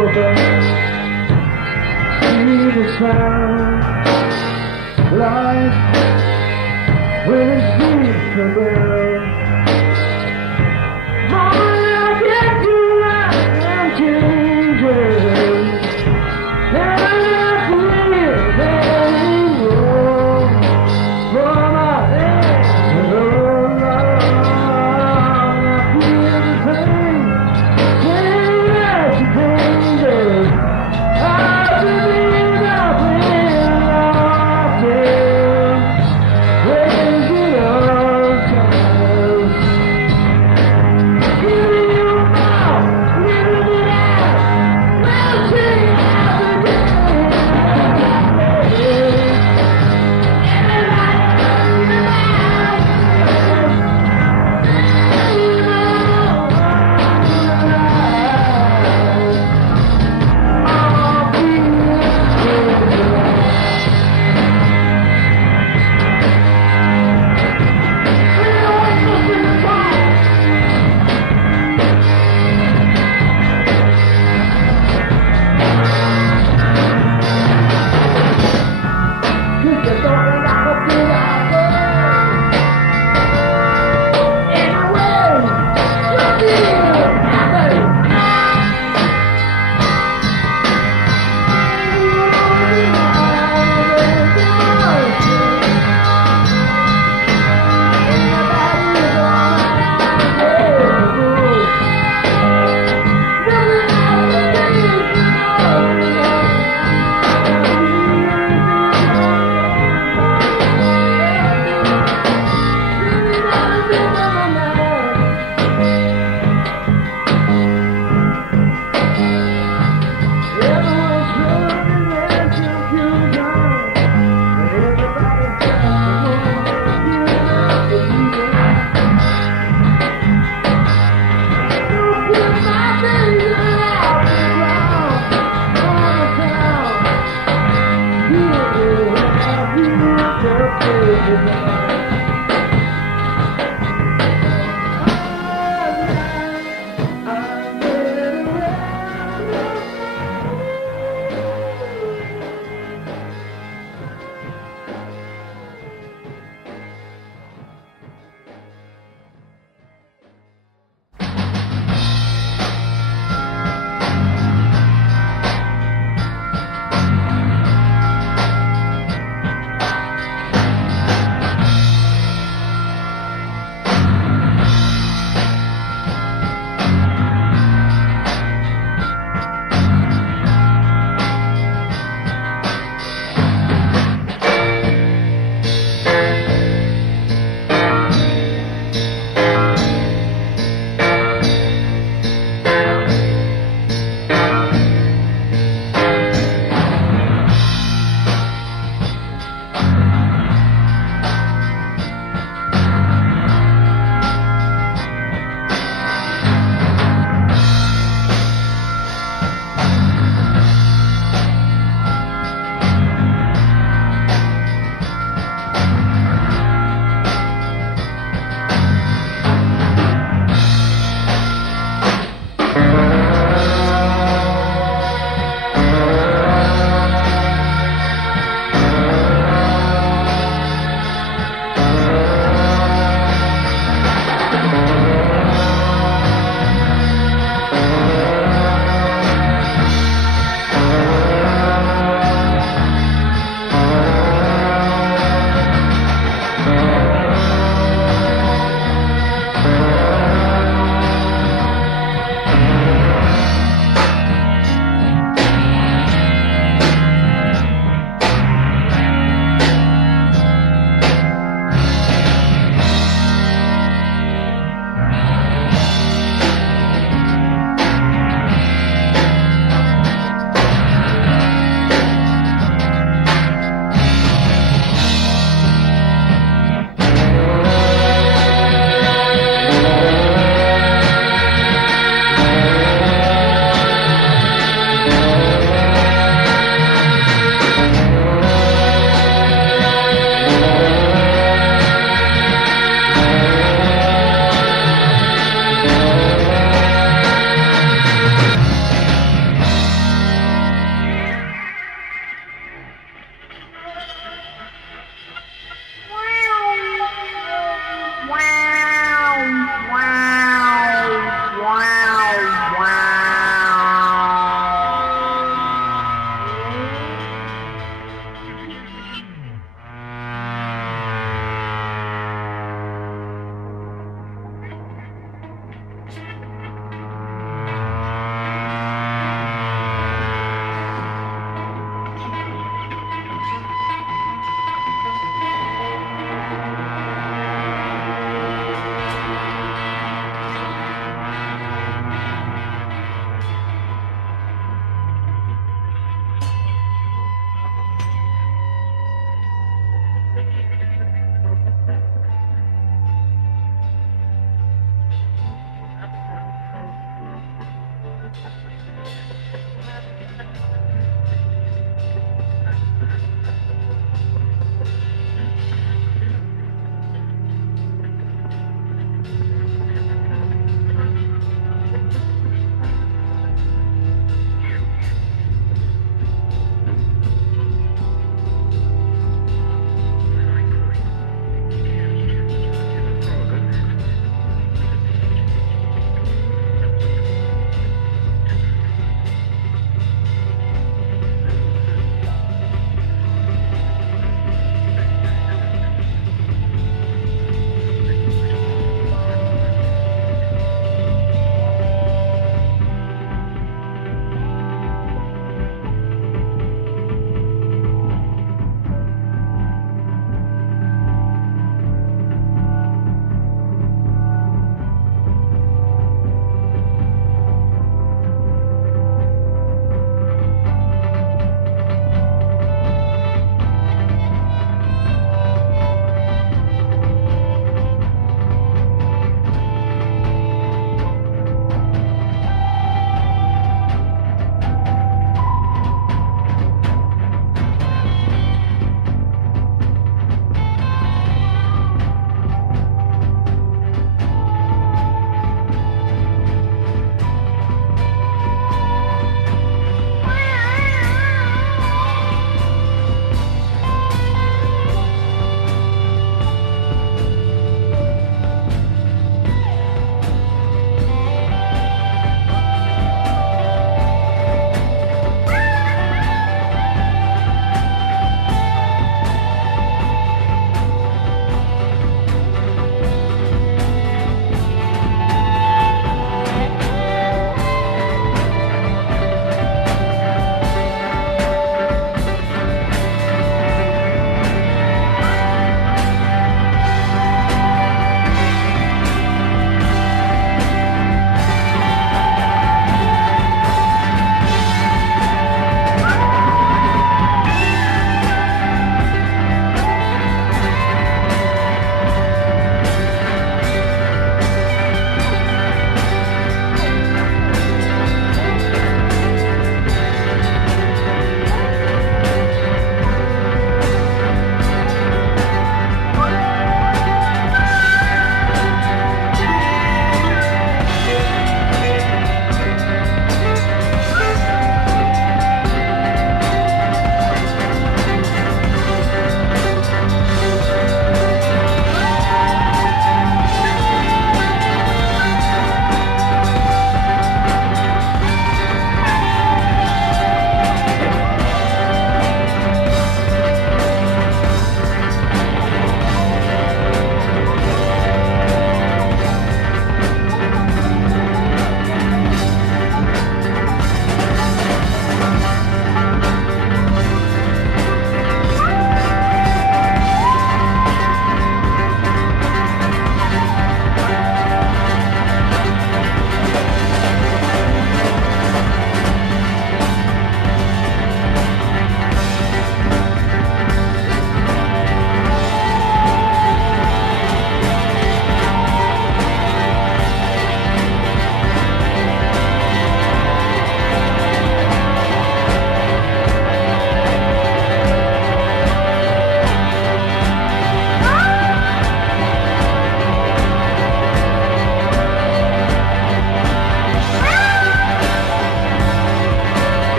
open. See the sound. Life when it sleeps the girl. Mama, I get you right and changes. And I have to live anymore. For my head is a I feel the pain. Pain that you changes. I believe nothing. Crazy love.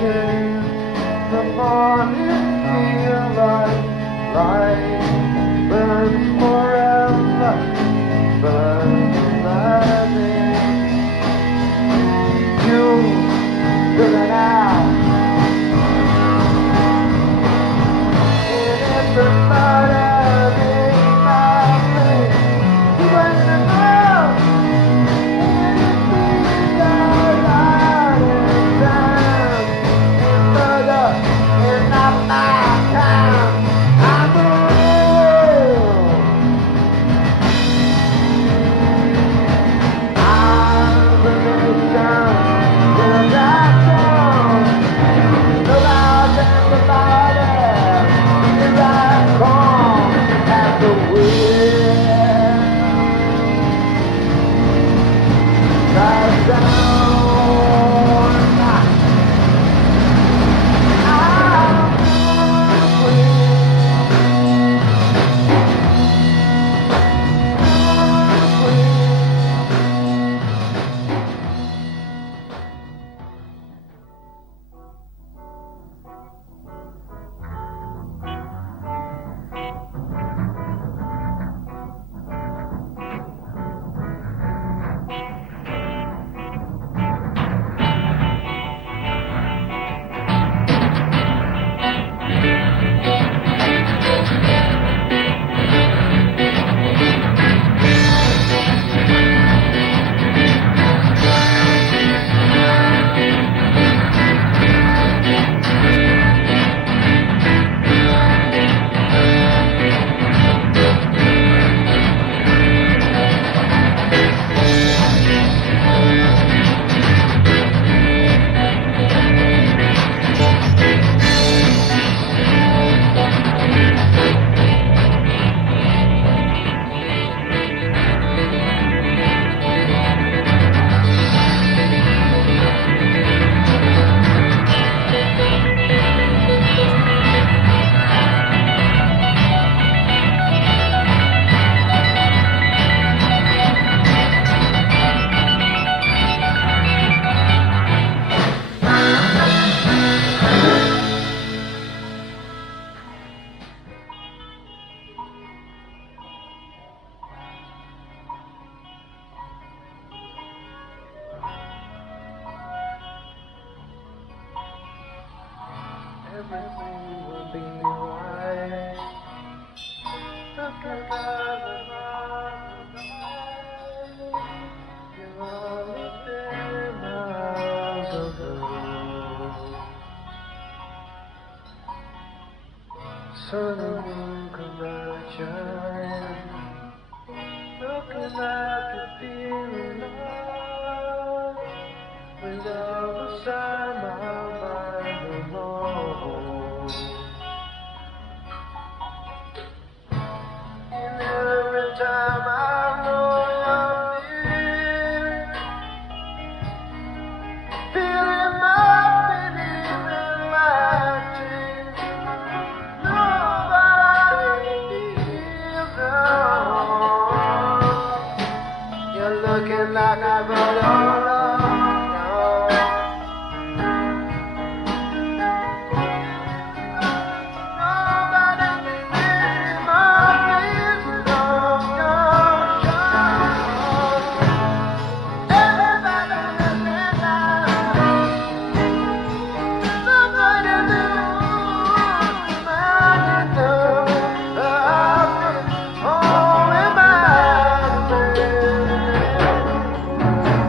came, the morning feel like light burns forever, burns nothing. You fill it out, and everybody makes my face. You want to know, and it seems alright in time, and further, and not my time. I'm real. I'm a nation till that down. Look out everybody, here I come at the wheel. Right down. Everything will be right. Look at the you're only 10 miles ago. Sun and moon come out shine. Looking like a feeling love. Without the sign, my mind alone. And every time I know you're near, feeling my feelings in my tears. Nobody feels alone. You're looking like I've got all alone.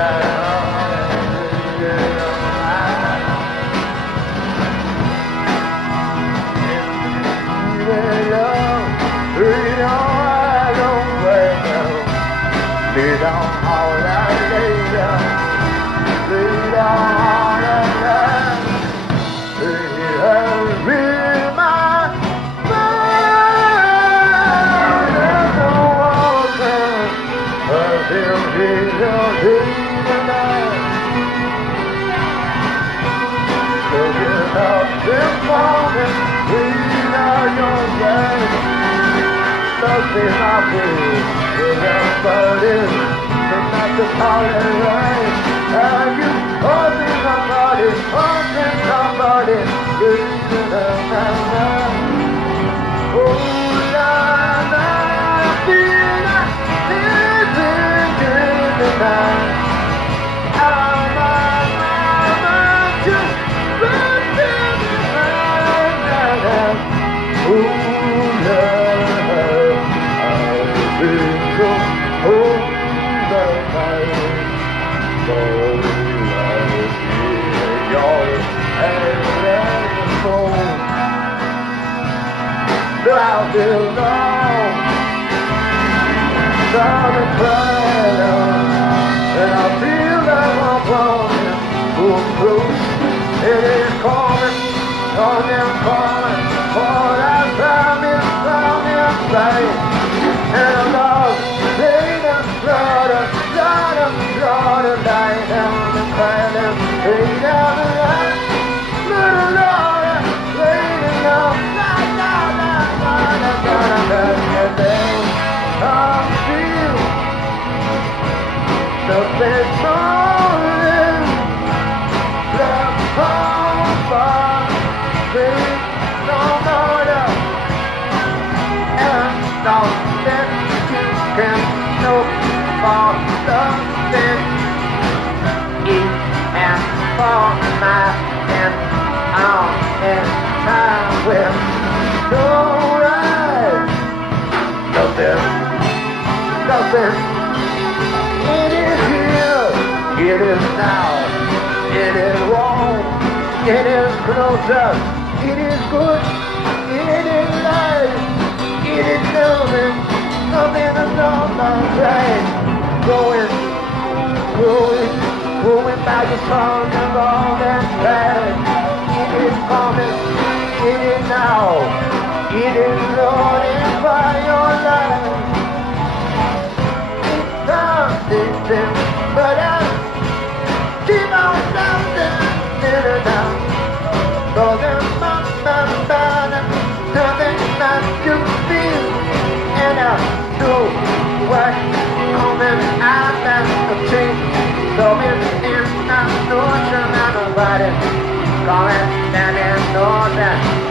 Calling down in northern